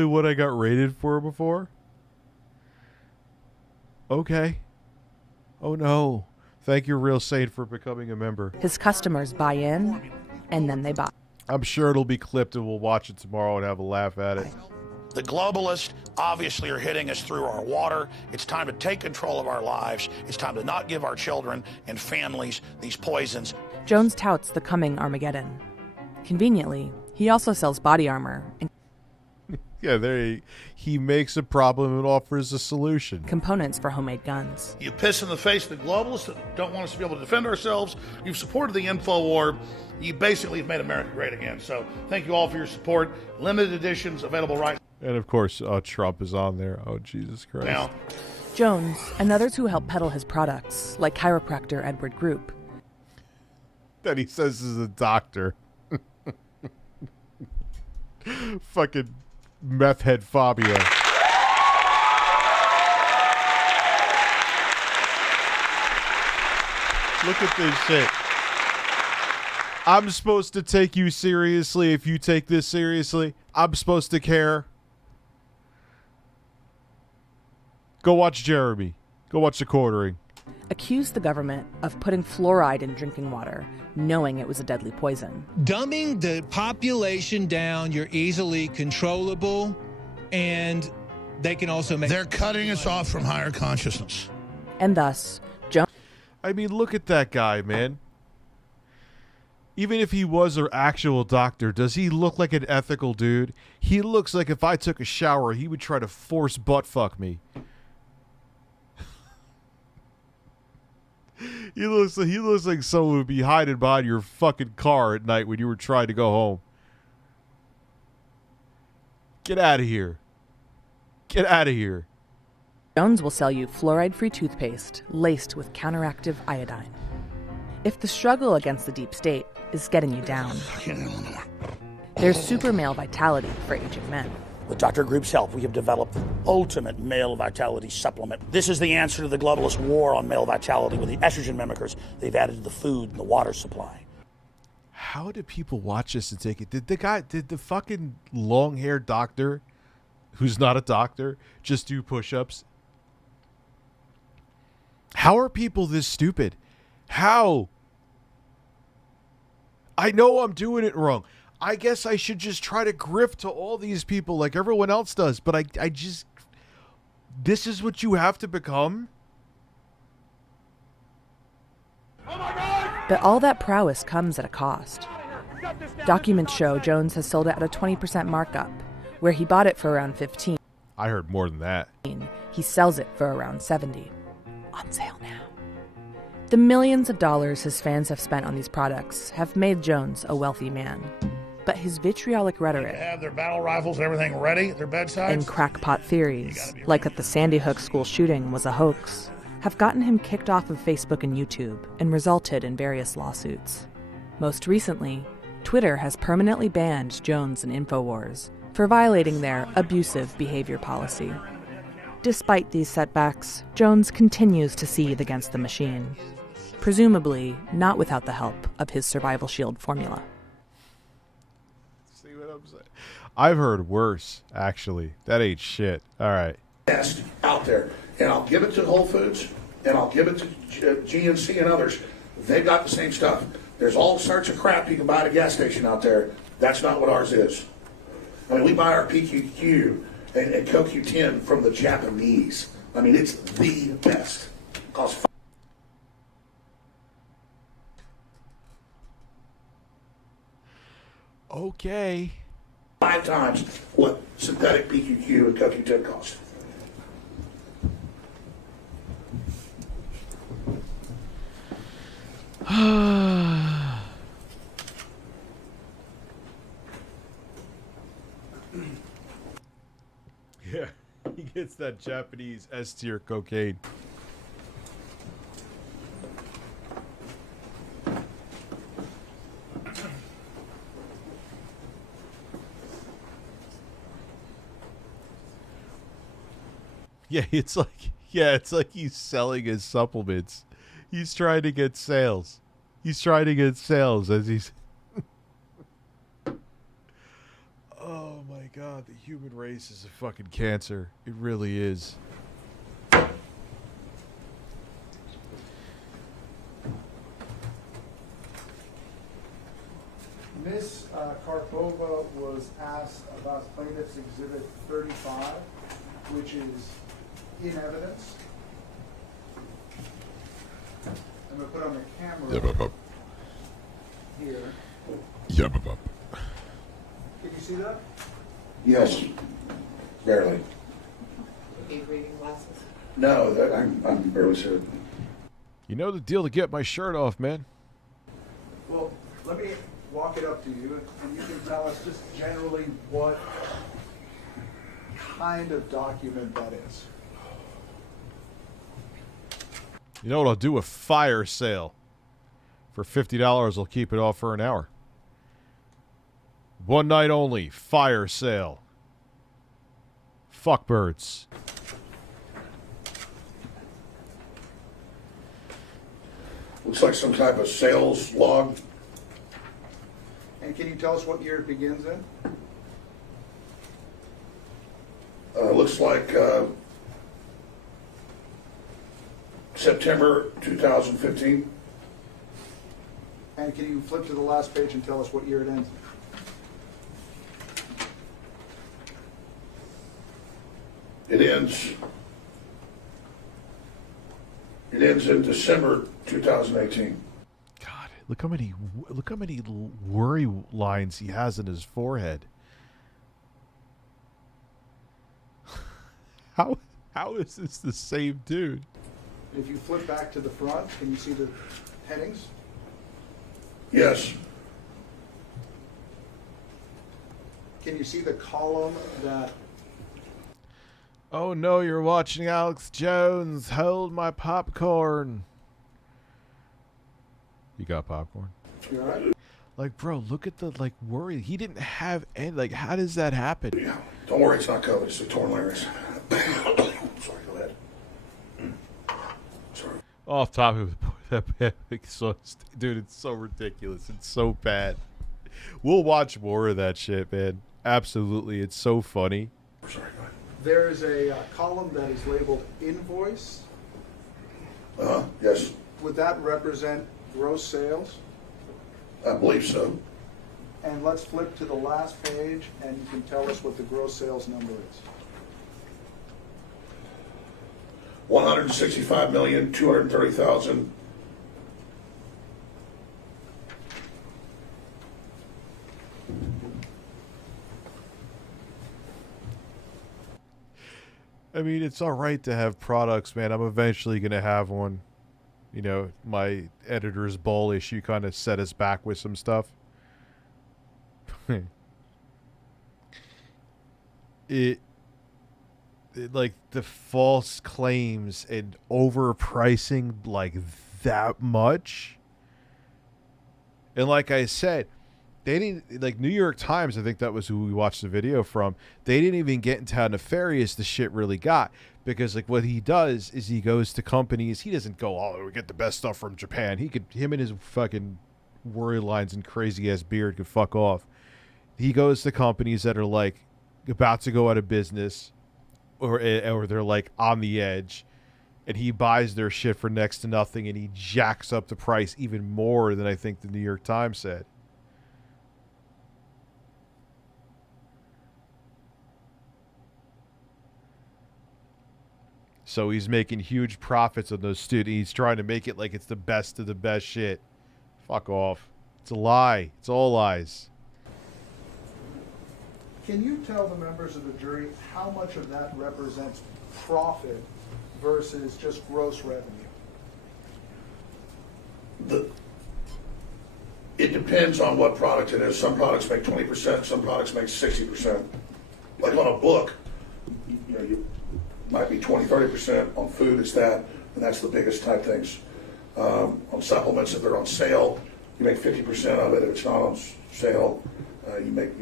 what I got rated for before? Okay. Oh no. Thank you, Real Saint, for becoming a member. His customers buy in, and then they buy. I'm sure it'll be clipped and we'll watch it tomorrow and have a laugh at it. The globalists obviously are hitting us through our water. It's time to take control of our lives. It's time to not give our children and families these poisons. Jones touts the coming Armageddon. Conveniently, he also sells body armor and Yeah, he makes a problem and offers a solution. Components for homemade guns. You piss in the face of the globalists that don't want us to be able to defend ourselves. You've supported the info war. You basically have made America great again. So thank you all for your support. Limited editions available right now. And of course, Trump is on there. Oh, Jesus Christ. Now, Jones and others who help peddle his products, like chiropractor Edward Group. That he says is a doctor. Fucking meth head Fabio. Look at this shit. I'm supposed to take you seriously if you take this seriously. I'm supposed to care. Go watch Jeremy. Go watch The Quartering. Accused the government of putting fluoride in drinking water, knowing it was a deadly poison. Dumbing the population down, you're easily controllable, and they can also make... They're cutting us off from higher consciousness. And thus, Jones... I mean, look at that guy, man. Even if he was an actual doctor, does he look like an ethical dude? He looks like if I took a shower, he would try to force butt fuck me. He looks like someone would be hiding behind your fucking car at night when you were trying to go home. Get out of here. Get out of here. Jones will sell you fluoride-free toothpaste laced with counteractive iodine. If the struggle against the deep state is getting you down, there's super male vitality for aging men. With Dr. Group's help, we have developed the ultimate male vitality supplement. This is the answer to the globalist war on male vitality with the estrogen mimickers they've added to the food and the water supply. How did people watch this and take it? Did the fucking long-haired doctor, who's not a doctor, just do push-ups? How are people this stupid? How? I know I'm doing it wrong. I guess I should just try to grift to all these people like everyone else does, but I just... This is what you have to become? But all that prowess comes at a cost. Documents show Jones has sold it at a 20% markup, where he bought it for around $15. I heard more than that. He sells it for around $70. On sale now. The millions of dollars his fans have spent on these products have made Jones a wealthy man. But his vitriolic rhetoric, They have their battle rifles and everything ready at their bedsides. and crackpot theories, like that the Sandy Hook school shooting was a hoax, have gotten him kicked off of Facebook and YouTube and resulted in various lawsuits. Most recently, Twitter has permanently banned Jones and InfoWars for violating their abusive behavior policy. Despite these setbacks, Jones continues to seethe against the machine, presumably not without the help of his survival shield formula. I'm saying. I've heard worse, actually. That ain't shit. All right. Best out there, and I'll give it to Whole Foods, and I'll give it to GNC and others. They've got the same stuff. There's all sorts of crap you can buy at a gas station out there. That's not what ours is. I mean, we buy our PQQ and CoQ10 from the Japanese. I mean, it's the best. Costs okay. 5 times what synthetic PQQ and CoQ10 cost. Yeah, he gets that Japanese S-tier cocaine. Yeah, it's like he's selling his supplements. He's trying to get sales. He's trying to get sales as he's... Oh my god, the human race is a fucking cancer. It really is. Ms. Karpova was asked about Plaintiff's Exhibit 35, which is in evidence. I'm going to put on the camera here. Can you see that? Yes, barely. You need reading glasses? No, I'm barely certain. You know the deal to get my shirt off, man. Well, let me walk it up to you, and you can tell us just generally what kind of document that is. You know what I'll do? A fire sale. For $50, I'll keep it off for an hour. One night only. Fire sale. Fuck birds. Looks like some type of sales log. And can you tell us what year it begins in? Looks like September 2015. And can you flip to the last page and tell us what year it ends? It ends in December 2018. God, look how many worry lines he has in his forehead. How is this the same dude? If you flip back to the front, can you see the headings? Yes. Can you see the column that... Oh no, you're watching Alex Jones. Hold my popcorn. You got popcorn? You all right? Like, bro, look at the, worry. He didn't have any, how does that happen? Yeah. Don't worry, it's not COVID. It's a torn larynx. Sorry, go ahead. Sorry. Off topic of that pandemic, so dude, it's so ridiculous. It's so bad. We'll watch more of that shit, man. Absolutely, it's so funny. Sorry, go ahead. There is a column that is labeled invoice. Yes. Would that represent gross sales? I believe so. And let's flip to the last page, and you can tell us what the gross sales number is. 165,230,000. I mean, it's all right to have products, man. I'm eventually going to have one. You know, my editor's ball issue kind of set us back with some stuff. It like the false claims and overpricing like that much. And like I said, they didn't, like New York Times, I think that was who we watched the video from. They didn't even get into how nefarious the shit really got, because like what he does is he goes to companies. He doesn't go, oh, we get the best stuff from Japan. Him and his fucking worry lines and crazy ass beard could fuck off. he goes to companies that are like about to go out of business, or they're like on the edge, and he buys their shit for next to nothing, and he jacks up the price even more than I think the New York Times said. So he's making huge profits on those students. He's trying to make it like it's the best of the best shit. Fuck off. It's a lie. It's all lies. Can you tell the members of the jury how much of that represents profit versus just gross revenue? It depends on what product it is. Some products make 20%, some products make 60%. Like on a book, you might be 20-30%. On food, it's that, and that's the biggest type things. On supplements, if they're on sale, you make 50% of it. If it's not on sale, you make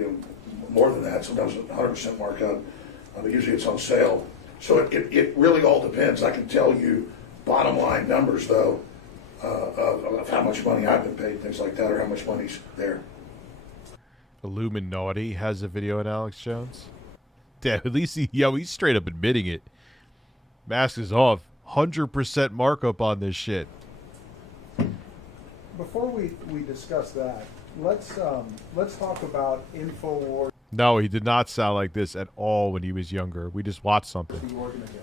more than that. Sometimes 100% markup, but usually it's on sale. So it really all depends. I can tell you bottom line numbers though of how much money I've been paid, things like that, or how much money's there. Illuminati has a video on Alex Jones. Damn, at least he's straight up admitting it. Mask is off. 100% markup on this shit. Before we discuss that, let's talk about InfoWars. No, he did not sound like this at all when he was younger. We just watched something. The organization.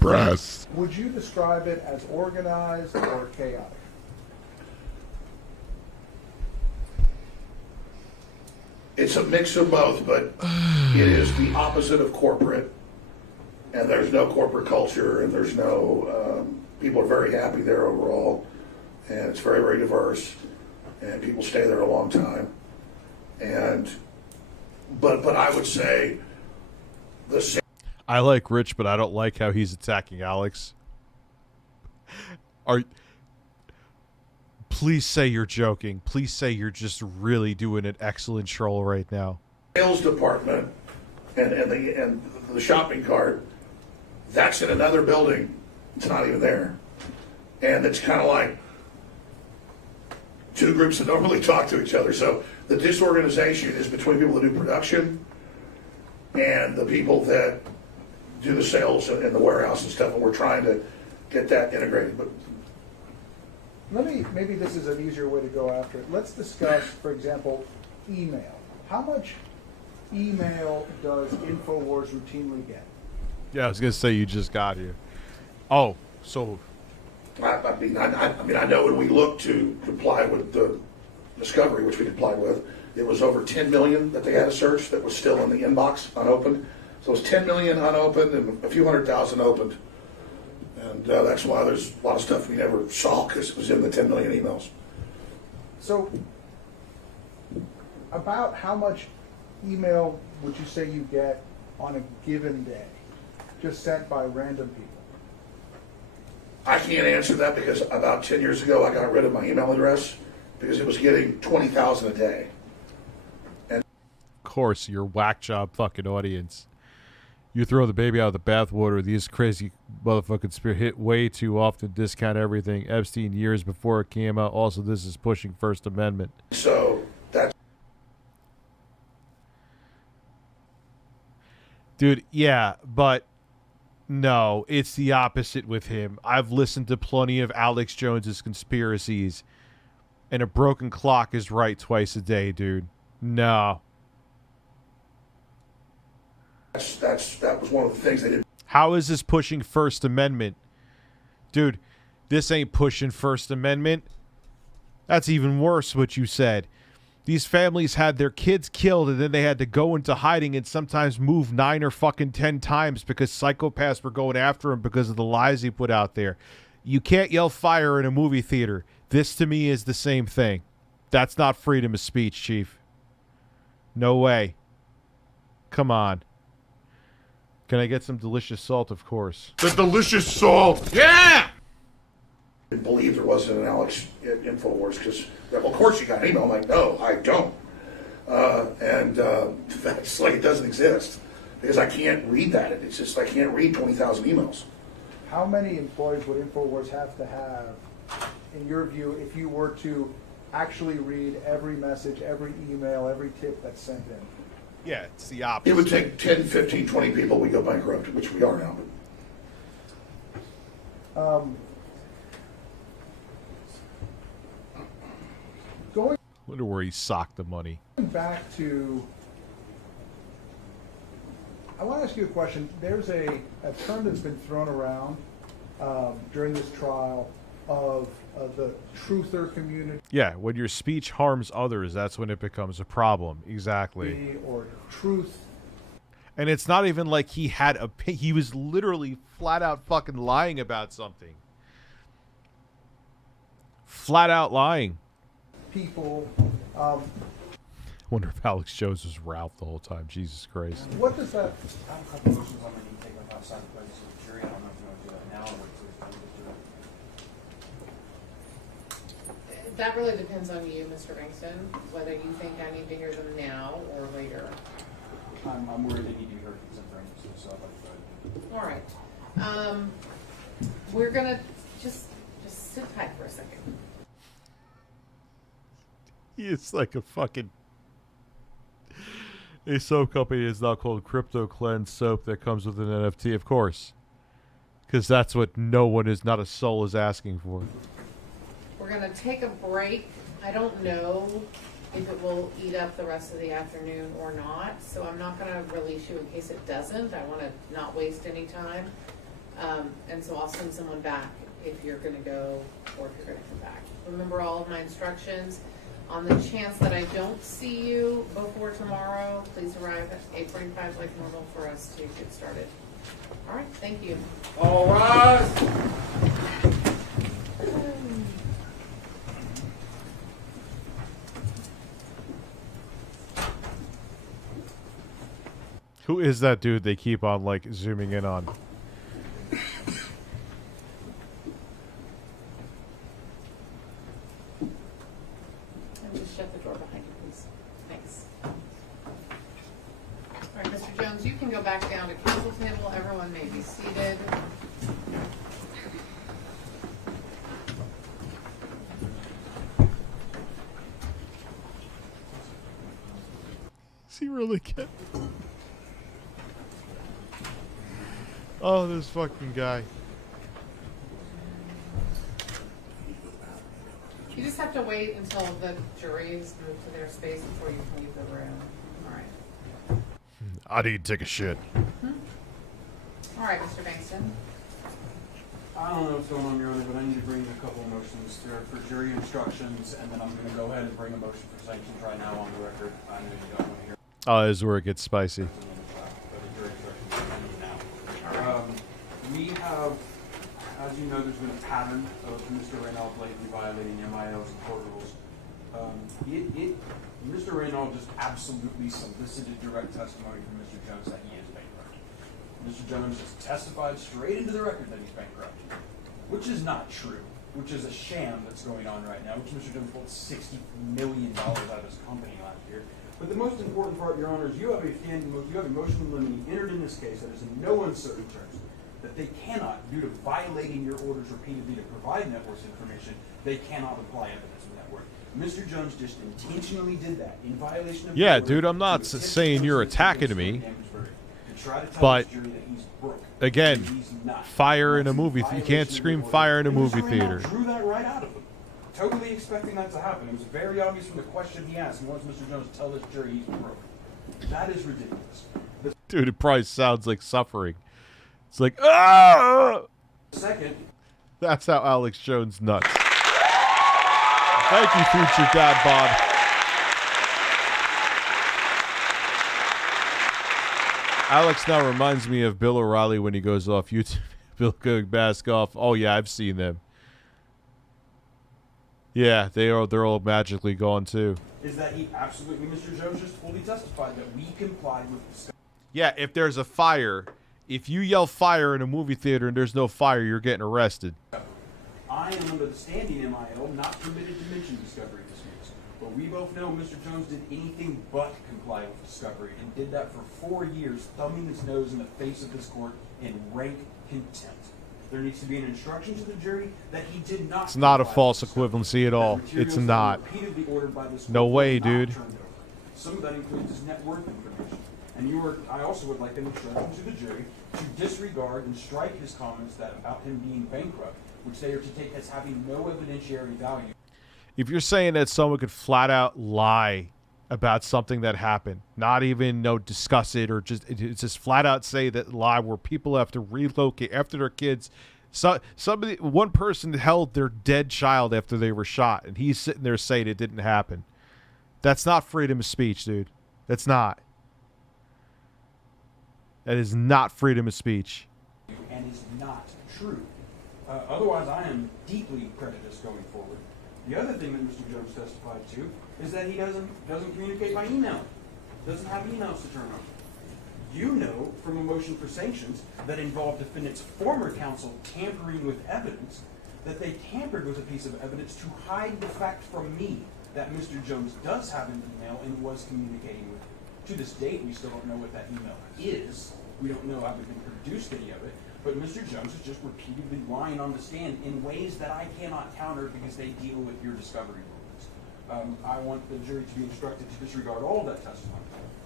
Press. Would you describe it as organized or chaotic? It's a mix of both, but it is the opposite of corporate. And there's no corporate culture, and there's no, people are very happy there overall. And it's very, very diverse. And people stay there a long time. And, but I would say I like Rich, but I don't like how he's attacking Alex. Please say you're joking. Please say you're just really doing an excellent troll right now. Sales department and the shopping cart, that's in another building. It's not even there. And it's kind of like two groups that don't really talk to each other. So the disorganization is between people that do production and the people that do the sales in the warehouse and stuff, and we're trying to get that integrated. But maybe this is an easier way to go after it. Let's discuss, for example, email. How much email does InfoWars routinely get? Yeah, I was gonna say you just got here. Oh, so I mean, I know when we looked to comply with the discovery, which we complied with, it was over 10 million that they had to search that was still in the inbox unopened. So it was 10 million unopened and a few 100,000 opened. And that's why there's a lot of stuff we never saw, because it was in the 10 million emails. So about how much email would you say you get on a given day, just sent by random people? I can't answer that because about 10 years ago I got rid of my email address because it was getting 20,000 a day. And of course, your whack job fucking audience. You throw the baby out of the bathwater. These crazy motherfuckers hit way too often, discount everything. Epstein years before it came out. Also, this is pushing First Amendment. So that's... Dude, yeah, but no, it's the opposite with him. I've listened to plenty of Alex Jones's conspiracies, and a broken clock is right twice a day, dude. No. That was one of the things they did. How is this pushing First Amendment? Dude, this ain't pushing First Amendment. That's even worse what you said. These families had their kids killed and then they had to go into hiding and sometimes move 9 or fucking 10 times because psychopaths were going after him because of the lies he put out there. You can't yell fire in a movie theater. This to me is the same thing. That's not freedom of speech, Chief. No way. Come on. Can I get some delicious salt, of course? The delicious salt! Yeah! I didn't believe there wasn't an Alex InfoWars because, well, of course you got an email. I'm like, no, I don't. That's like it doesn't exist because I can't read that. It's just I can't read 20,000 emails. How many employees would InfoWars have to have, in your view, if you were to actually read every message, every email, every tip that's sent in. Yeah, it's the opposite. It would take 10, 15, 20 people, we go bankrupt, which we are now. Going Wonder where he socked the money. back to, I want to ask you a question. There's a term that's been thrown around during this trial of the truther community. Yeah, when your speech harms others, that's when it becomes a problem. Exactly. Or truth. And it's not even like he had he was literally flat out fucking lying about something. Flat out lying. People. Wonder if Alex Jones was Ralph the whole time. Jesus Christ. What does that? I have a couple questions I'm going to need to take up outside the presence of the jury. I don't know if you want to do that now or wait till it's time to do it. That really depends on you, Mr. Bankston, whether you think I need to hear them now or later. I'm worried they need to be heard consent for instance, so I'd like to. All right. We're gonna just sit tight for a second. He is like a fucking... A soap company is now called Crypto Cleanse Soap that comes with an NFT, of course. Because that's what no one is, not a soul is asking for. We're gonna take a break. I don't know if it will eat up the rest of the afternoon or not, so I'm not gonna release you in case it doesn't. I wanna not waste any time. And so I'll send someone back if you're gonna go or if you're gonna come back. Remember all of my instructions. On the chance that I don't see you before tomorrow, please arrive at 8:45 like normal for us to get started. All right, thank you. All rise. Who is that dude they keep on, like, zooming in on? Just shut the door behind you, please. Thanks. All right, Mr. Jones, you can go back down to council table. Everyone may be seated. Is he really kidding? Oh, this fucking guy. You just have to wait until the jury is moved to their space before you can leave the room. All right. I need to take a shit. All right, Mr. Bankston. I don't know what's going on, Your Honor, but I need to bring a couple of motions for jury instructions, and then I'm going to go ahead and bring a motion for sanctions right now on the record. I know you don't want to hear. Oh, this is where it gets spicy. We have, as you know, there's been a pattern of Mr. Reynolds blatantly violating MIOs and court rules. Mr. Reynolds just absolutely solicited direct testimony from Mr. Jones that he is bankrupt. Mr. Jones just testified straight into the record that he's bankrupt, which is not true, which is a sham that's going on right now, which Mr. Jones pulled $60 million out of his company last year. But the most important part, Your Honor, is you have a motion in limine entered in this case that is in no uncertain terms that they cannot, due to violating your orders repeatedly to provide networks information, they cannot apply evidence of network. Mr. Jones just intentionally did that in violation of. Yeah, dude, I'm not saying you're attacking me, but again, fire in a movie. You can't scream fire in a movie theater. Drew that right out of him, totally expecting that to happen. It was very obvious from the question he asked. He wants Mr. Jones to tell this jury he's broke. That is ridiculous. Dude, it probably sounds like suffering. It's like, ah! Second. That's how Alex Jones nuts. Thank you, future dad bod. Alex now reminds me of Bill O'Reilly when he goes off YouTube. Bill going mask off. Oh yeah, I've seen them. Yeah, they're all magically gone too. Is that he absolutely, Mr. Jones just fully testified that we complied with the. Yeah, if there's a fire, if you yell fire in a movie theater and there's no fire, you're getting arrested. I am under the standing MIL, not permitted to mention discovery disputes. But we both know Mr. Jones did anything but comply with discovery and did that for 4 years, thumbing his nose in the face of this court in rank contempt. There needs to be an instruction to the jury that he did not. It's not a comply false with equivalency at all. It's not. Repeatedly ordered by this No court way, not dude. turned over. Some of that includes his net worth information. And I also would like an instruction to the jury to disregard and strike his comments that about him being bankrupt, which they are to take as having no evidentiary value. If you're saying that someone could flat out lie about something that happened, not even discuss it or it's just flat out say that lie where people have to relocate after their kids. So one person held their dead child after they were shot, and he's sitting there saying it didn't happen. That's not freedom of speech, dude. That's not. That is not freedom of speech. And is not true. Otherwise, I am deeply prejudiced going forward. The other thing that Mr. Jones testified to is that he doesn't communicate by email. Doesn't have emails to turn over. You know from a motion for sanctions that involved defendant's former counsel tampering with evidence that they tampered with a piece of evidence to hide the fact from me that Mr. Jones does have an email and was communicating with him. To this date, we still don't know what that email is. We don't know how we can produce any of it. But Mr. Jones is just repeatedly lying on the stand in ways that I cannot counter because they deal with your discovery rules. I want the jury to be instructed to disregard all that testimony.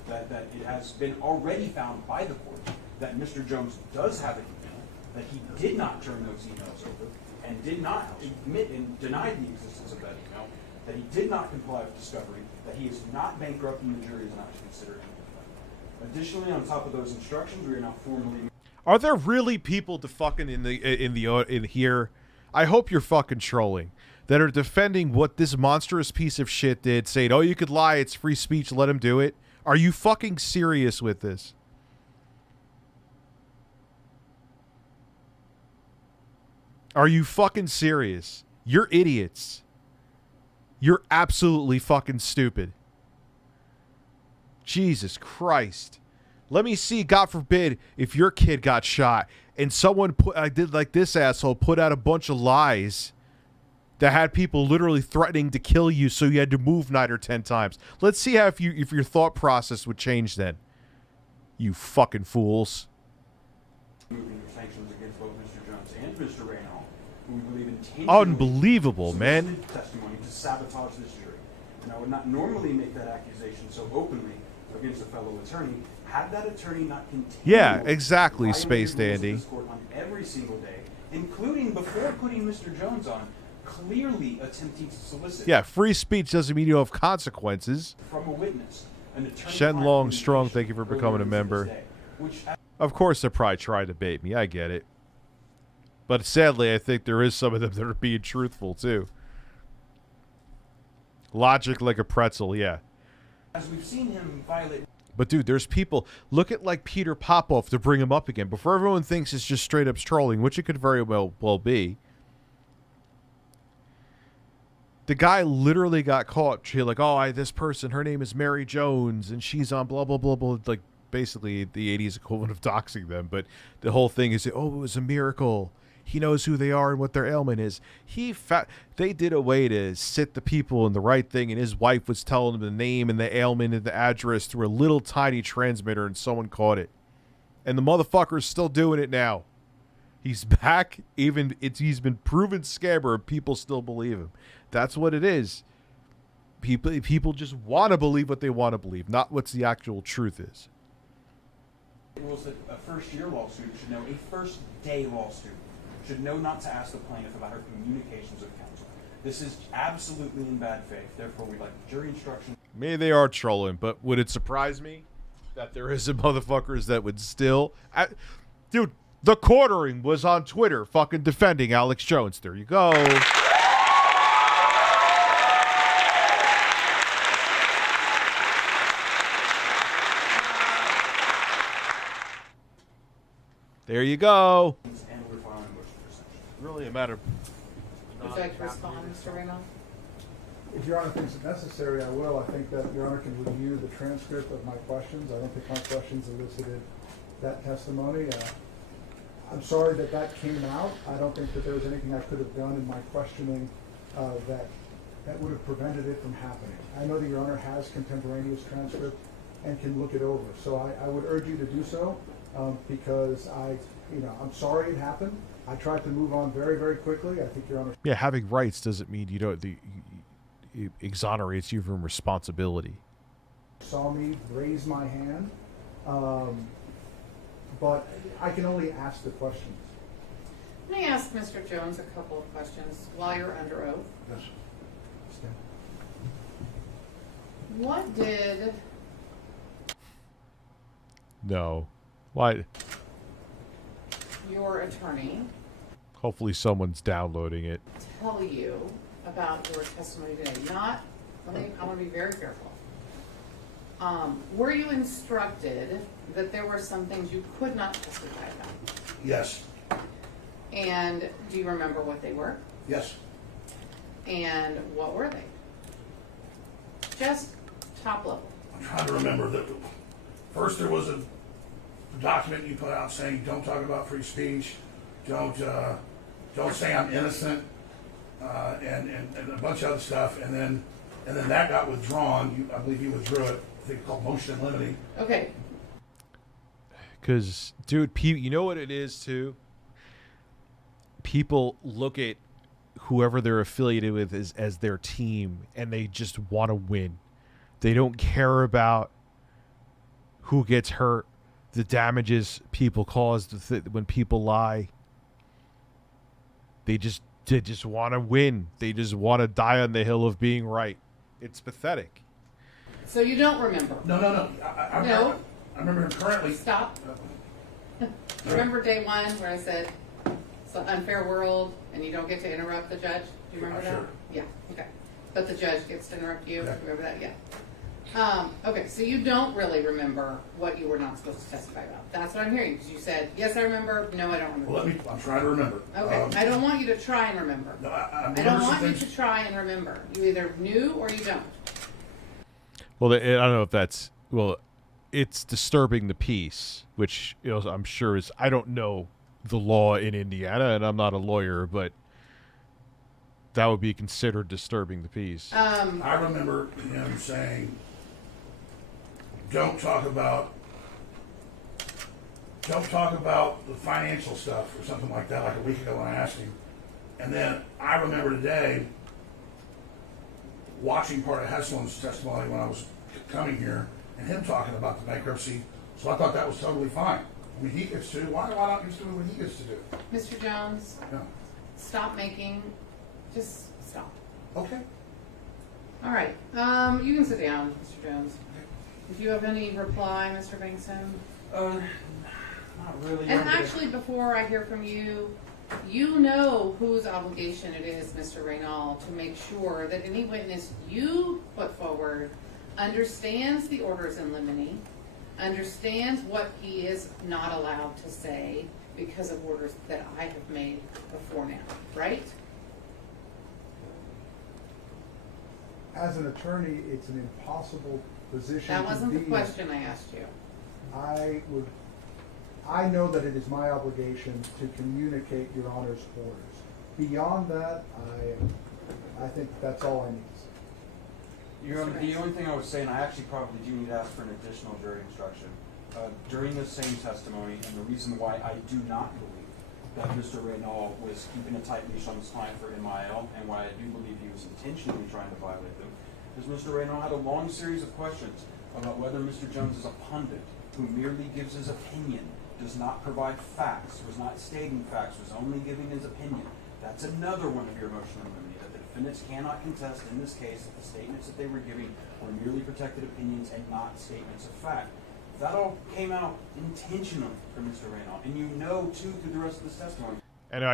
That it has been already found by the court that Mr. Jones does have an email, that he did not turn those emails over, and did not admit and deny the existence of that email, that he did not comply with discovery, that he is not bankrupt and the jury is not to consider any of that. Additionally, on top of those instructions, we are now formally... Are there really people to fucking in here? I hope you're fucking trolling. That are defending what this monstrous piece of shit did, saying, "Oh, you could lie, it's free speech, let him do it." Are you fucking serious with this? Are you fucking serious? You're idiots. You're absolutely fucking stupid. Jesus Christ. Let me see, God forbid, if your kid got shot and someone did like this asshole, put out a bunch of lies that had people literally threatening to kill you so you had to move 9 or 10 times. Let's see how if your thought process would change then. You fucking fools. Moving sanctions against both Mr. Jones and Mr. Reynolds, who we believe intentionally Unbelievable, man. testimony to sabotage this jury. And I would not normally make that accusation so openly against a fellow attorney had that attorney not continued. Yeah, exactly, Space Dandy. On every single day, including before putting Mr. Jones on, clearly attempting to solicit. Yeah, free speech doesn't mean you don't have consequences. From a witness, an attorney. Shen Long Strong, thank you for becoming a member. Of course, they're probably trying to bait me. I get it. But sadly, I think there is some of them that are being truthful, too. Logic like a pretzel, yeah. As we've seen him violate. But, dude, there's people. Look at, like, Peter Popoff to bring him up again. Before everyone thinks it's just straight-up trolling, which it could very well be. The guy literally got caught. She like, oh, this person, her name is Mary Jones, and she's on blah, blah, blah, blah. Like, basically the 80s equivalent of doxing them. But the whole thing is, oh, it was a miracle. He knows who they are and what their ailment is. They did a way to sit the people in the right thing, and his wife was telling him the name and the ailment and the address through a little tiny transmitter, and someone caught it. And the motherfucker's still doing it now. He's back. He's been proven scammer, and people still believe him. That's what it is. People just want to believe what they want to believe, not what the actual truth is. Rules that a first-year law student should know, a first-day law student should know not to ask the plaintiff about her communications with counsel. This is absolutely in bad faith. Therefore, we'd like jury instruction. Maybe they are trolling, but would it surprise me that there is some motherfuckers that would still... Dude, the Quartering was on Twitter fucking defending Alex Jones. There you go. There you go. And we're filing a motion for sanctions. Really a matter. Would you like to respond, Mr. Raymond? If Your Honor thinks it necessary, I will. I think that Your Honor can review the transcript of my questions. I don't think my questions elicited that testimony. I'm sorry that came out. I don't think that there was anything I could have done in my questioning that would have prevented it from happening. I know that Your Honor has contemporaneous transcript and can look it over. So I would urge you to do so. because I'm sorry it happened. I tried to move on very, very quickly. I think Your Honor. Yeah, having rights doesn't mean it exonerates you from responsibility. Saw me raise my hand, but I can only ask the questions. Let me ask Mr. Jones a couple of questions while you're under oath. Yes. What did No. Why? your attorney Hopefully someone's downloading it. tell you about your testimony today? I want to be very careful. Were you instructed that there were some things you could not testify about? Yes. And do you remember what they were? Yes. And what were they? Just top level. I'm trying to remember that. First, there was a document you put out saying, "Don't talk about free speech. Don't say I'm innocent," and a bunch of other stuff. And then that got withdrawn. I believe you withdrew it. I think called motion in limine. Okay. Because, dude, you know what it is too. People look at whoever they're affiliated with as their team, and they just want to win. They don't care about who gets hurt, the damages people cause when people lie. They just want to win. They just want to die on the hill of being right. It's pathetic. So you don't remember? No. I remember currently. Stop. Remember day one where I said it's an unfair world and you don't get to interrupt the judge? Do you remember that? Sure. Yeah, okay. But the judge gets to interrupt you? Yeah. Remember that? Yeah. Okay, so you don't really remember what you were not supposed to testify about. That's what I'm hearing. Because you said, yes, I remember. No, I don't remember. Well, I'm trying to remember. Okay, I don't want you to try and remember. No, I don't want you to try and remember. You either knew or you don't. Well, I don't know if that's... Well, it's disturbing the peace, which I'm sure is... I don't know the law in Indiana, and I'm not a lawyer, but that would be considered disturbing the peace. I remember him saying, don't talk about the financial stuff or something like that, like a week ago when I asked him. And then I remember today watching part of Heslin's testimony when I was coming here and him talking about the bankruptcy. So I thought that was totally fine. I mean, he gets to. Why not just do what he gets to do? Mr. Jones, Yeah. stop making... Just stop. Okay. All right. You can sit down, Mr. Jones. Do you have any reply, Mr. Bankson? Not really. And actually, before I hear from you, you know whose obligation it is, Mr. Reynal, to make sure that any witness you put forward understands the orders in limine, understands what he is not allowed to say because of orders that I have made before now, right? As an attorney, it's an impossible position That to wasn't be the in. question I asked you. I know that it is my obligation to communicate Your Honor's orders. Beyond that, I think that's all I need to say. The only thing I would say, and I actually probably do need to ask for an additional jury instruction, during the same testimony, and the reason why I do not believe that Mr. Reynal was keeping a tight leash on his client for MIL, and why I do believe he was intentionally trying to violate them, is Mr. Reynal had a long series of questions about whether Mr. Jones is a pundit who merely gives his opinion, does not provide facts, was not stating facts, was only giving his opinion. That's another one of your motion in limine, that the defendants cannot contest in this case that the statements that they were giving were merely protected opinions and not statements of fact. That all came out intentionally from Mr. Reynal, and you know, too, through the rest of this testimony. And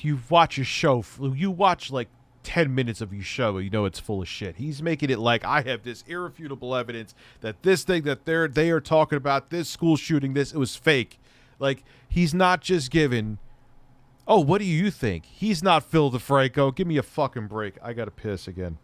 you watch your show. You watch like 10 minutes of your show, you know it's full of shit. He's making it like I have this irrefutable evidence that this thing that they are talking about, this school shooting, it was fake. Like, he's not just giving, oh, what do you think? He's not Phil DeFranco. Give me a fucking break. I gotta piss again.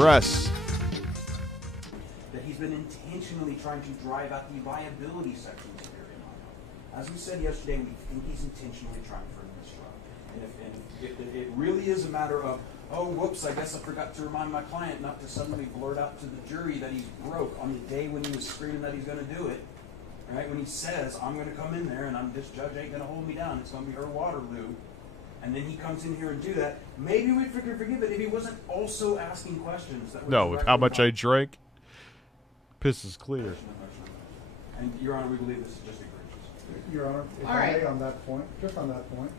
address. That he's been intentionally trying to drive out the liability sections of your NIL. As we said yesterday, we think he's intentionally trying for a mistrial. And if it really is a matter of, oh, whoops, I guess I forgot to remind my client not to suddenly blurt out to the jury that he's broke on the day when he was screaming that he's going to do it, right? When he says, I'm going to come in there and this judge ain't going to hold me down. It's going to be her Waterloo. And then he comes in here and do that. Maybe we'd forgive it if he wasn't also asking questions. That No, with how much I drank, piss is clear. And, Your Honor, we believe this is just egregious. Your Honor, if All I right. may on that point, just on that point,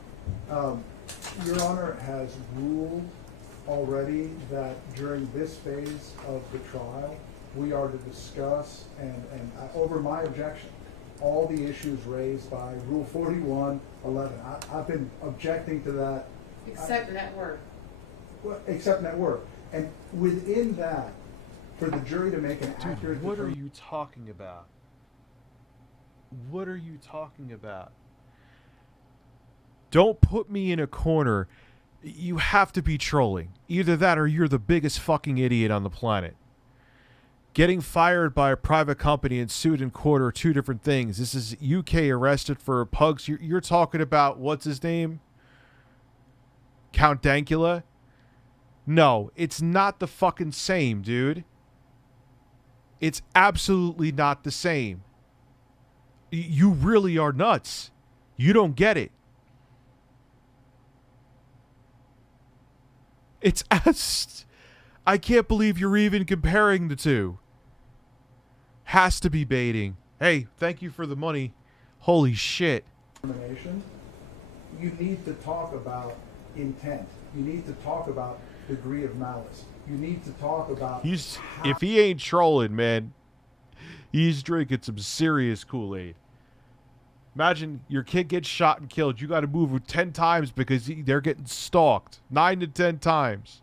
Your Honor has ruled already that during this phase of the trial, we are to discuss and over my objection, all the issues raised by Rule 4111. I've been objecting to that. Except net worth. Except net worth. And within that, for the jury to make an accurate What are you talking about? What are you talking about? Don't put me in a corner. You have to be trolling. Either that or you're the biggest fucking idiot on the planet. Getting fired by a private company and sued in court are two different things. This is UK arrested for pugs. You're talking about, what's his name? Count Dankula? No, it's not the fucking same, dude. It's absolutely not the same. You really are nuts. You don't get it. I can't believe you're even comparing the two. Has to be baiting. Hey, thank you for the money. Holy shit. You need to talk about intent. You need to talk about degree of malice. You need to talk about... If he ain't trolling, man, he's drinking some serious Kool-Aid. Imagine your kid gets shot and killed. You got to move 10 times because they're getting stalked. 9 to 10 times.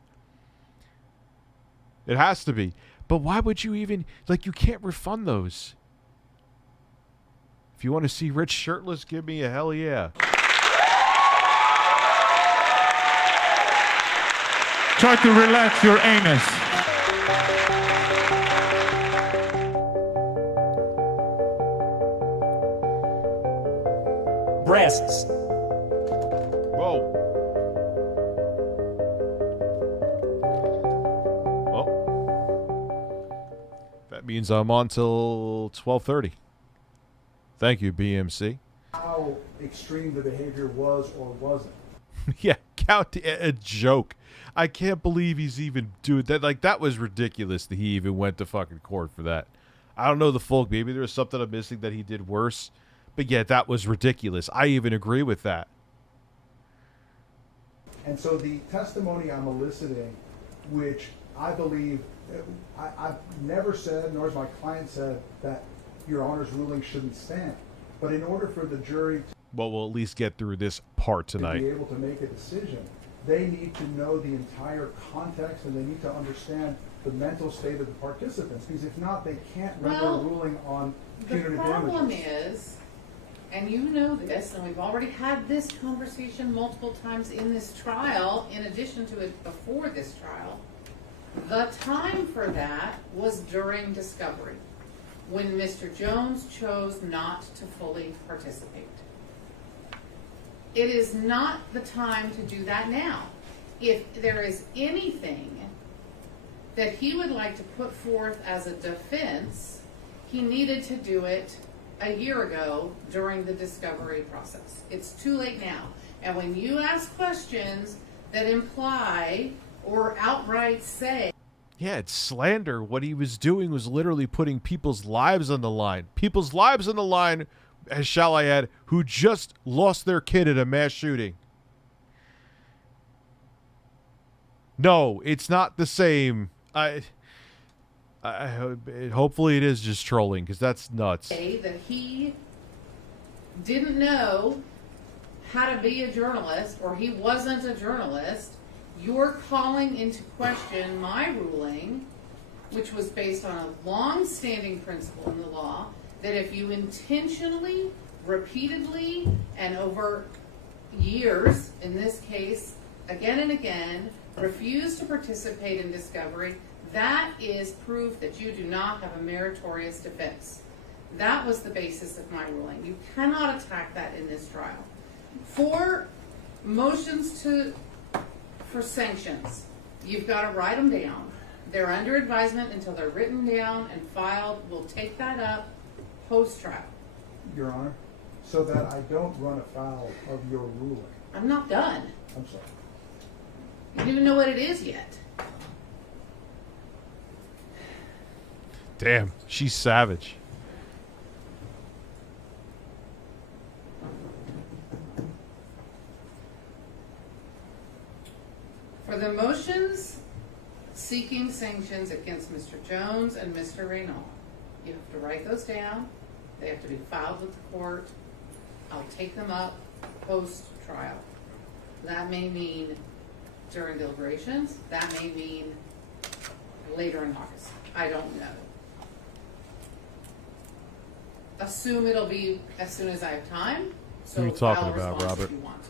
It has to be. But why would you even... Like, you can't refund those. If you want to see Rich shirtless, give me a hell yeah. Try to relax your anus. Breasts. Whoa. Well, that means I'm on till 12:30. Thank you, BMC. How extreme the behavior was or wasn't. Yeah, count a joke. I can't believe he's even doing that. Like, that was ridiculous that he even went to fucking court for that. I don't know the folk. Maybe there was something I'm missing that he did worse. But yeah, that was ridiculous. I even agree with that. And so the testimony I'm eliciting, which I believe, I've never said, nor has my client said, that Your Honor's ruling shouldn't stand. But in order for the jury Well, we'll at least get through this part tonight. to be able to make a decision, they need to know the entire context and they need to understand the mental state of the participants. Because if not, they can't render a ruling on punitive The damages. problem is, and you know this, and we've already had this conversation multiple times in this trial, in addition to it before this trial, the time for that was during discovery, when Mr. Jones chose not to fully participate. It is not the time to do that now. If there is anything that he would like to put forth as a defense, he needed to do it a year ago during the discovery process. It's too late now. And when you ask questions that imply or outright say, Yeah, it's slander. What he was doing was literally putting people's lives on the line. People's lives on the line, as shall I add, who just lost their kid in a mass shooting. No, it's not the same. Hopefully it is just trolling, because that's nuts. that he didn't know how to be a journalist, or he wasn't a journalist. You're calling into question my ruling, which was based on a long-standing principle in the law, that if you intentionally, repeatedly, and over years, in this case, again and again, refuse to participate in discovery, That is proof that you do not have a meritorious defense. That was the basis of my ruling. You cannot attack that in this trial. For motions for sanctions, you've got to write them down. They're under advisement until they're written down and filed. We'll take that up post-trial. Your Honor, so that I don't run afoul of your ruling. I'm not done. I'm sorry. You don't even know what it is yet. Damn, she's savage. For the motions seeking sanctions against Mr. Jones and Mr. Reynal, you have to write those down. They have to be filed with the court. I'll take them up post-trial. That may mean during deliberations. That may mean later in August. I don't know. Assume it'll be as soon as I have time. So Who are you talking file a about, response Robert? if you want to.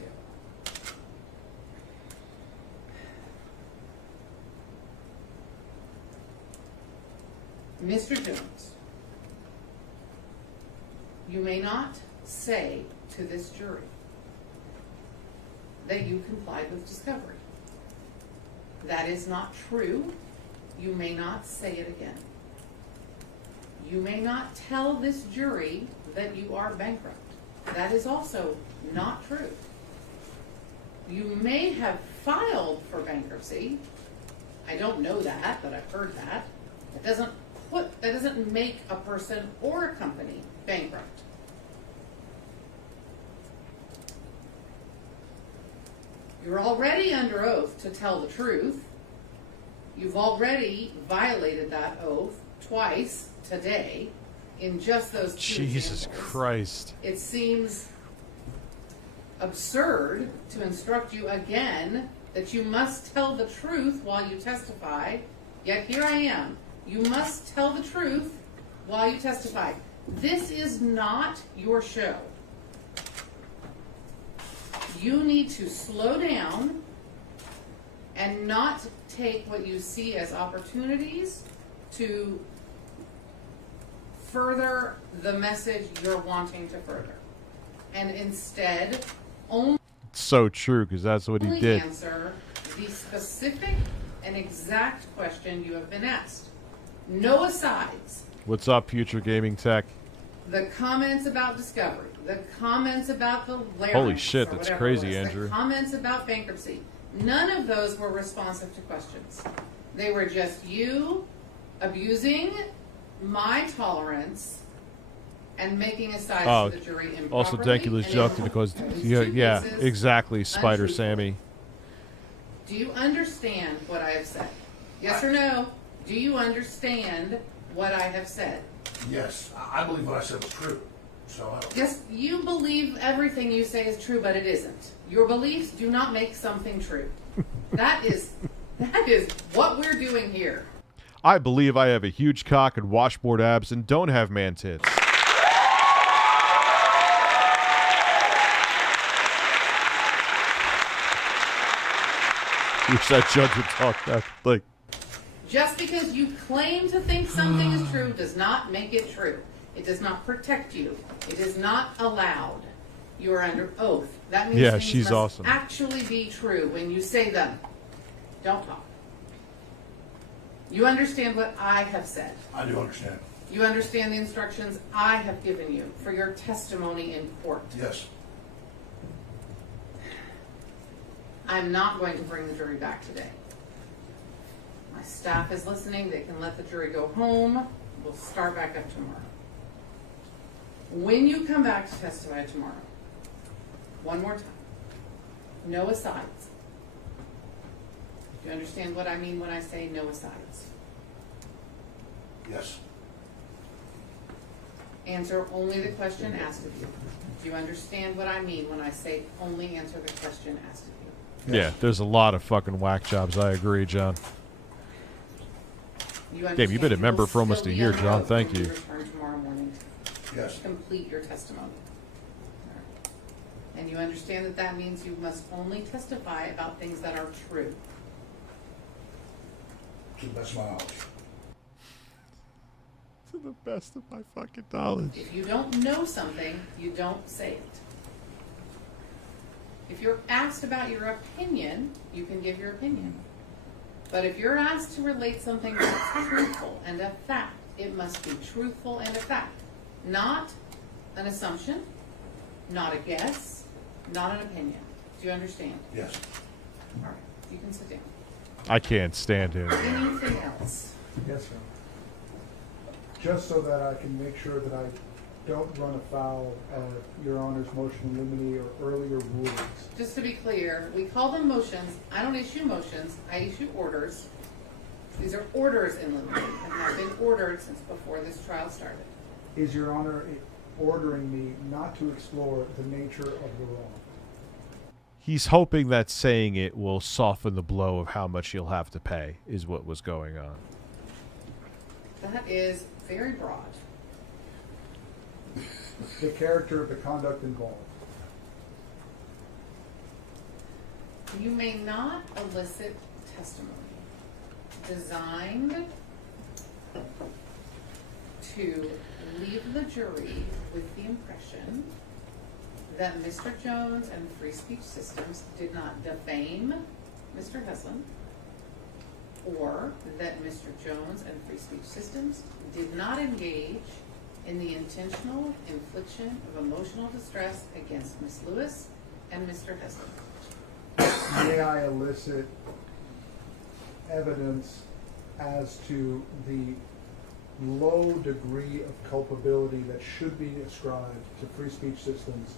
Mr. Jones, you may not say to this jury that you complied with discovery. That is not true. You may not say it again. You may not tell this jury that you are bankrupt. That is also not true. You may have filed for bankruptcy. I don't know that, but I've heard that. That doesn't make a person or a company bankrupt. You're already under oath to tell the truth. You've already violated that oath twice today in just those two Jesus examples. Christ. It seems absurd to instruct you again that you must tell the truth while you testify, yet here I am. You must tell the truth while you testify. This is not your show. You need to slow down and not take what you see as opportunities to further the message you're wanting to further. And instead, only So true, because that's what he did. answer the specific and exact question you have been asked. No asides. What's up, Future Gaming Tech? The comments about discovery, the comments about the larynx, Holy shit, or that's whatever it crazy, was, Andrew. The comments about bankruptcy. None of those were responsive to questions. They were just you abusing my tolerance and making asides Oh, to the jury improperly. also Dankulus and joked in because, those yeah, two yeah, cases, exactly, Spider untruthful. Sammy. Do you understand what I have said? Yes or no? Do you understand what I have said? Yes, I believe what I said was true. So I don't. Yes, you believe everything you say is true, but it isn't. Your beliefs do not make something true. That is what we're doing here. I believe I have a huge cock and washboard abs and don't have man tits. Wish that judge would talk that, like, Just because you claim to think something is true does not make it true. It does not protect you. It is not allowed. You are under oath. That means Yeah, things she's must awesome. actually be true when you say them. Don't talk. You understand what I have said. I do understand. You understand the instructions I have given you for your testimony in court. Yes. I'm not going to bring the jury back today. My staff is listening. They can let the jury go home. We'll start back up tomorrow. When you come back to testify tomorrow, one more time, no asides. Do you understand what I mean when I say no asides? Yes. Answer only the question asked of you. Do you understand what I mean when I say only answer the question asked of you? yeah, there's a lot of fucking whack jobs. I agree, John. Damn, you've been a member for almost a year, John. Thank you. Return tomorrow morning Yes. to complete your testimony. And you understand that that means you must only testify about things that are true. to the best of my knowledge. To the best of my fucking knowledge. If you don't know something, you don't say it. If you're asked about your opinion, you can give your opinion. But if you're asked to relate something that's truthful and a fact, it must be truthful and a fact. Not an assumption, not a guess, not an opinion. Do you understand? Yes. All right, you can sit down. I can't stand him. Anything else? Yes, sir. Just so that I can make sure that I don't run afoul of Your Honor's motion in limine or earlier rulings. Just to be clear, we call them motions. I don't issue motions. I issue orders. These are orders in limine and have been ordered since before this trial started. Is Your Honor ordering me not to explore the nature of the wrong? He's hoping that saying it will soften the blow of how much he'll have to pay, is what was going on. That is very broad. The character of the conduct involved. You may not elicit testimony designed to leave the jury with the impression that Mr. Jones and Free Speech Systems did not defame Mr. Heslin, or that Mr. Jones and Free Speech Systems did not engage in the intentional infliction of emotional distress against Ms. Lewis and Mr. Heslin. May I elicit evidence as to the low degree of culpability that should be ascribed to Free Speech Systems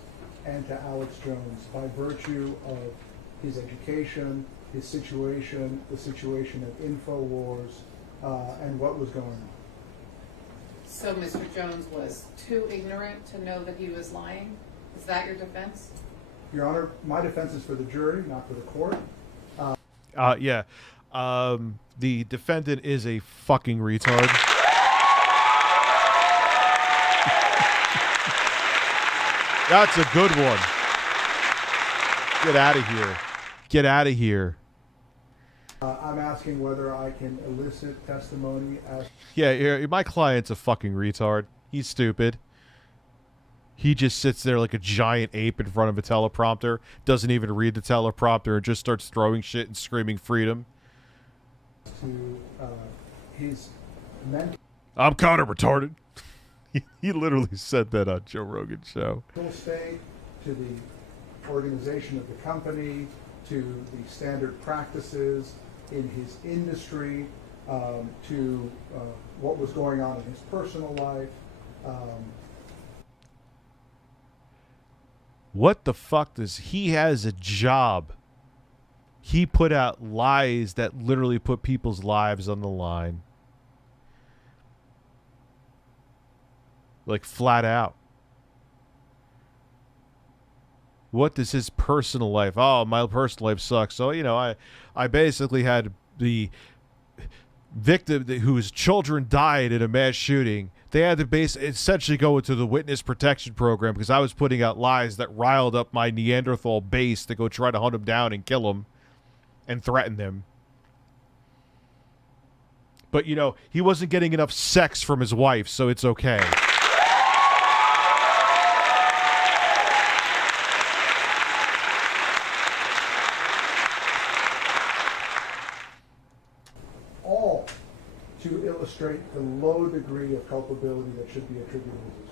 and to Alex Jones by virtue of his education, his situation, the situation at InfoWars, and what was going on? So Mr. Jones was too ignorant to know that he was lying? Is that your defense? Your Honor, my defense is for the jury, not for the court. Yeah. The defendant is a fucking retard. That's a good one. Get out of here. Get out of here. I'm asking whether I can elicit testimony as... Yeah, my client's a fucking retard. He's stupid. He just sits there like a giant ape in front of a teleprompter, doesn't even read the teleprompter, and just starts throwing shit and screaming freedom. To his mental... I'm kind of retarded. He literally said that on Joe Rogan's show. State, to the organization of the company, to the standard practices in his industry, to what was going on in his personal life. What the fuck does he has a job? He put out lies that literally put people's lives on the line. Like flat out. What does his personal life? Oh, my personal life sucks. So, you know, I basically had the victim whose children died in a mass shooting. They had to essentially go into the witness protection program because I was putting out lies that riled up my Neanderthal base to go try to hunt him down and kill him and threaten them. But, you know, he wasn't getting enough sex from his wife, so it's okay. All to illustrate the low degree of culpability that should be attributed to his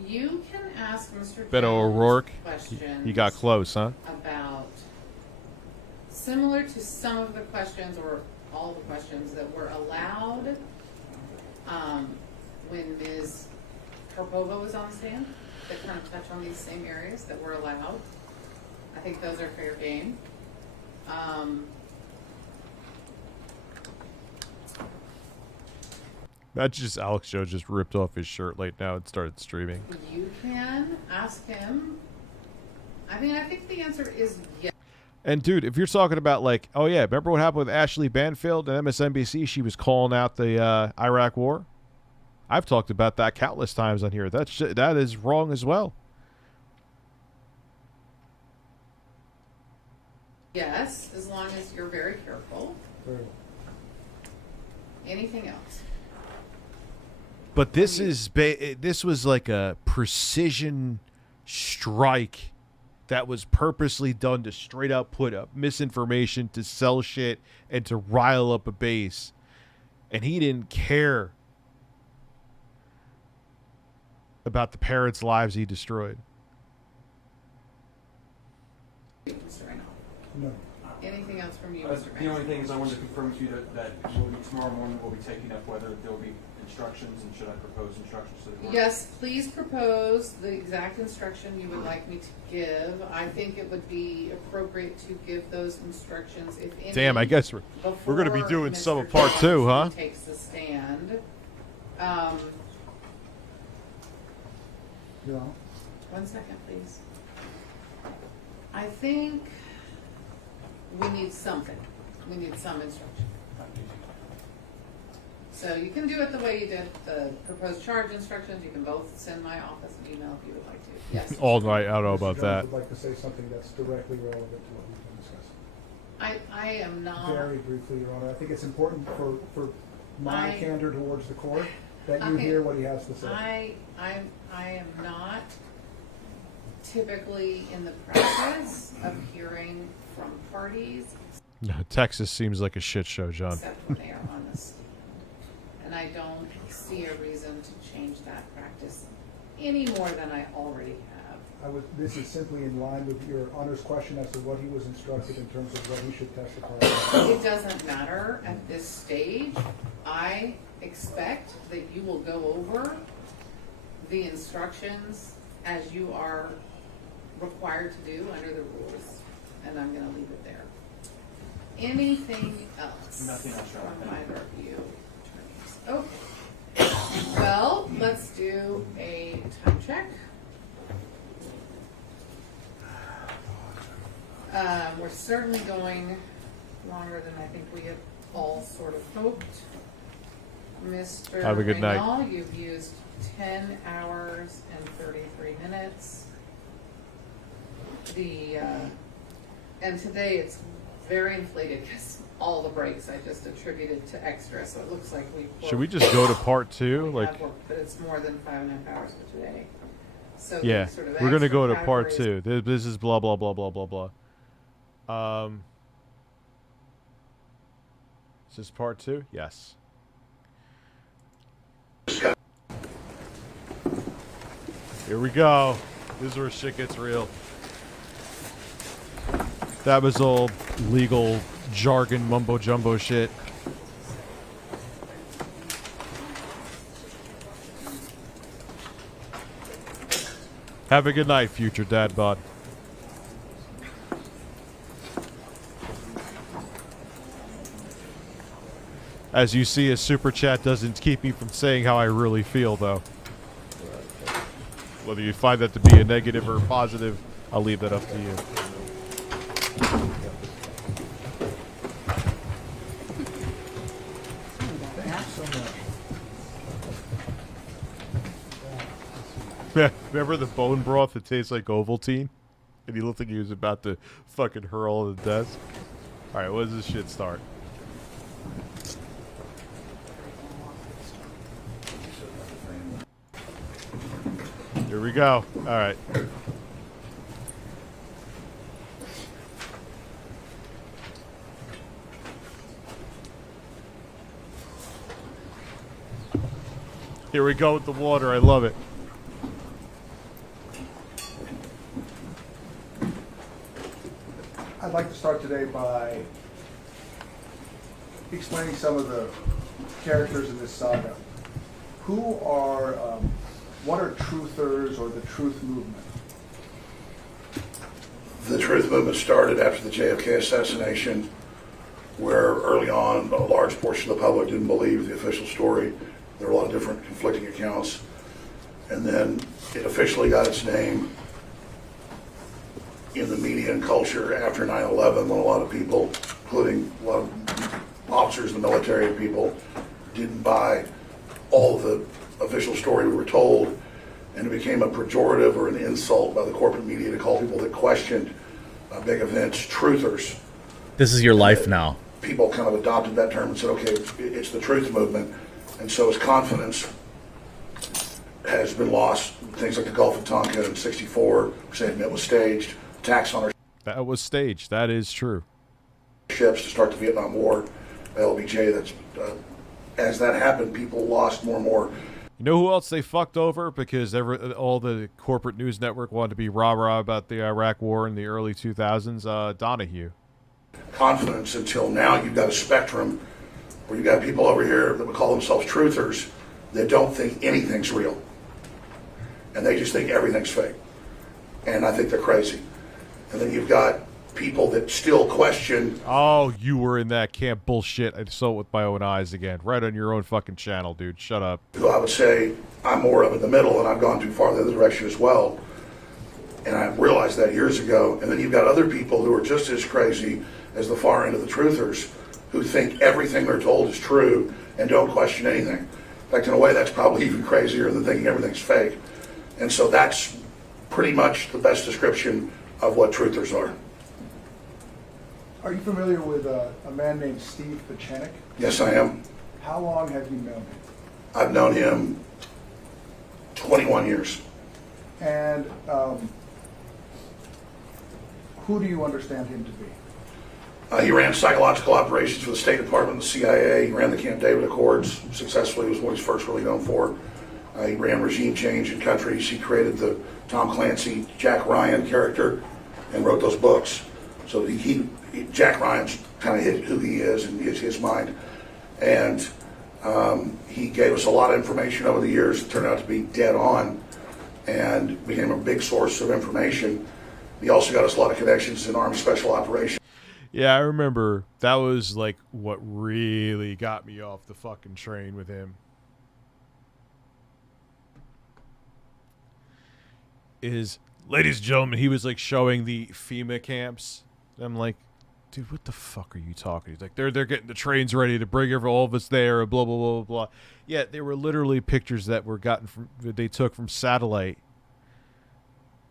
conduct. You can ask Mr. Beto Jones O'Rourke. questions He got close, huh? about similar to some of the questions or all the questions that were allowed when Ms. Karpova was on stand that kind of touch on these same areas that were allowed. I think those are fair game. That's just Alex Jones just ripped off his shirt right now and started streaming. You can ask him. I mean, I think the answer is yes. And dude, if you're talking about like, oh yeah, remember what happened with Ashley Banfield and MSNBC? She was calling out the Iraq War. I've talked about that countless times on here. That is wrong as well. Yes, as long as you're very careful. Very well. Anything else? But this is this was like a precision strike that was purposely done to straight up put up misinformation, to sell shit, and to rile up a base. And he didn't care about the parents' lives he destroyed. Mr. Reynolds? No. Anything else from you, Mr. The only thing is I wanted to confirm with you that we'll be, tomorrow morning we'll be taking up whether there will be instructions, and should I propose instructions to the court? Yes, please propose the exact instruction you would like me to give. I think it would be appropriate to give those instructions, if any. Damn, I guess we're going to be doing some of part 2, huh? Takes the stand. Yeah. 1 second, please. I think we need something. We need some instruction. So you can do it the way you did the proposed charge instructions. You can both send my office an email if you would like to. Yes. All night, I don't know about Mr. Jones that. would like to say something that's directly relevant to what we've been discussing. I am not. Very briefly, Your Honor. I think it's important for my candor towards the court that you Okay. hear what he has to say. I am not typically in the practice of hearing from parties No, Texas seems like a shit show, John. except when they are on the stand. And I don't see a reason to change that practice any more than I already have. This is simply in line with Your Honor's question as to what he was instructed in terms of what he should testify about. It doesn't matter at this stage. I expect that you will go over the instructions as you are required to do under the rules, and I'm going to leave it there. Anything else? Nothing else, Your Honor. From either of you attorneys? Okay. Well, let's do a time check. We're certainly going longer than I think we had all sort of hoped. Mr. Have a good night. Reynal, you've used 10 hours and 33 minutes. And today it's very inflated because all the breaks I just attributed to extra, so it looks like we. Should we just go to part 2? We Like, have worked, but it's more than 5.5 hours for today. So yeah, the sort of we're gonna extra go to part categories- 2. This is blah blah blah blah blah blah. Is this part 2? Yes. Here we go. This is where shit gets real. That was all legal jargon mumbo jumbo shit. Have a good night, future dad bod. As you see, a super chat doesn't keep me from saying how I really feel, though. Whether you find that to be a negative or a positive, I'll leave that up to you. Remember the bone broth that tastes like Ovaltine? And he looked like he was about to fucking hurl on the desk. Alright, what does this shit start? Here we go. Alright. Here we go with the water. I love it. I'd like to start today by explaining some of the characters in this saga. Who are, what are truthers or the truth movement? The truth movement started after the JFK assassination, where early on a large portion of the public didn't believe the official story. There were a lot of different conflicting accounts. And then it officially got its name in the media and culture after 9/11, when a lot of people, including a lot of officers in the military and people, didn't buy all of the official story we were told, and it became a pejorative or an insult by the corporate media to call people that questioned big events truthers. This is your life now. People kind of adopted that term and said, okay, it's the truth movement. And so his confidence has been lost. Things like the Gulf of Tonkin in '64, saying it was staged, attacks on our That was staged. That is true. ships to start the Vietnam War, LBJ. That's as that happened, people lost more and more. You know who else they fucked over? Because all the corporate news network wanted to be rah-rah about the Iraq War in the early 2000s. Donahue. Confidence until now you've got a spectrum where you've got people over here that would call themselves truthers that don't think anything's real. And they just think everything's fake. And I think they're crazy. And then you've got people that still question. Oh, you were in that camp. Bullshit. I saw it with my own eyes again. Right on your own fucking channel, dude. Shut up. Who I would say I'm more of in the middle, and I've gone too far the other direction as well. And I realized that years ago. And then you've got other people who are just as crazy as the far end of the truthers, who think everything they're told is true and don't question anything. In fact, in a way, that's probably even crazier than thinking everything's fake. And so that's pretty much the best description of what truthers are. Are you familiar with a man named Steve Pachenik? Yes, I am. How long have you known him? I've known him 21 years. And who do you understand him to be? He ran psychological operations for the State Department, the CIA. He ran the Camp David Accords successfully. It was what he's first really known for. He ran regime change in countries. He created the Tom Clancy, Jack Ryan character and wrote those books. So Jack Ryan's kind of hit who he is and his mind. And he gave us a lot of information over the years. It turned out to be dead on and became a big source of information. He also got us a lot of connections in Army Special Operations. Yeah, I remember that was like what really got me off the fucking train with him. Ladies and gentlemen, he was like showing the FEMA camps. I'm like, dude, what the fuck are you talking? He's like, they're getting the trains ready to bring all of us there, blah blah blah blah blah. Yeah, they were literally pictures that they took from satellite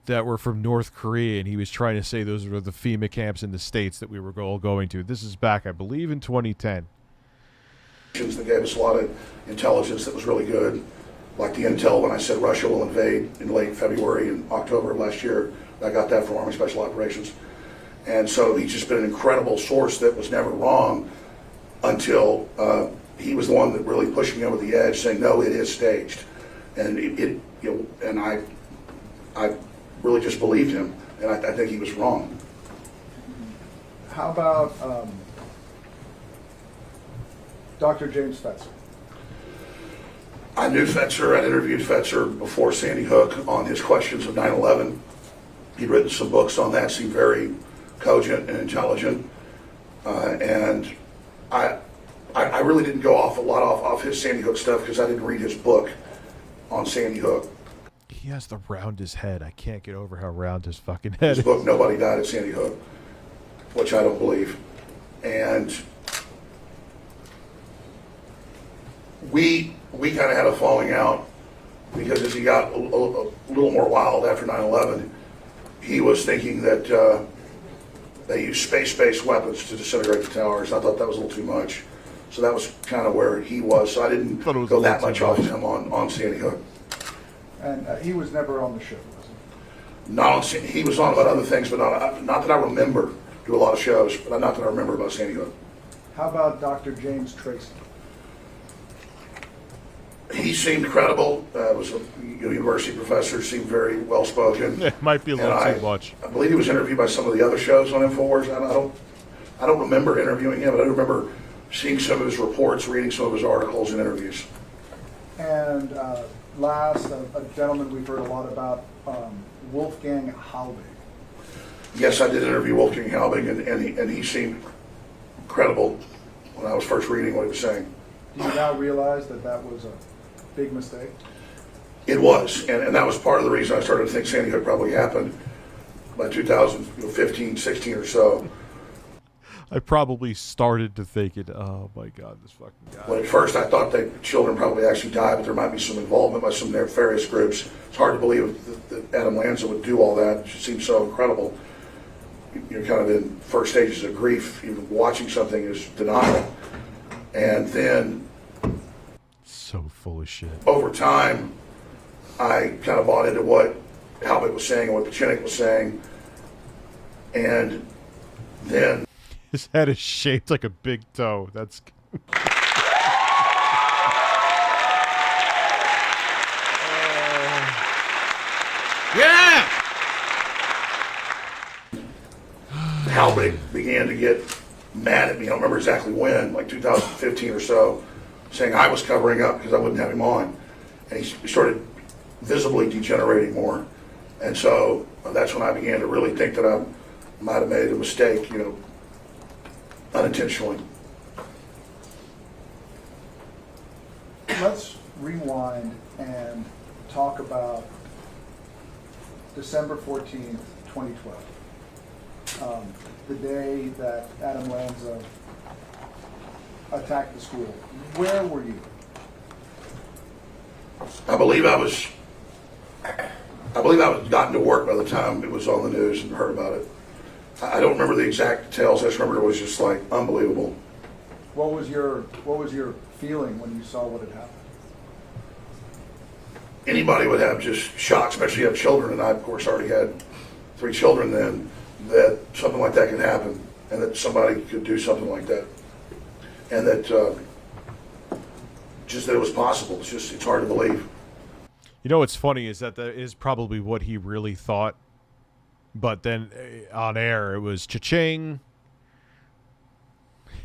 that were from North Korea, and he was trying to say those were the FEMA camps in the States that we were all going to. This is back, I believe, in 2010. That gave us a lot of intelligence that was really good, like the intel when I said Russia will invade in late February and October of last year. I got that from Army Special Operations. And so he's just been an incredible source that was never wrong until he was the one that really pushed me over the edge, saying, no, it is staged. And and I really just believed him, and I think he was wrong. How about Dr. James Fetzer? I knew Fetzer. I'd interviewed Fetzer before Sandy Hook on his questions of 9/11. He'd written some books on that, seemed very cogent and intelligent. And I really didn't go off a lot off his Sandy Hook stuff because I didn't read his book on Sandy Hook. He has the roundest head. I can't get over how round his fucking head is. His book, Nobody Died at Sandy Hook, which I don't believe. And we kind of had a falling out because as he got a little more wild after 9/11, he was thinking that they used space-based weapons to disintegrate the towers. I thought that was a little too much. So that was kind of where he was. So I didn't go that much off him on Sandy Hook. And he was never on the show, was he? Not on, he was on about other things, but not that I remember. Do a lot of shows, but not that I remember about Sandy Hook. How about Dr. James Tracy? He seemed credible. Was a university professor. Seemed very well spoken. It might be a little too much. I believe he was interviewed by some of the other shows on InfoWars. I don't remember interviewing him, but I do remember seeing some of his reports, reading some of his articles and interviews. And last, a gentleman we've heard a lot about, Wolfgang Halbig. Yes, I did interview Wolfgang Halbig, and he seemed credible when I was first reading what he was saying. Do you now realize that that was a big mistake? It was, and that was part of the reason I started to think Sandy Hook probably happened by 2015, 16 or so. I probably started to think it, oh my God, this fucking guy. When at first I thought that children probably actually died, but there might be some involvement by some nefarious groups. It's hard to believe that Adam Lanza would do all that. It just seems so incredible. you're kind of in first stages of grief. Even watching something is denial. And then, so full of shit. Over time, I kind of bought into what Halbig was saying and what the Chinnick was saying. And then his head is shaped like a big toe. That's yeah. Halbig began to get mad at me. I don't remember exactly when, like 2015 or so, saying I was covering up because I wouldn't have him on. And he started visibly degenerating more. And so that's when I began to really think that I might have made a mistake, you know, unintentionally. Let's rewind and talk about December 14th, 2012. The day that Adam Lanza attacked the school. Where were you? I believe I was gotten to work by the time it was on the news and heard about it. I don't remember the exact details. I just remember it was just like unbelievable. What was your feeling when you saw what had happened? Anybody would have just shock, especially if you have children, and I of course already had 3 children then, that something like that could happen and that somebody could do something like that. And that just that it was possible. It's hard to believe. You know what's funny is that is probably what he really thought, but then on air it was cha-ching.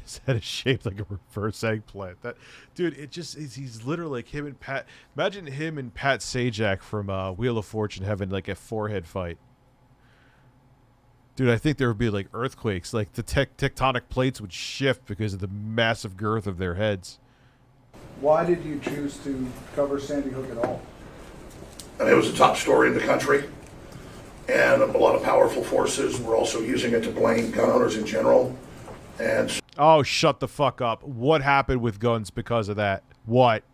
His head is shaped like a reverse eggplant. That dude, he's literally like him and Pat. Imagine him and Pat Sajak from Wheel of Fortune having like a forehead fight. Dude, I think there would be like earthquakes. Like the tectonic plates would shift because of the massive girth of their heads. Why did you choose to cover Sandy Hook at all? I mean, it was the top story in the country, and a lot of powerful forces were also using it to blame gun owners in general. And oh, shut the fuck up. What happened with guns because of that? What?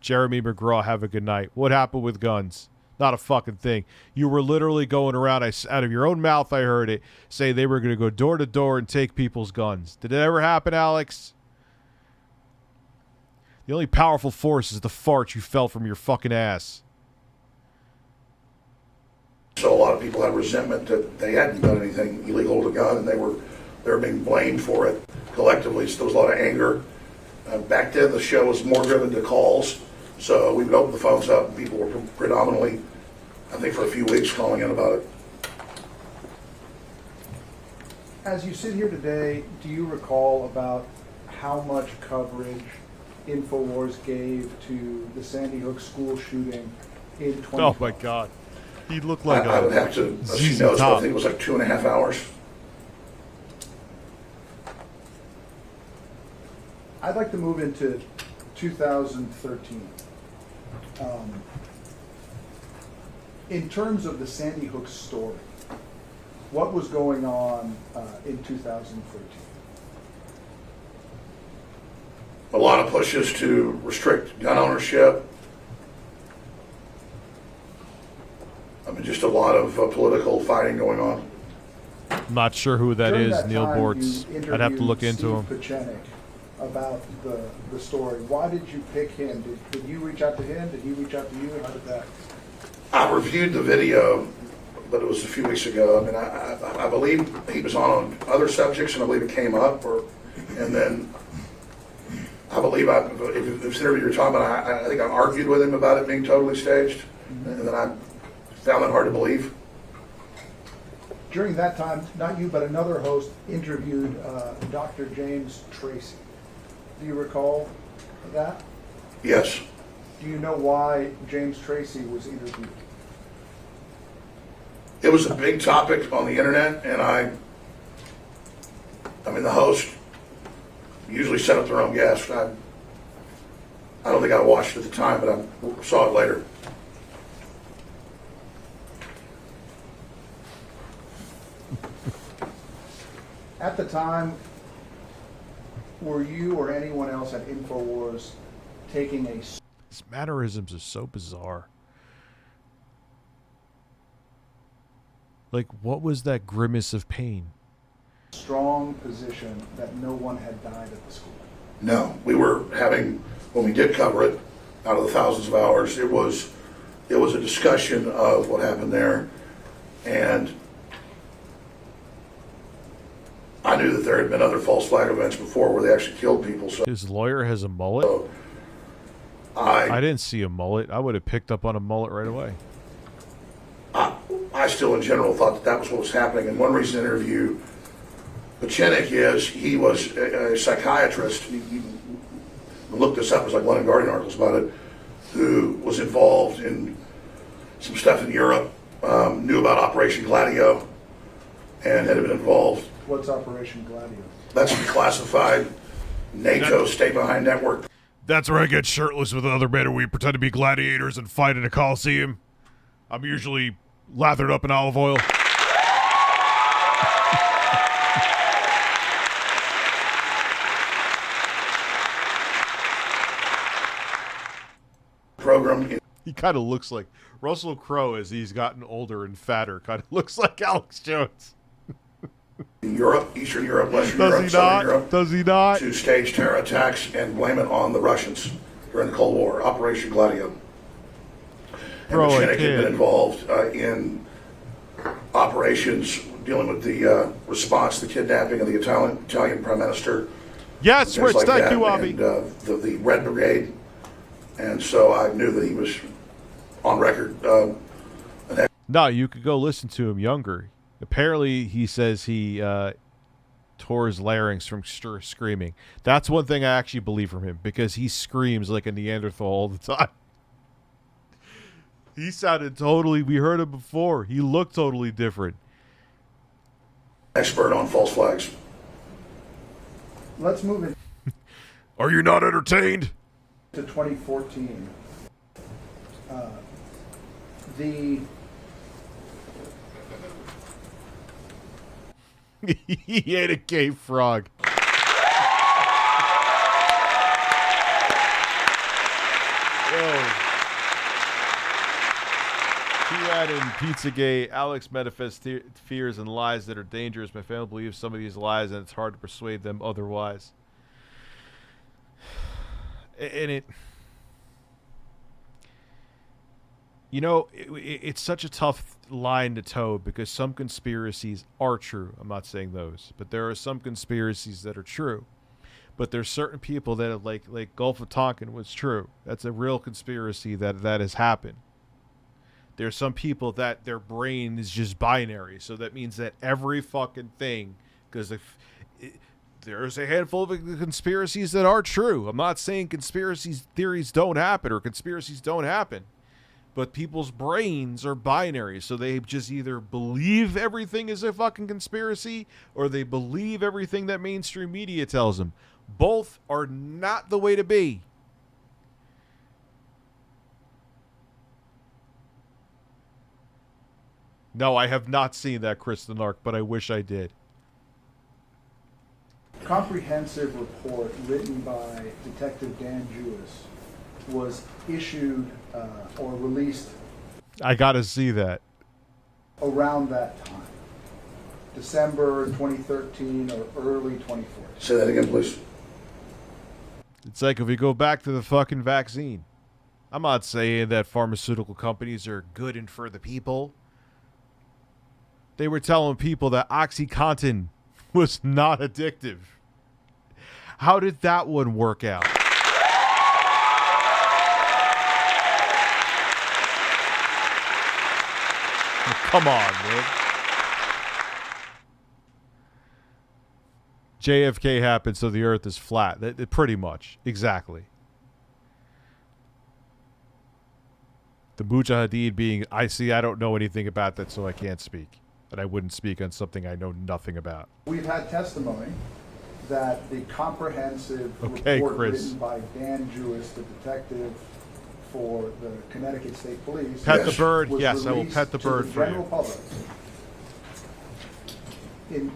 Jeremy McGraw, have a good night. What happened with guns? Not a fucking thing. You were literally going around, out of your own mouth, I heard it, say they were going to go door to door and take people's guns. Did it ever happen, Alex? The only powerful force is the fart you felt from your fucking ass. So a lot of people had resentment that they hadn't done anything illegal with a gun, and they were being blamed for it collectively. So there was a lot of anger. Back then, the show was more driven to calls. So we would open the phones up, and people were predominantly, I think, for a few weeks calling in about it. As you sit here today, do you recall about how much coverage InfoWars gave to the Sandy Hook school shooting in 2012? Oh my God. He looked like I would have to, she knows, I think it was like 2.5 hours. I'd like to move into 2013. In terms of the Sandy Hook story, what was going on in 2013? A lot of pushes to restrict gun ownership. I mean, just a lot of political fighting going on. I'm not sure who that During is, that Neil time, Bortz. you I'd have to look into him. Steve Pachenik about the story. Why did you pick him? Did you reach out to him? Did he reach out to you? How did that? I reviewed the video, but it was a few weeks ago. I mean, I believe he was on other subjects, and I believe it came up, and then I believe if this interview you're talking about, I think I argued with him about it being totally staged, and then I found it hard to believe. During that time, not you, but another host interviewed Dr. James Tracy. Do you recall that? Yes. Do you know why James Tracy was interviewed? It was a big topic on the internet, and I mean, the host usually set up their own guest. I don't think I watched it at the time, but I saw it later. At the time, were you or anyone else at InfoWars taking a... His mannerisms are so bizarre. Like, what was that grimace of pain? Strong position that no one had died at the school. No, we were having, when we did cover it, out of the thousands of hours, it was a discussion of what happened there, and I knew that there had been other false flag events before where they actually killed people. So his lawyer has a mullet? So I didn't see a mullet. I would have picked up on a mullet right away. I still, in general, thought that was what was happening. And one recent interview, Pachenik is, he was a psychiatrist. You look this up, there's like London Guardian articles about it, who was involved in some stuff in Europe, knew about Operation Gladio, and had been involved. What's Operation Gladio? That's a classified NATO stay-behind network. That's where I get shirtless with other men and we pretend to be gladiators and fight in a coliseum. I'm usually lathered up in olive oil. Program. He kind of looks like Russell Crowe as he's gotten older and fatter. Kind of looks like Alex Jones. In Europe, Eastern Europe, Western Does Europe, he Southern not? Europe. Does he not? To stage terror attacks and blame it on the Russians during the Cold War, Operation Gladio. And Bro, Pachenik I had been can't. involved in operations dealing with the response to the kidnapping of the Italian Prime Minister. Yes, things Rich, like thank that, you, Abby. And the Red Brigade. And so I knew that he was on record. No, you could go listen to him younger. Apparently, he says he tore his larynx from screaming. That's one thing I actually believe from him, because he screams like a Neanderthal all the time. He sounded totally, we heard him before. He looked totally different. Expert on false flags. Let's move in Are you not entertained? to 2014. The He ate a cave frog. T-Rat and Pizzagate. Alex manifests fears and lies that are dangerous. My family believes some of these lies, and it's hard to persuade them otherwise. And it... You know, it's such a tough line to toe, because some conspiracies are true. I'm not saying those, but there are some conspiracies that are true. But there's certain people that have, like Gulf of Tonkin was true. That's a real conspiracy that has happened. There's some people that their brain is just binary, so that means that every fucking thing, because there's a handful of conspiracies that are true. I'm not saying conspiracy theories don't happen or conspiracies don't happen. But people's brains are binary, so they just either believe everything is a fucking conspiracy or they believe everything that mainstream media tells them. Both are not the way to be. No, I have not seen that Kristen Ark, but I wish I did. comprehensive report written by Detective Dan Jewis was issued or released I gotta see that. around that time. December 2013 or early 2014. Say that again, please. It's like if we go back to the fucking vaccine. I'm not saying that pharmaceutical companies are good and for the people. They were telling people that OxyContin was not addictive. How did that one work out? Come on, man. JFK happened, so the Earth is flat. Pretty much. Exactly. The Mujahideen being, I don't know anything about that, so I can't speak. And I wouldn't speak on something I know nothing about. We've had testimony that the comprehensive Okay, report Chris. written by Dan Jewis, the detective for the Connecticut State Police, Pet the bird. was Yes, I will released pet the to bird for general you. public in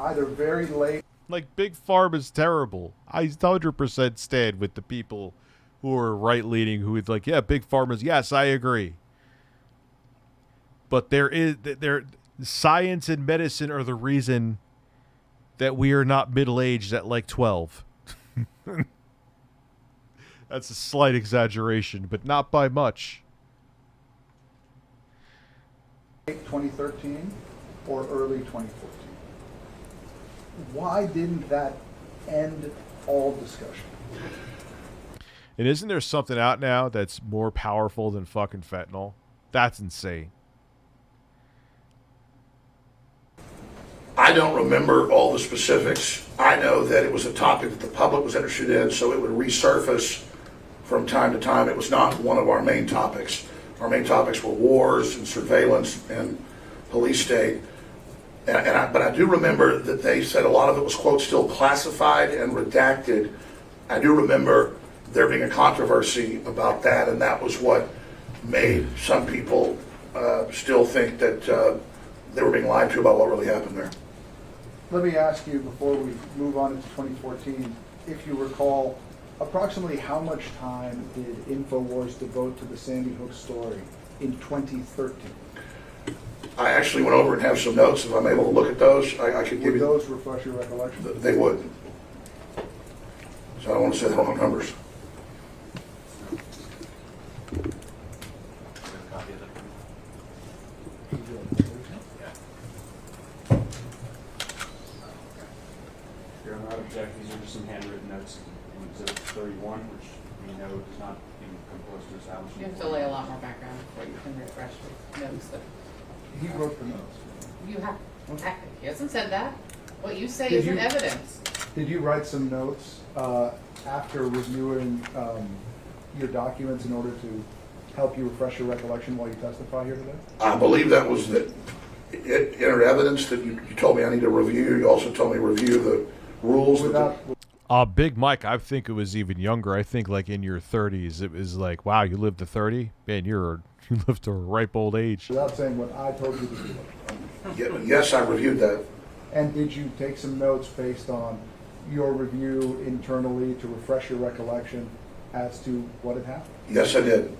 either very late. Like, Big Pharma is terrible. I 100% stand with the people who are right-leaning, who would Big Pharma's, yes, I agree. But there Science and medicine are the reason that we are not middle-aged at like 12. That's a slight exaggeration, but not by much. 2013 or early 2014. Why didn't that end all discussion? And isn't there something out now that's more powerful than fucking fentanyl? That's insane. I don't remember all the specifics. I know that it was a topic that the public was interested in, so it would resurface from time to time. It was not one of our main topics. Our main topics were wars and surveillance and police state. But I do remember that they said a lot of it was, quote, still classified and redacted. I do remember there being a controversy about that, and that was what made some people still think that they were being lied to about what really happened there. Let me ask you, before we move on into 2014, if you recall, approximately how much time did InfoWars devote to the Sandy Hook story in 2013? I actually went over and have some notes. If I'm able to look at those, I could give you. Would those refresh your recollection? They would. So I don't want to say the wrong numbers. Your Honor, I object. These are just some handwritten notes in Exhibit 31, which we know does not even come close to establishing. You have to lay a lot more background before you can refresh with notes that. He wrote the notes. You have. He hasn't said that. What you say Did isn't you- evidence. Did you write some notes after reviewing your documents in order to help you refresh your recollection while you testify here today? I believe that was it entered evidence that you told me I need to review. You also told me to review the rules. Big Mike, I think it was even younger. I think like in your 30s. It was like, wow, you lived to 30? Man, you lived to a ripe old age. Without saying what I told you to do. Yes, I reviewed that. And did you take some notes based on your review internally to refresh your recollection as to what had happened? Yes, I did.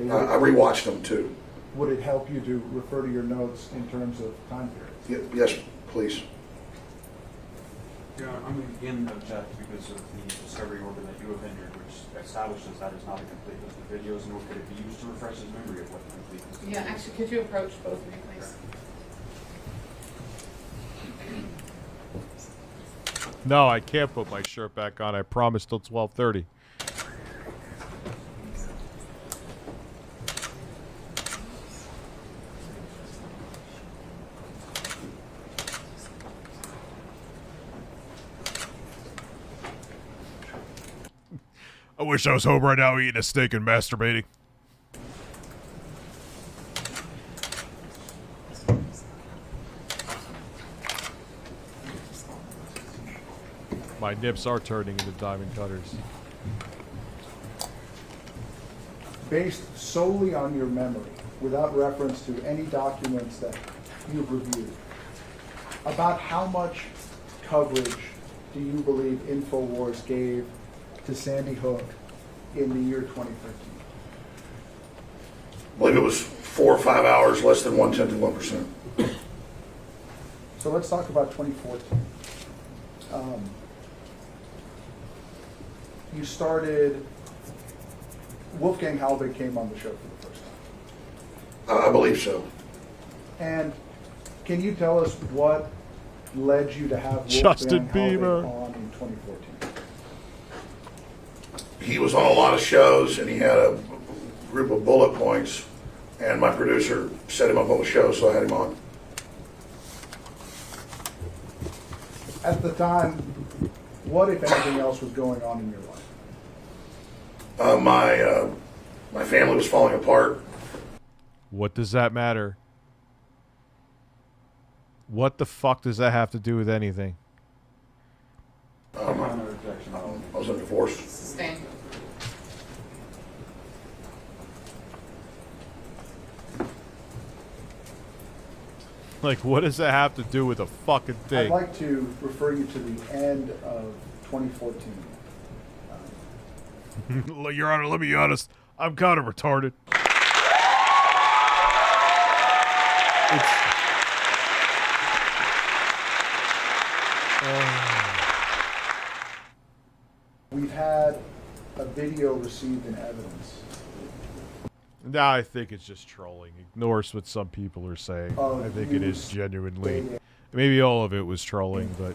Okay, I rewatched them too. Would it help you to refer to your notes in terms of time periods? Yes, please. Your Honor, I'm going to again object because of the discovery order that you have entered, which establishes that is not a complete list of videos, nor could it be used to refresh his memory of what the complete list of Yeah, videos. actually, could you approach both of you, please? No, I can't put my shirt back on. I promised till 12:30. I wish I was home right now eating a steak and masturbating. My nips are turning into diamond cutters. Based solely on your memory, without reference to any documents that you've reviewed, about how much coverage do you believe InfoWars gave to Sandy Hook in the year 2013? I believe it was 4 or 5 hours, less than 1/10 of 1%. So let's talk about 2014. You started, Wolfgang Halbig came on the show for the first time. I believe so. And can you tell us what led you to have Justin Wolfgang Bieber Halbig on in 2014? He was on a lot of shows, and he had a group of bullet points, and my producer set him up on the show, so I had him on. At the time, what, if anything else, was going on in your life? My family was falling apart. What does that matter? What the fuck does that have to do with anything? I was in a divorce. Sustained. Like, what does that have to do with a fucking I'd thing? like to refer you to the end of 2014. Your Honor, let me be honest. I'm kind of retarded. We've had a video received in evidence. Now I think it's just trolling. Ignores what some people are saying. I think it is genuinely. Maybe all of it was trolling, but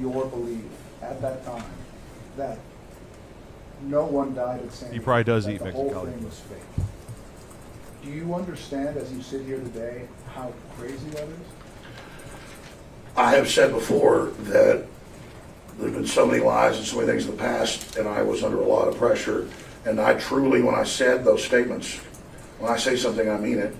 Your belief at that time that no one died at Sandy He probably does that eat the Mexican whole cauliflower. thing was fake. Do you understand, as you sit here today, how crazy that is? I have said before that there have been so many lies and so many things in the past, and I was under a lot of pressure. And I truly, when I said those statements, when I say something, I mean it,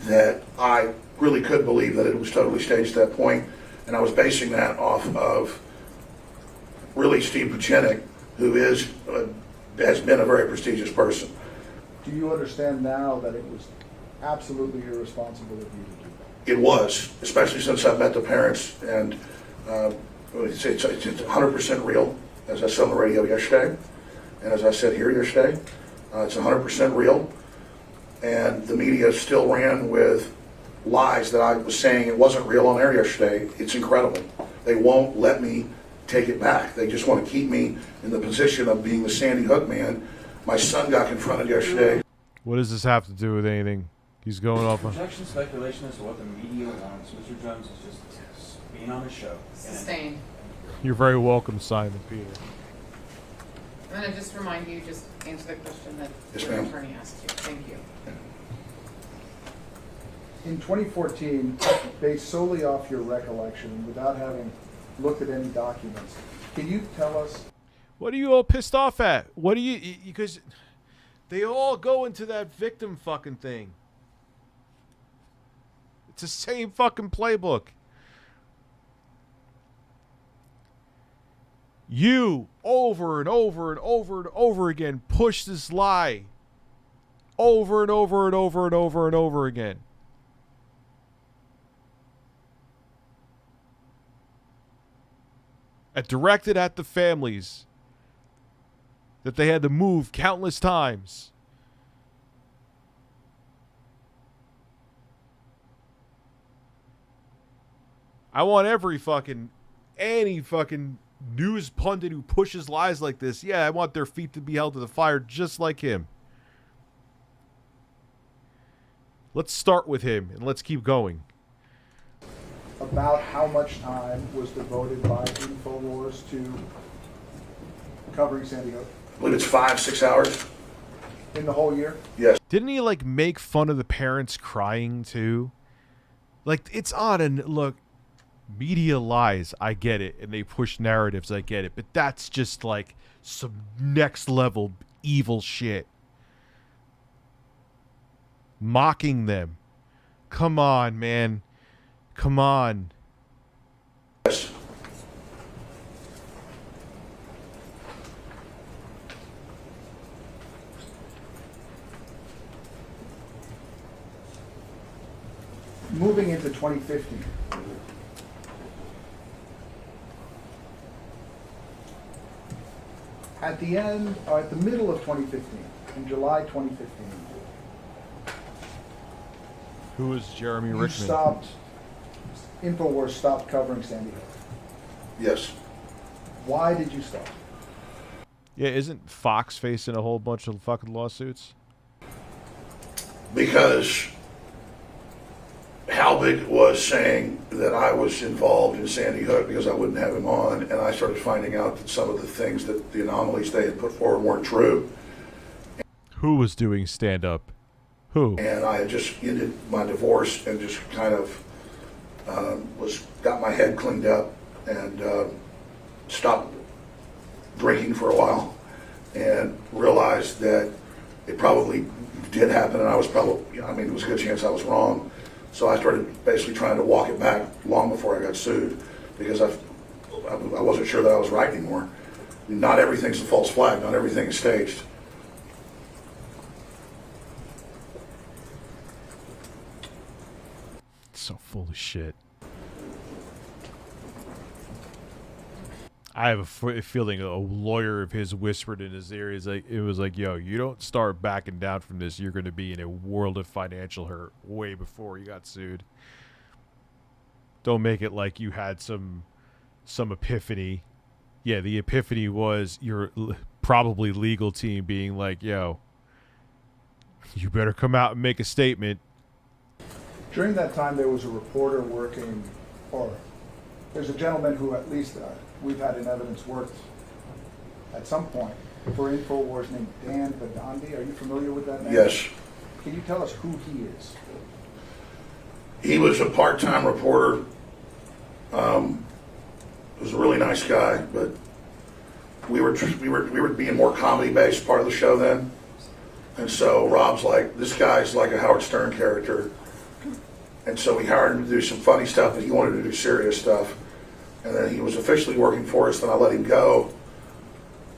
that I really could believe that it was totally staged at that point. And I was basing that off of really Steve Buchenik, who has been a very prestigious person. Do you understand now that it was absolutely irresponsible of you to do that? It was, especially since I've met the parents, and it's 100% real, as I said on the radio yesterday, and as I said here yesterday, it's 100% real, and the media still ran with lies that I was saying it wasn't real on air yesterday. It's incredible. They won't let me take it back. They just want to keep me in the position of being the Sandy Hook man. My son got confronted yesterday. what does this have to do with anything? He's going off on. Projection, speculation as to what the media wants. Mr. Jones is just being on the show. Sustained. You're very welcome, Simon Peter. I'm going to just remind you, just answer the question that Yes, the ma'am. attorney asked you. Thank you. In 2014, based solely off your recollection, without having looked at any documents, can you tell us? What are you all pissed off at? What do you? Because they all go into that victim fucking thing. It's the same fucking playbook. You, over and over and over and over again, push this lie. Over and over and over and over and over again. And directed at the families that they had to move countless times. I want any fucking news pundit who pushes lies like this, yeah, I want their feet to be held to the fire just like him. Let's start with him and let's keep going. About how much time was devoted by InfoWars to covering Sandy Hook? I believe it's 5-6 hours. In the whole year? Yes. Didn't he like make fun of the parents crying too? Like, it's odd. And look, media lies, I get it, and they push narratives, I get it, but that's just like some next level evil shit. Mocking them. Come on, man. Come on. Yes. Moving into 2015. At the end, or at the middle of 2015, in July 2015, Who is Jeremy you Richmond? stopped, InfoWars stopped covering Sandy Hook. Yes. Why did you stop? Yeah, isn't Fox facing a whole bunch of fucking lawsuits? Because Halbig was saying that I was involved in Sandy Hook because I wouldn't have him on, and I started finding out that some of the things that the anomalies they had put forward weren't true. Who was doing stand-up? Who? And I had just ended my divorce and just kind of got my head cleaned up and stopped drinking for a while and realized that it probably did happen, and I was probably, I mean, there was a good chance I was wrong. So I started basically trying to walk it back long before I got sued because I wasn't sure that I was right anymore. Not everything's a false flag. Not everything is staged. So full of shit. I have a feeling a lawyer of his whispered in his ear. It was like, yo, you don't start backing down from this, you're going to be in a world of financial hurt way before you got sued. Don't make it like you had some epiphany Yeah, the epiphany was your probably legal team being like, yo, you better come out and make a statement. During that time, there was a reporter working, or there's a gentleman who at least we've had in evidence worked at some point for InfoWars named Dan Badandi. Are you familiar with that name? Yes. Can you tell us who he is? He was a part-time reporter. Was a really nice guy, but we were being more comedy-based part of the show then. And so Rob's like, this guy's like a Howard Stern character. And so we hired him to do some funny stuff, but he wanted to do serious stuff. And then he was officially working for us, then I let him go.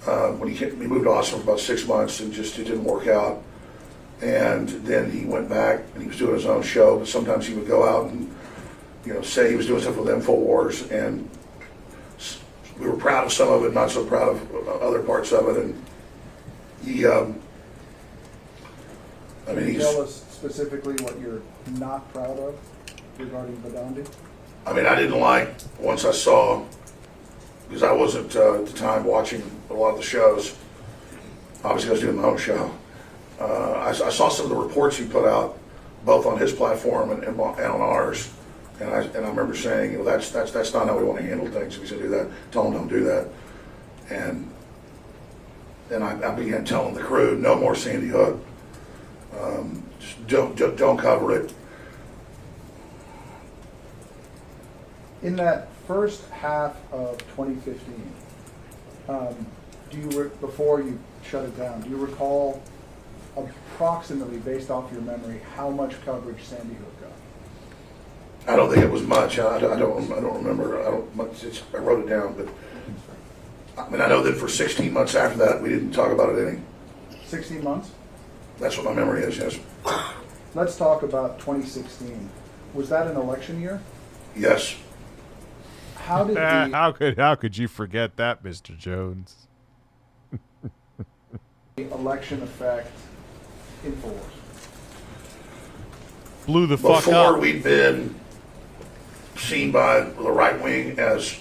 When he moved to Austin for about 6 months and just it didn't work out. And then he went back and he was doing his own show, but sometimes he would go out and, you know, say he was doing stuff with InfoWars, and we were proud of some of it, not so proud of other parts of it. And he, Can you tell us specifically what you're not proud of regarding Badandi? I mean, I didn't like, once I saw, because I wasn't at the time watching a lot of the shows, obviously I was doing my own show. I saw some of the reports he put out, both on his platform and on ours, and I remember saying, you know, that's not how we want to handle things. If he's going to do that, tell him don't do that. And then I began telling the crew, no more Sandy Hook. Just don't cover it. In that first half of 2015, before you shut it down, do you recall approximately, based off your memory, how much coverage Sandy Hook got? I don't think it was much. I don't remember. I wrote it down, but I mean, I know that for 16 months after that, we didn't talk about it any. 16 months? That's what my memory is. Yes. Let's talk about 2016. Was that an election year? Yes. How did how could you forget that, Mr. Jones? the election affect InfoWars? Blew the fuck up. Before we'd been seen by the right wing as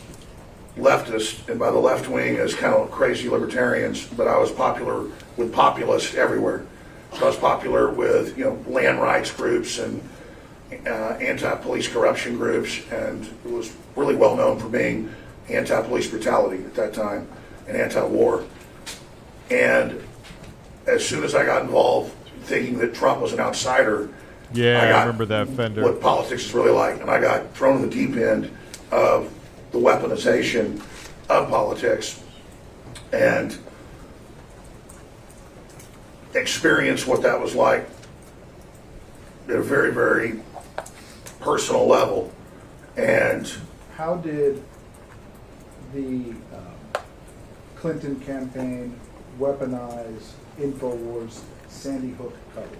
leftists, and by the left wing as kind of crazy libertarians, but I was popular with populists everywhere. So I was popular with, you know, land rights groups and anti-police corruption groups, and it was really well known for being anti-police brutality at that time and anti-war. And as soon as I got involved thinking that Trump was an outsider, yeah, I remember that Fender. What politics is really like, and I got thrown in the deep end of the weaponization of politics and experienced what that was like at a very, very personal level. And how did the Clinton campaign weaponize InfoWars Sandy Hook coverage?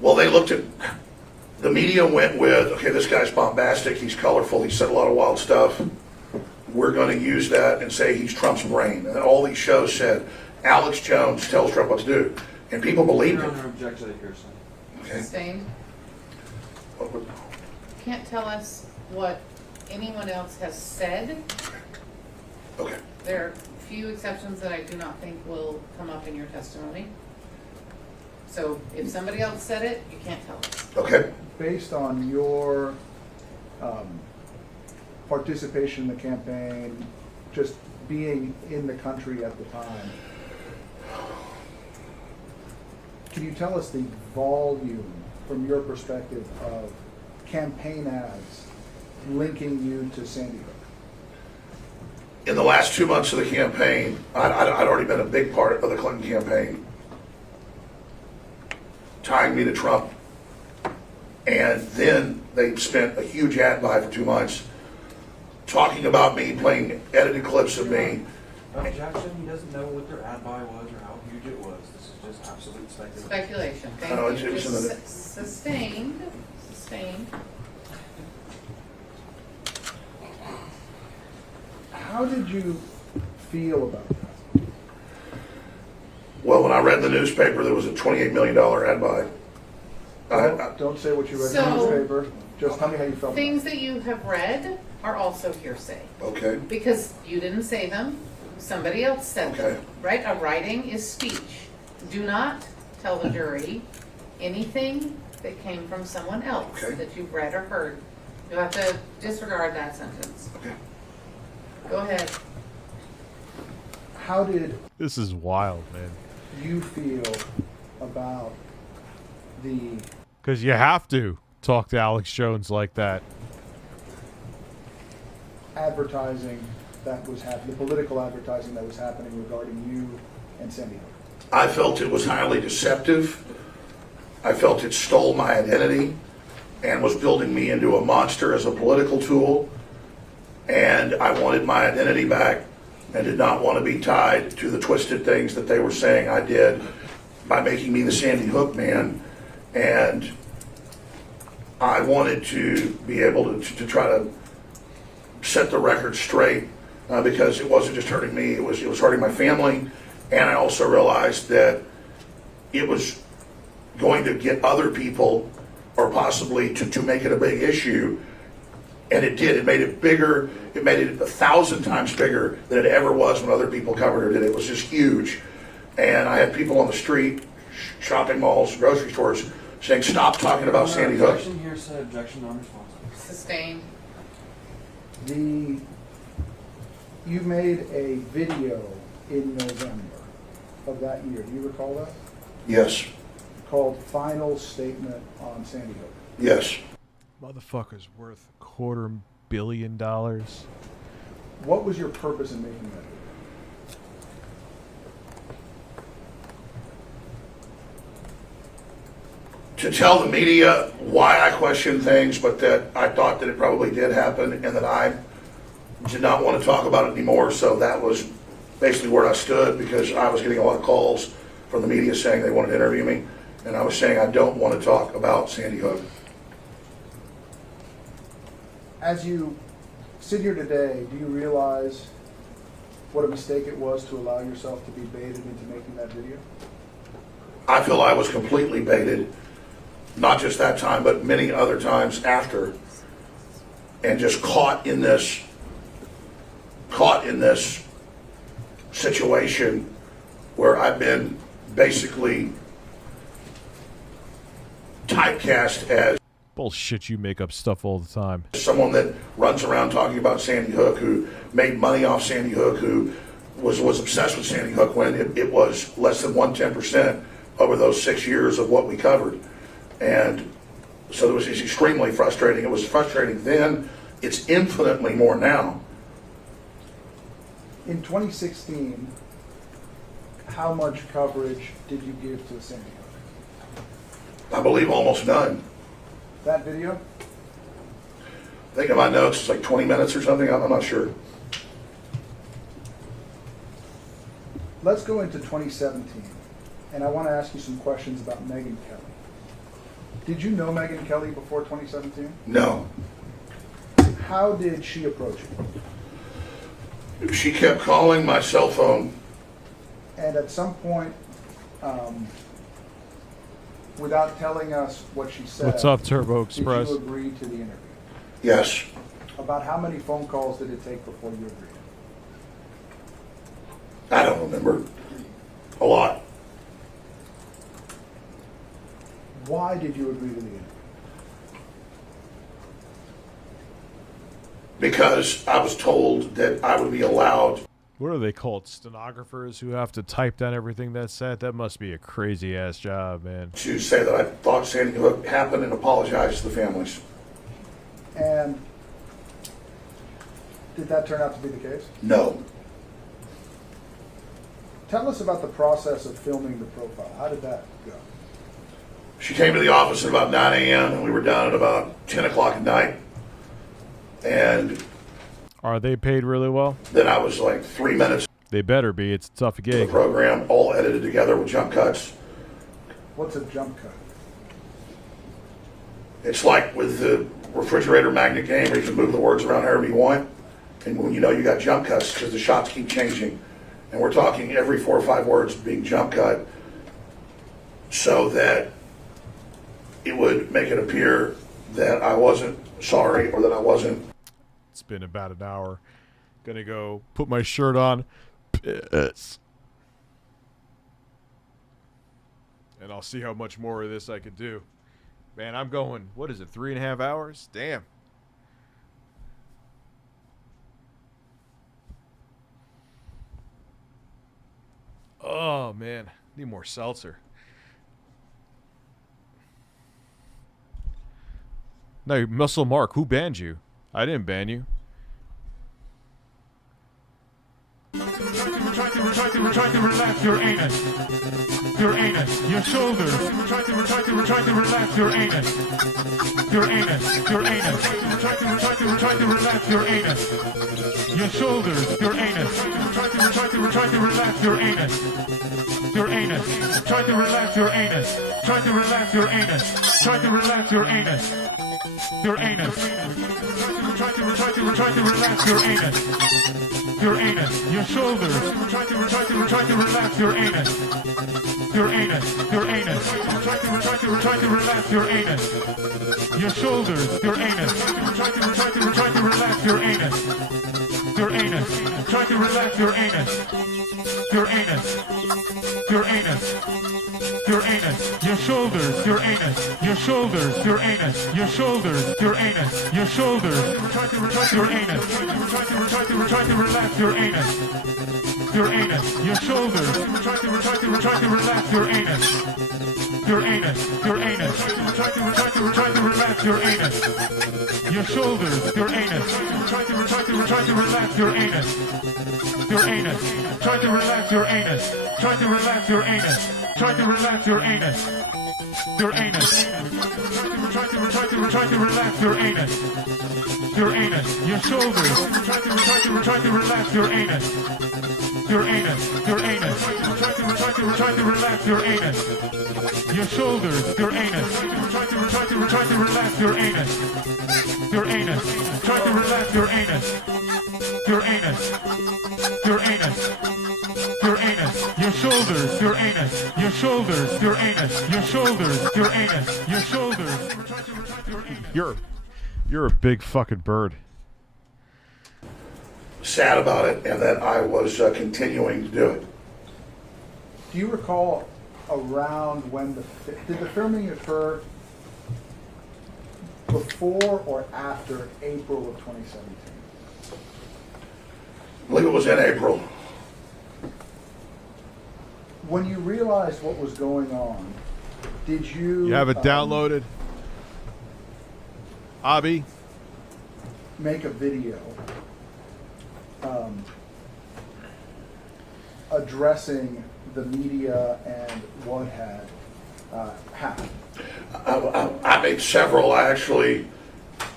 Well, they looked at, the media went with, okay, this guy's bombastic, he's colorful, he said a lot of wild stuff. We're going to use that and say he's Trump's brain. And all these shows said, Alex Jones tells Trump what to do. And people believed it. Okay. Sustained. Can't tell us what anyone else has said. Okay. There are few exceptions that I do not think will come up in your testimony. So if somebody else said it, you can't tell us. Okay. Based on your participation in the campaign, just being in the country at the time, can you tell us the volume, from your perspective, of campaign ads linking you to Sandy Hook? In the last 2 months of the campaign, I'd already been a big part of the Clinton campaign, tying me to Trump. And then they spent a huge ad buy for 2 months talking about me, playing edited clips of me. Jackson, he doesn't know what their ad buy was or how huge it was. This is just absolute speculation. Speculation. Thank you. Just sustained. How did you feel about that? Well, when I read in the newspaper, there was a $28 million ad buy. Don't say what you read in the newspaper. Just tell me how you felt. Things that you have read are also hearsay. Okay. Because you didn't say them, somebody else said them, right? A writing is speech. Do not tell the jury anything that came from someone else that you've read or heard. You'll have to disregard that sentence. Okay. Go ahead. How did This is wild, man. you feel about the Because you have to talk to Alex Jones like that. advertising that was happening, the political advertising that was happening regarding you and Sandy Hook? I felt it was highly deceptive. I felt it stole my identity and was building me into a monster as a political tool. And I wanted my identity back and did not want to be tied to the twisted things that they were saying I did by making me the Sandy Hook man. And I wanted to be able to try to set the record straight because it wasn't just hurting me, it was hurting my family. And I also realized that it was going to get other people or possibly to make it a big issue. And it did. It made it bigger. It made it 1,000 times bigger than it ever was when other people covered it. It was just huge. And I had people on the street, shopping malls, grocery stores, saying, "Stop talking about Sandy Hook." Objection, hearsay, objection, non-responsive. Sustained. You made a video in November of that year. Do you recall that? Yes. Called Final Statement on Sandy Hook. Yes. Motherfucker's worth $250 million. What was your purpose in making that video? To tell the media why I questioned things, but that I thought that it probably did happen and that I did not want to talk about it anymore. So that was basically where I stood, because I was getting a lot of calls from the media saying they wanted to interview me. And I was saying I don't want to talk about Sandy Hook. As you sit here today, do you realize what a mistake it was to allow yourself to be baited into making that video? I feel I was completely baited, not just that time, but many other times after, and just caught in this situation where I've been basically typecast as Bullshit, you make up stuff all the time. someone that runs around talking about Sandy Hook, who made money off Sandy Hook, who was obsessed with Sandy Hook when it was less than 1/10% over those 6 years of what we covered. And so it was extremely frustrating. It was frustrating then. It's infinitely more now. In 2016, how much coverage did you give to Sandy Hook? I believe almost none. That video? I think in my notes it's like 20 minutes or something. I'm not sure. Let's go into 2017, and I want to ask you some questions about Megyn Kelly. Did you know Megyn Kelly before 2017? No. How did she approach you? She kept calling my cell phone. And at some point, without telling us what she said, What's up, Turbo Express? did you agree to the interview? Yes. About how many phone calls did it take before you agreed? I don't remember. A lot. Why did you agree to the interview? Because I was told that I would be allowed. What are they called? Stenographers who have to type down everything that's said? That must be a crazy ass job, man. To say that I thought Sandy Hook happened and apologize to the families. And did that turn out to be the case? No. Tell us about the process of filming the profile. How did that go? She came to the office at about 9 a.m. and we were done at about 10 o'clock at night. And Are they paid really well? then I was like 3 minutes They better be. It's a tough of gig. the program, all edited together with jump cuts. What's a jump cut? It's like with the refrigerator magnet game where you can move the words around however you want. And when you know you got jump cuts because the shots keep changing. And we're talking every 4 or 5 words being jump cut so that it would make it appear that I wasn't sorry or that I wasn't. It's been about an hour. Gonna go put my shirt on. Piss. And I'll see how much more of this I could do. Man, I'm going, what is it, 3.5 hours? Damn. Oh, man. Need more seltzer. No, Muscle Mark, who banned you? I didn't ban you. Try to relax your anus. Your anus. Your shoulders. Try to relax your anus. Your anus. Your anus. Try to relax your anus. Your shoulders. Your anus. Try to relax your anus. Your anus. Try to relax your anus. Try to relax your anus. Try to relax your anus. Your anus. Try to relax your anus. Your anus, your shoulders. Try to relax your anus. Your anus, your anus. Try to relax your anus. Your shoulders, your anus. Try to relax your anus. Your anus. Try to relax your anus. Your anus. Your anus. Your anus. Your shoulders, your anus. Your shoulders, your anus. Your shoulders, your anus. Your shoulders. Try to relax your anus. Try to relax your anus. Your anus. Your shoulders. Try to relax your anus. Your anus. Your anus. Try to relax your anus. Your shoulders. Your anus. Try to relax your anus. Your anus. Try to relax your anus. Try to relax your anus. Try to relax your anus. Your anus. Try to relax your anus. Your anus. Your shoulders. Try to relax your anus. Your anus. Your anus. Try to relax your anus. Your shoulders. Your anus. Try to relax your anus. Your anus. Try to relax your anus. Your anus. Your anus. Your anus, your shoulders, your anus, your shoulders, your anus, your shoulders, your anus, your shoulders. You're a big fucking bird. Sad about it, and that I was continuing to do it. Do you recall around when did the filming occur before or after April of 2017? I believe it was in April. When you realized what was going on, did you... You have it downloaded? Abby? Make a video addressing the media and what had happened. I made several. I actually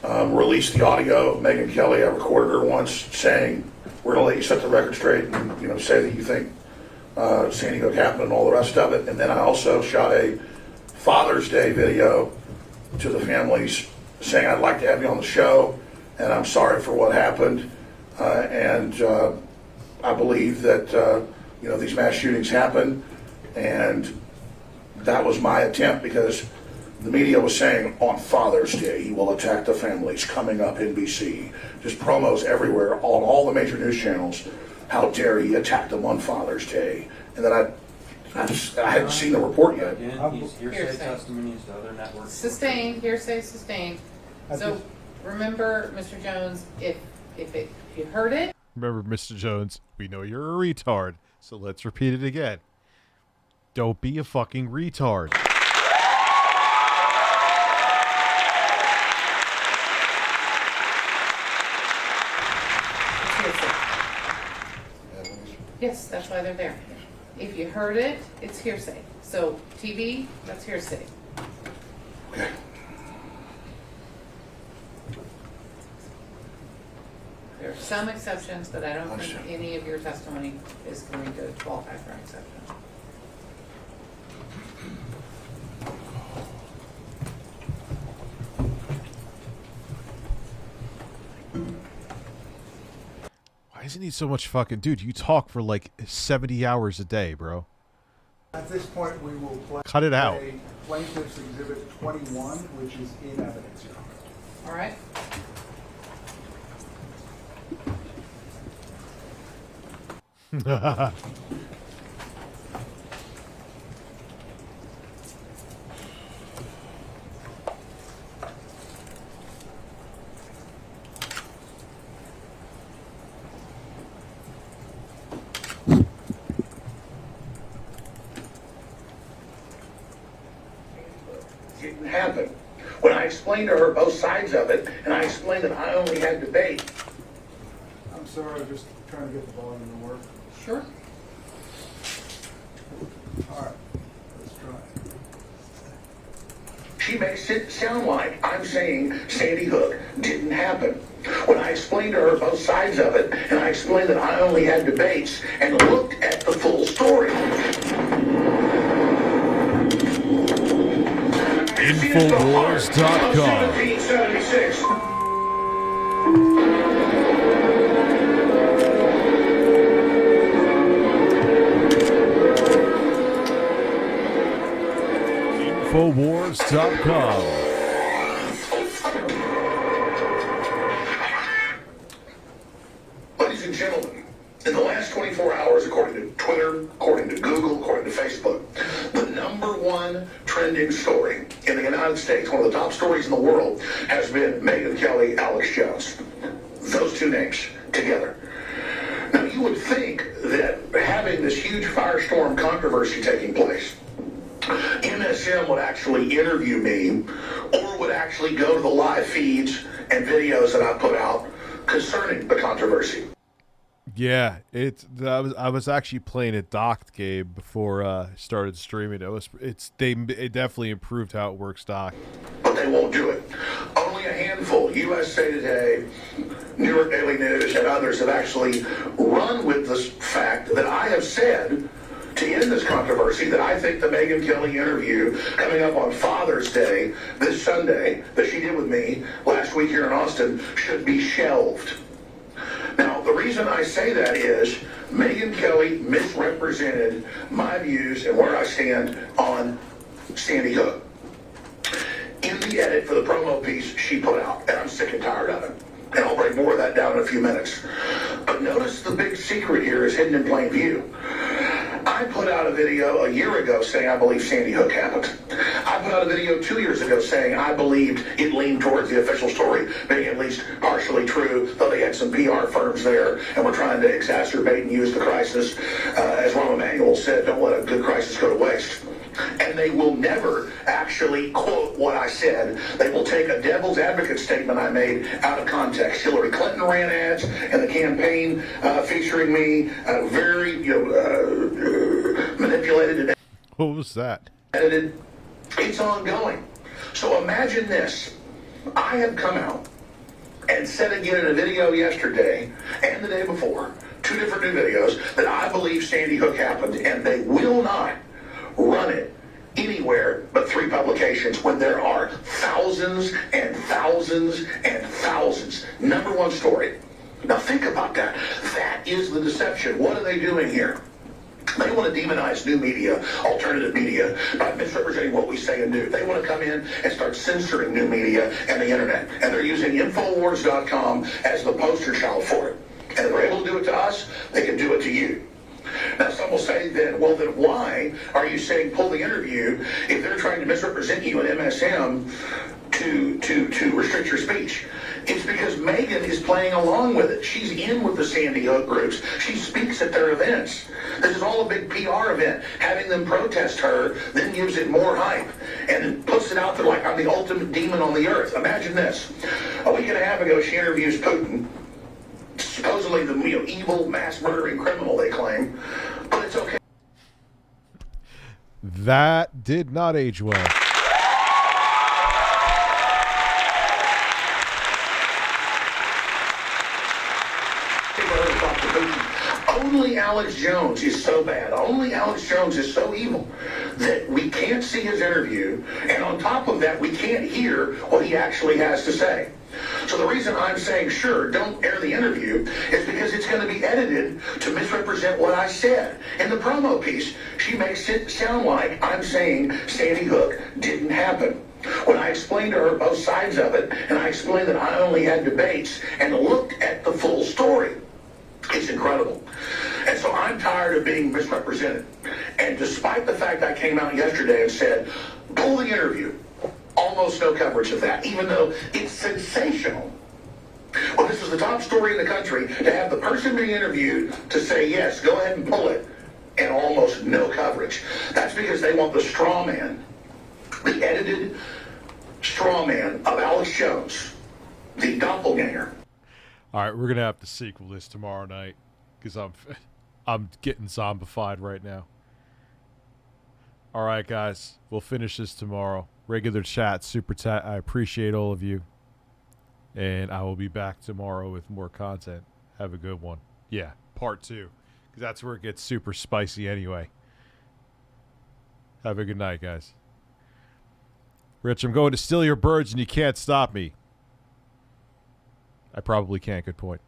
released the audio of Megyn Kelly. I recorded her once saying, "We're going to let you set the record straight and say that you think Sandy Hook happened," and all the rest of it. And then I also shot a Father's Day video to the families saying, "I'd like to have you on the show, and I'm sorry for what happened. I believe that these mass shootings happen," and that was my attempt, because the media was saying on Father's Day he will attack the families, coming up NBC, just promos everywhere on all the major news channels. How dare he attack them on Father's Day? And then I hadn't seen the report yet. Again, he's hearsay testimonies to other networks. Sustained, hearsay sustained. So remember, Mr. Jones, if you heard it. Remember, Mr. Jones, we know you're a retard, so let's repeat it again. Don't be a fucking retard. Yes, that's why they're there. If you heard it, it's hearsay. So TV, that's hearsay. Okay. There are some exceptions, but I don't think any of your testimony is going to qualify for an exception. Why isn't he so much fucking... Dude, you talk for like 70 hours a day, bro. At this point, we will play Cut it out. Plaintiff's Exhibit 21, which is in evidence. All right. Didn't happen. When I explained to her both sides of it, and I explained that I only had debate. I'm sorry, just trying to get the volume to work. Sure. All right, let's try it. She makes it sound like I'm saying Sandy Hook didn't happen. When I explained to her both sides of it, and I explained that I only had debates and looked at the full story. Infowars.com. 1776. Infowars.com. Ladies and gentlemen, in the last 24 hours, according to Twitter, according to Google, according to Facebook, the #1 trending story in the United States, one of the top stories in the world, has been Megyn Kelly, Alex Jones. Those two names together. Now, you would think that having this huge firestorm controversy taking place, MSM would actually interview me or would actually go to the live feeds and videos that I put out concerning the controversy. Yeah, I was actually playing it docked, Gabe, before I started streaming. It definitely improved how it works docked. But they won't do it. Only a handful, USA Today, New York Daily News, and others have actually run with this fact that I have said to end this controversy that I think the Megyn Kelly interview coming up on Father's Day this Sunday that she did with me last week here in Austin should be shelved. Now, the reason I say that is Megyn Kelly misrepresented my views and where I stand on Sandy Hook in the edit for the promo piece she put out, and I'm sick and tired of it. And I'll break more of that down in a few minutes. But notice the big secret here is hidden in plain view. I put out a video a year ago saying I believe Sandy Hook happened. I put out a video 2 years ago saying I believed it leaned towards the official story being at least partially true, though they had some PR firms there and were trying to exacerbate and use the crisis. As Rahm Emanuel said, don't let a good crisis go to waste. And they will never actually quote what I said. They will take a devil's advocate statement I made out of context. Hillary Clinton ran ads in the campaign featuring me, very manipulated and What was that? edited. It's ongoing. So imagine this. I have come out and said again in a video yesterday and the day before, 2 different new videos, that I believe Sandy Hook happened, and they will not run it anywhere but 3 publications when there are thousands and thousands and thousands. #1 story. Now think about that. That is the deception. What are they doing here? They want to demonize new media, alternative media, by misrepresenting what we say and do. They want to come in and start censoring new media and the internet. And they're using Infowars.com as the poster child for it. And if they're able to do it to us, they can do it to you. Now, some will say then, well, then why are you saying pull the interview if they're trying to misrepresent you in MSM to restrict your speech? It's because Megyn is playing along with it. She's in with the Sandy Hook groups. She speaks at their events. This is all a big PR event. Having them protest her then gives it more hype and then puts it out there like I'm the ultimate demon on the earth. Imagine this. A week and a half ago, she interviews Putin, supposedly the evil mass murdering criminal they claim, but it's okay. That did not age well. Only Alex Jones is so bad. Only Alex Jones is so evil that we can't see his interview, and on top of that, we can't hear what he actually has to say. So the reason I'm saying, sure, don't air the interview is because it's going to be edited to misrepresent what I said. In the promo piece, she makes it sound like I'm saying Sandy Hook didn't happen. When I explained to her both sides of it, and I explained that I only had debates and looked at the full story. It's incredible. And so I'm tired of being misrepresented. And despite the fact I came out yesterday and said, pull the interview, almost no coverage of that, even though it's sensational. Well, this is the top story in the country, to have the person being interviewed to say, yes, go ahead and pull it, and almost no coverage. That's because they want the straw man, the edited straw man of Alex Jones, the doppelganger. All right, we're gonna have to sequel this tomorrow night because I'm getting zombified right now. All right, guys, we'll finish this tomorrow. Regular chat, super chat. I appreciate all of you, and I will be back tomorrow with more content. Have a good one. Yeah, part 2, because that's where it gets super spicy anyway. Have a good night, guys. Rich, I'm going to steal your birds, and you can't stop me. I probably can't. Good point.